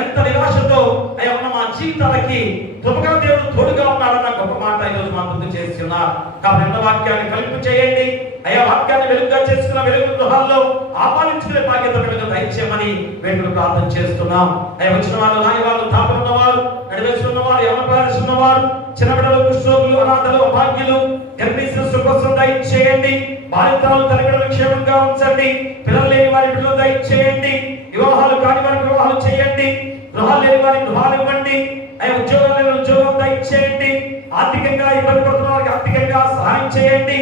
ఎంత నిరాశతో అయ్యా ఉన్న మా జీవితాలకి కృపగా దేవుడు తోడుగా ఉన్నాడన్న గొప్ప మాట ఈరోజు మా గుర్తు చేస్తున్నారు. కాబట్టి వాక్యాన్ని కలుపు చేయండి అయ్యా, వాక్యాన్ని వెలుగుగా చేసుకున్న వెలుగు గృహాల్లో ఆపాదించుకునే బాధ్యత వెలుగు దయచేయమని వేడుకలు ప్రార్థన చేస్తున్నాం. అయ్యా వచ్చిన వాళ్ళు, రాని వాళ్ళు, తాపలు ఉన్నవారు, నడివేసి ఉన్నవారు, ఎవరి ప్రవేశం ఉన్నవారు, చిన్న బిడ్డలు, కుష్ఠరోగులు, అనాథలు, అభాగ్యులు, గర్భిణీలు సుఖం దయచేయండి. బాలింతలు తల్లిదండ్రులు క్షేమంగా ఉంచండి. పిల్లలు లేని వారి బిడ్డలు దయచేయండి. వివాహాలు కాని వారికి వివాహాలు చేయండి. గృహాలు లేని వారికి గృహాలు ఇవ్వండి. అయ్యా ఉద్యోగాలు లేని ఉద్యోగం దయచేయండి. ఆర్థికంగా ఇబ్బంది పడుతున్న వారికి ఆర్థికంగా సహాయం చేయండి.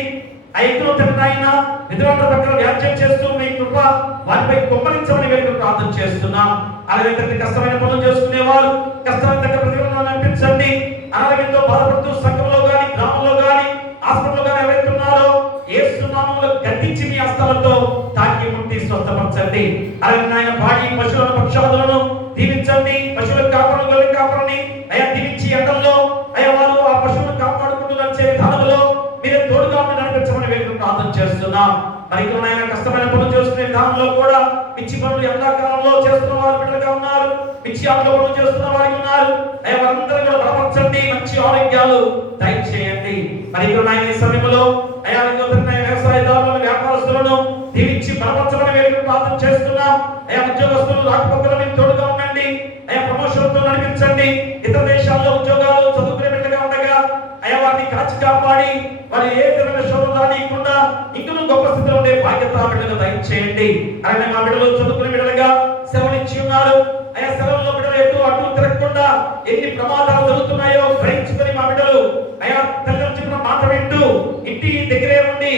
ఐదులో తిన్న విధుల పక్కన వ్యాఖ్యం చేస్తూ మీ కృప వారిపై కుమ్మరించమని వేడుకలు ప్రార్థన చేస్తున్నాం. అలాగే కష్టమైన పనులు చేసుకునేవారు కష్టాల దగ్గర ప్రతిఫలం అనిపించండి. అనారోగ్యంతో బాధపడుతూ సంఘంలో కానీ గ్రామంలో కానీ హాస్పిటల్లో కానీ ఎవరైతే ఉన్నారో యేసు నామములో గద్దించి మీ హస్తాలతో తాకి ముట్టి స్వస్థపరచండి. అలాగే నాయన పాడి పశువులను పక్షాదులను దీవించండి. పశువుల కాపరులను గొర్రెల కాపరుని అయ్యా దీవించి ఎండల్లో అయ్యా వారు ఆ పశువులను కాపాడుకుంటూ నడిచే విధానంలో మీరే తోడుగా నడిపించమని వేడుకలు ప్రార్థన చేస్తున్నాం. మరి నాయన కష్టమైన పనులు చేసుకునే విధానంలో కూడా పిచ్చి పనులు ఎండాకాలంలో చేస్తున్న వారు బిడ్డలుగా ఉన్నారు, పిచ్చి ఆటల పనులు చేస్తున్న వారికి ఉన్నారు. అయ్యా వారందరూ కూడా బలపరచండి, మంచి ఆరోగ్యాలు దయచేయండి. మరి నాయన ఈ సమయంలో అయ్యా వ్యవసాయదారులను, వ్యాపారస్తులను దీవించి బలపరచమని వేడుకలు ప్రార్థన చేస్తున్నాం. అయ్యా ఉద్యోగస్తులు రాకపోకల మీద తోడుగా ఉండండి. అయ్యా ప్రమోషన్తో నడిపించండి. ఇతర దేశాల్లో ఉద్యోగాలు చదువుకునే బిడ్డగా ఉండగా అయ్యా వారిని కాచి కాపాడి వారి ఏ విధమైన శోధన రానియకుండా ఇంకనూ గొప్ప స్థితిలో ఉండే బాధ్యత బిడ్డలు దయచేయండి. అలాగే మా బిడ్డలు చదువుకునే బిడ్డలుగా సెలవులు ఇచ్చి ఉన్నారు. అయ్యా సెలవుల్లో బిడ్డలు ఎటు అటు తిరగకుండా ఎన్ని ప్రమాదాలు జరుగుతున్నాయో గ్రహించుకొని మా బిడ్డలు అయ్యా తల్లిదండ్రులు చెప్పిన మాట వింటూ ఇంటి దగ్గరే ఉండి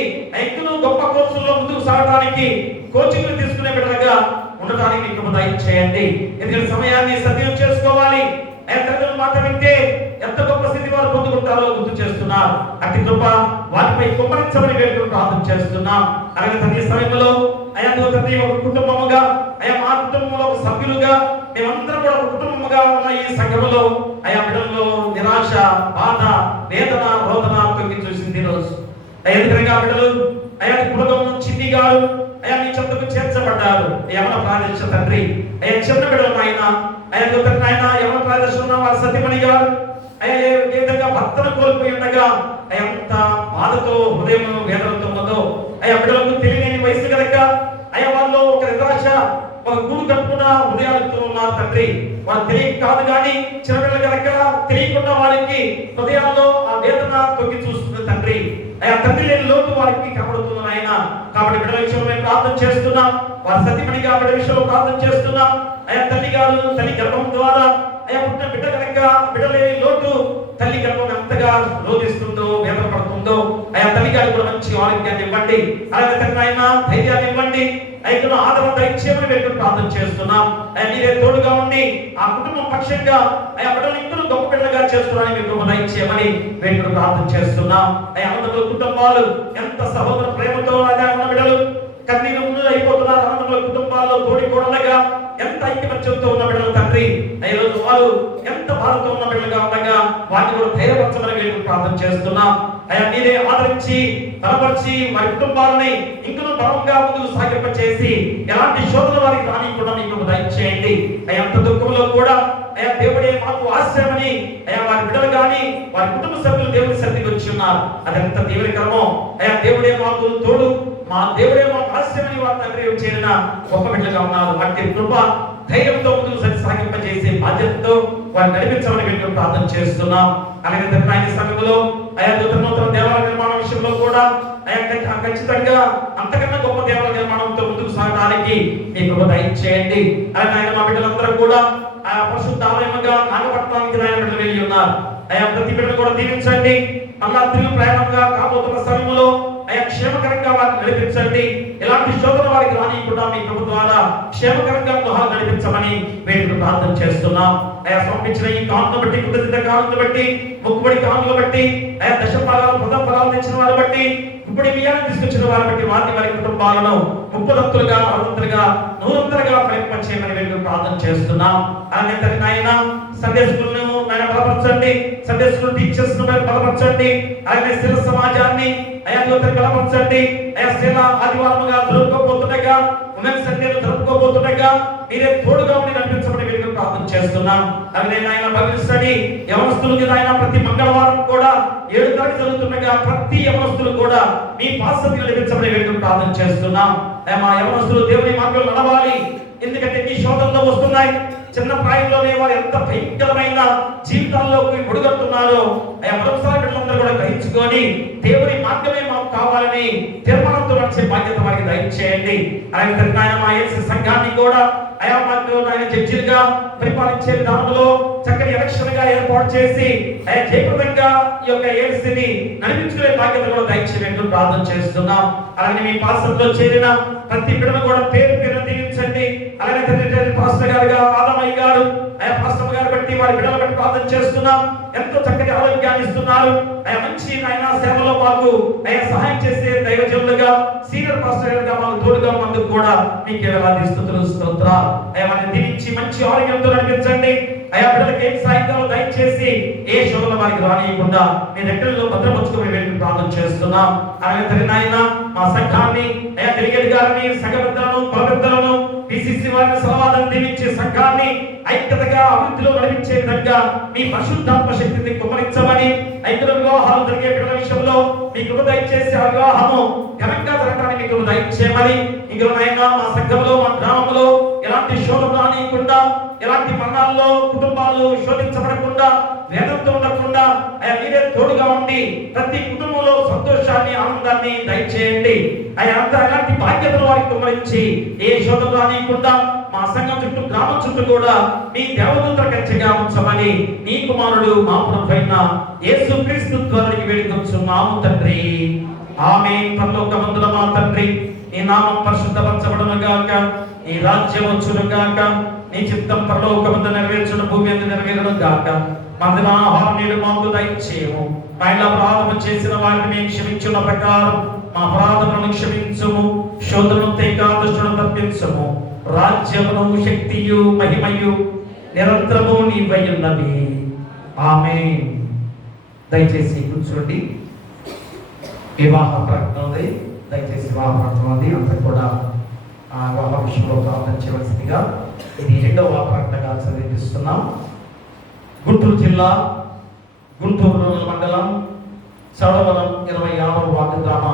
ఇంకనూ గొప్ప కోర్సుల్లో ముందుకు సాగడానికి కోచింగ్లు తీసుకునే బిడ్డలుగా ఉండటానికి కృప దయచేయండి. ఎందుకంటే సమయాన్ని సద్వినియోగం చేసుకోవాలి. తల్లిదండ్రుల మాట వింటే ఎంత గొప్ప స్థితి వారు పొందుకుంటారో గుర్తు చేస్తున్నారు. అట్టి కృప వాటిపై కుమ్మరించమని వేడుకొని ప్రార్థన చేస్తున్నాం. అలాగే తండ్రి ఈ సమయంలో అయా తండ్రి ఒక కుటుంబముగా, అయా మా కుటుంబంలో ఒక సభ్యులుగా మేమందరం కూడా ఒక కుటుంబముగా ఉన్న ఈ సంఘములో అయా బిడ్డల్లో నిరాశ, బాధ, వేదన, రోదన తొంగి చూసింది రోజు. ఎందుకనగా బిడ్డలు అయా కుటుంబం నుంచి గారు అయా మీ చెంతకు చేర్చబడ్డారు. యవన ప్రాదేశ తండ్రి అయా చిన్న బిడ్డలు ఆయన అయా తండ్రి ఆయన యవన ప్రాదేశం ఉన్న వారి సతీమణి గారు అయా ఏ విధంగా భర్తను కోల్పోయి ఉండగా ఎంత బాధతో హృదయం వేదనతో ఉన్నదో అయా బిడ్డలకు తెలియని వయసు కనుక అయా వాళ్ళు ఒక నిరాశ, ఒక గూడు కట్టుకున్న హృదయాలతో ఉన్నారు తండ్రి. వాళ్ళు తెలియక కాదు కానీ చిన్నపిల్లలు కనుక తెలియకుండా వారికి హృదయాల్లో ఆ వేదన తొక్కి చూస్తుంది తండ్రి. అయా తండ్రి లేని లోటు వారికి కనబడుతుంది ఆయన. కాబట్టి బిడ్డల విషయంలో మేము ప్రార్థన చేస్తున్నాం. వారి సతీమణిగా బిడ్డ విషయంలో ప్రార్థన చేస్తున్నాం. అయా తల్లి గారు తల్లి గర్భం ద్వారా అయా పుట్టిన బిడ్డ కనుక బిడ్డలేని లోటు తల్లి గర్భం ఎంతగా రోధిస్తుందో, వేదన పడుతుందో అయా తల్లి గారు కూడా మంచి ఆరోగ్యాన్ని ఇవ్వండి. అలాగే తండ్రి ఆయన ధైర్యాన్ని ఇవ్వండి. అయితే ఆదరణ దయచేయమని వేడుకొని ప్రార్థన చేస్తున్నాం. మీరే తోడుగా ఉండి ఆ కుటుంబం పక్షంగా అయ్యా బిడ్డలు ఇద్దరు గొప్ప బిడ్డలుగా చేస్తున్నారని మీకు దయచేయమని వేడుకొని ప్రార్థన చేస్తున్నాం. అయ్యా అనంతపురం కుటుంబాలు ఎంత సహోదర ప్రేమతో అదే ఉన్న బిడ్డలు కన్నీరు అయిపోతున్నారు. అనంతపురం కుటుంబాల్లో తోడి కోడలుగా ఎంత ఐక్యమత్యంతో ఉన్న బిడ్డలు తండ్రి ఈ రోజు వారు ఎంత బాధతో ఉన్న బిడ్డలుగా ఉండగా వాటిని కూడా ధైర్యపరచమని వేడుకొని ప్రార్థన చేస్తున్నాం. అయ్యా మీరే ఆదరించి బలపరిచి వారి కుటుంబాలని ఇంకనూ బలంగా ముందుకు సాగింపచేసి ఎలాంటి శోధన వారికి రానికుండా మీకు దయచేయండి. అయ్యా అంత దుఃఖంలో కూడా అయ్యా దేవుడే మాకు ఆశ్రయమని అయ్యా వారి బిడ్డలు కానీ వారి కుటుంబ సభ్యులు దేవుని సన్నిధికి వచ్చి ఉన్నారు. అది ఎంత దీవెనకరమో అయ్యా దేవుడే మాకు తోడు, మా దేవుడే మాకు ఆశ్రయమని వారి తండ్రి చేరిన గొప్ప బిడ్డలుగా ఉన్నారు. వాటి కృప ధైర్యంతో ముందుకు సాగింపజేసే బాధ్యతతో వారిని నడిపించమని వేడుకొని ప్రార్థన చేస్తున్నాం. అలాగే తండ్రి సంఘంలో అయా నూతన దేవాలయ నిర్మాణం విషయంలో కూడా అయా ఖచ్చితంగా అంతకన్నా గొప్ప దేవాలయ నిర్మాణంతో ముందుకు సాగడానికి మీ కృప దయచేయండి. అలాగే ఆయన మా బిడ్డలందరూ కూడా ఆ పరిశుద్ధ ఆలయంగా నాగపట్నానికి ఆయన బిడ్డలు వెళ్ళి ఉన్నారు. అయా ప్రతి బిడ్డను కూడా దీవించండి. మళ్ళా తిరుగు ప్రయాణంగా కాబోతున్న సమయంలో అయా క్షేమకరంగా వారిని నడిపించండి. ఎలాంటి శోధన వారికి రానియకుండా మీ కృప ద్వారా క్షేమకరంగా గృహాలు నడిపించమని వేడుకొని ప్రార్థన చేస్తున్నాం. అయా సమర్పించిన ఈ కానుకను బట్టి, కృతజ్ఞత కానుకను బట్టి, మొక్కుబడి కానుకలు బట్టి, అయా దశఫలాలు ప్రథమ ఫలాలు తెచ్చిన వారిని బట్టి, ఇప్పుడు బియ్యాన్ని తీసుకొచ్చిన వారిని బట్టి వారిని వారి కుటుంబాలను ముప్పదంతులుగా, అరవంతులుగా, నూరంతలుగా ఫలింపచేయమని వేడుకొని ప్రార్థన చేస్తున్నాం. అలాగే తండ్రి నాయన సండే స్కూల్ను నాయన బలపరచండి. సండే స్కూల్ టీచర్స్ ను బలపరచండి. అలాగే స్థిర సమాజాన్ని అయా బలపరచండి. అయా స్థిర ఆదివారముగా జరుపుకోబోతుండగా, ఉమెన్స్ సండేలు జరుపుకోబోతుండగా మీరే తోడుగా ఉండి నడిపించమని వేడుకొని ప్రార్థన చేస్తున్నాం. అలాగే నాయన బైబిల్ స్టడీ యవనస్తులకి నాయన ప్రతి మంగళవారం కూడా 7 తరగతి చదువుతుండగా ప్రతి యవనస్తులు కూడా మీ పాసతి నడిపించమని వేడుకొని ప్రార్థన చేస్తున్నాం. మా యవనస్తులు దేవుని మార్గంలో నడవాలి. ఎందుకంటే ఈ శోధనలో వస్తున్నాయి. చిన్న ప్రాయంలోనే వారు ఎంత భయంకరమైన జీవితాల్లోకి ముడుగొట్టున్నారో అయ్యా మరొకసారి బిడ్డలందరూ కూడా గ్రహించుకొని దేవుని మార్గమే మాకు కావాలని తీర్మానంతో నడిచే బాధ్యత వారికి దయచేయండి. అలాగే తండ్రి నాయన మా యేసు సంఘాన్ని కూడా అయా మాకు ఆయన జడ్జిలుగా పరిపాలించే విధానంలో చక్కని ఎలక్షన్ గా ఏర్పాటు చేసి అయా జయప్రదంగా ఈ యొక్క ఏఎస్సీని నడిపించుకునే బాధ్యత కూడా దయచేయమని ప్రార్థన చేస్తున్నాం. అలాగే మీ పాస్టర్లో చేరిన ప్రతి బిడ్డను కూడా పేరు పేరు దీవించండి. అలాగే తండ్రి పాస్టర్ గారుగా ఆదమయ్య గారు అయా పాస్టర్ గారు బట్టి వారి బిడ్డలు బట్టి ప్రార్థన చేస్తున్నాం. ఎంతో చక్కటి ఆరోగ్యాన్ని ఇస్తున్నారు. అయా మంచి నాయన సేవలో మాకు అయా సహాయం చేసే దైవజనులుగా సీనియర్ పాస్టర్ గారుగా మాకు తోడుగా ఉన్నందుకు కూడా మీకు వేలాది స్తుతులు స్తోత్రాలు. అయా వారిని దీవించి మంచి ఆరోగ్యంతో నడిపించండి. అయా బిడ్డలకి ఏం సాయంత్రం దయచేసి ఏ శోధన వారికి రానియకుండా మీ రెక్కల్లో భద్రపరుచుకుని వేడుకొని ప్రార్థన చేస్తున్నాం. అలాగే తండ్రి నాయన మా సంఘాన్ని అయా డెలిగేట్ గారిని, సంఘ పెద్దలను, కుల పెద్దలను, పిసిసి వారిని సలవాదం దీవించి సంఘాన్ని ఐక్యతగా అభివృద్ధిలో నడిపించే విధంగా మీ పరిశుద్ధాత్మ శక్తిని కుమ్మరించమని, ఐక్యత వివాహాలు జరిగే బిడ్డల విషయంలో మీ కృప దయచేసి ఆ వివాహము ఘనంగా జరగడానికి మీ కృప దయచేయమని, ఇంకా నాయనా మా సంఘంలో, మా గ్రామంలో ఎలాంటి శోధన రానియకుండా, ఎలాంటి మరణాల్లో కుటుంబాలు శోధించబడకుండా, వేదంతో ఉండకుండా అయా మీరే తోడుగా ఉండి ప్రతి కుటుంబంలో సంతోషాన్ని, ఆనందాన్ని దయచేయండి. అయా అంతా అలాంటి బాధ్యతలు వారికి కుమ్మరించి ఏ శోధన రానియకుండా మా సంఘం చుట్టూ, గ్రామం చుట్టూ కూడా మీ దేవదూతల కంచెగా ఉంచమని నీ కుమారుడు మా ప్రభువైన యేసుక్రీస్తు ద్వారా వేడుకొంచున్నాము తండ్రి. ఆమేన్. పరలోకమందుల మా తండ్రి, నీ నామం పరిశుద్ధపరచబడును గాక, నీ రాజ్యం వచ్చును గాక, నీ చిత్తం పరలోకమందు నెరవేర్చును భూమి మీద నెరవేరును గాక. మందిన ఆహారం నేడు మాకు దయచేయము. ఆయన అపరాధము చేసిన వారిని మేము క్షమించున్న ప్రకారం మా అపరాధములను క్షమించుము. శోధనను తెగ దుష్టులను తప్పించుము. రాజ్యమును శక్తియు మహిమయు నిరంతరము నీవయ్యున్నవి. ఆమేన్. దయచేసి కూర్చోండి. వివాహ ప్రకటన ఉంది. దయచేసి వివాహ ప్రకటన ఉంది. అంతా కూడా వివాహ విషయంలో ప్రార్థన చేయవలసిందిగా ఇది 2వ ప్రకటనగా చదివిస్తున్నాం. గుంటూరు జిల్లా గుంటూరు మండలం చౌడవరం 26వ వార్డు గ్రామ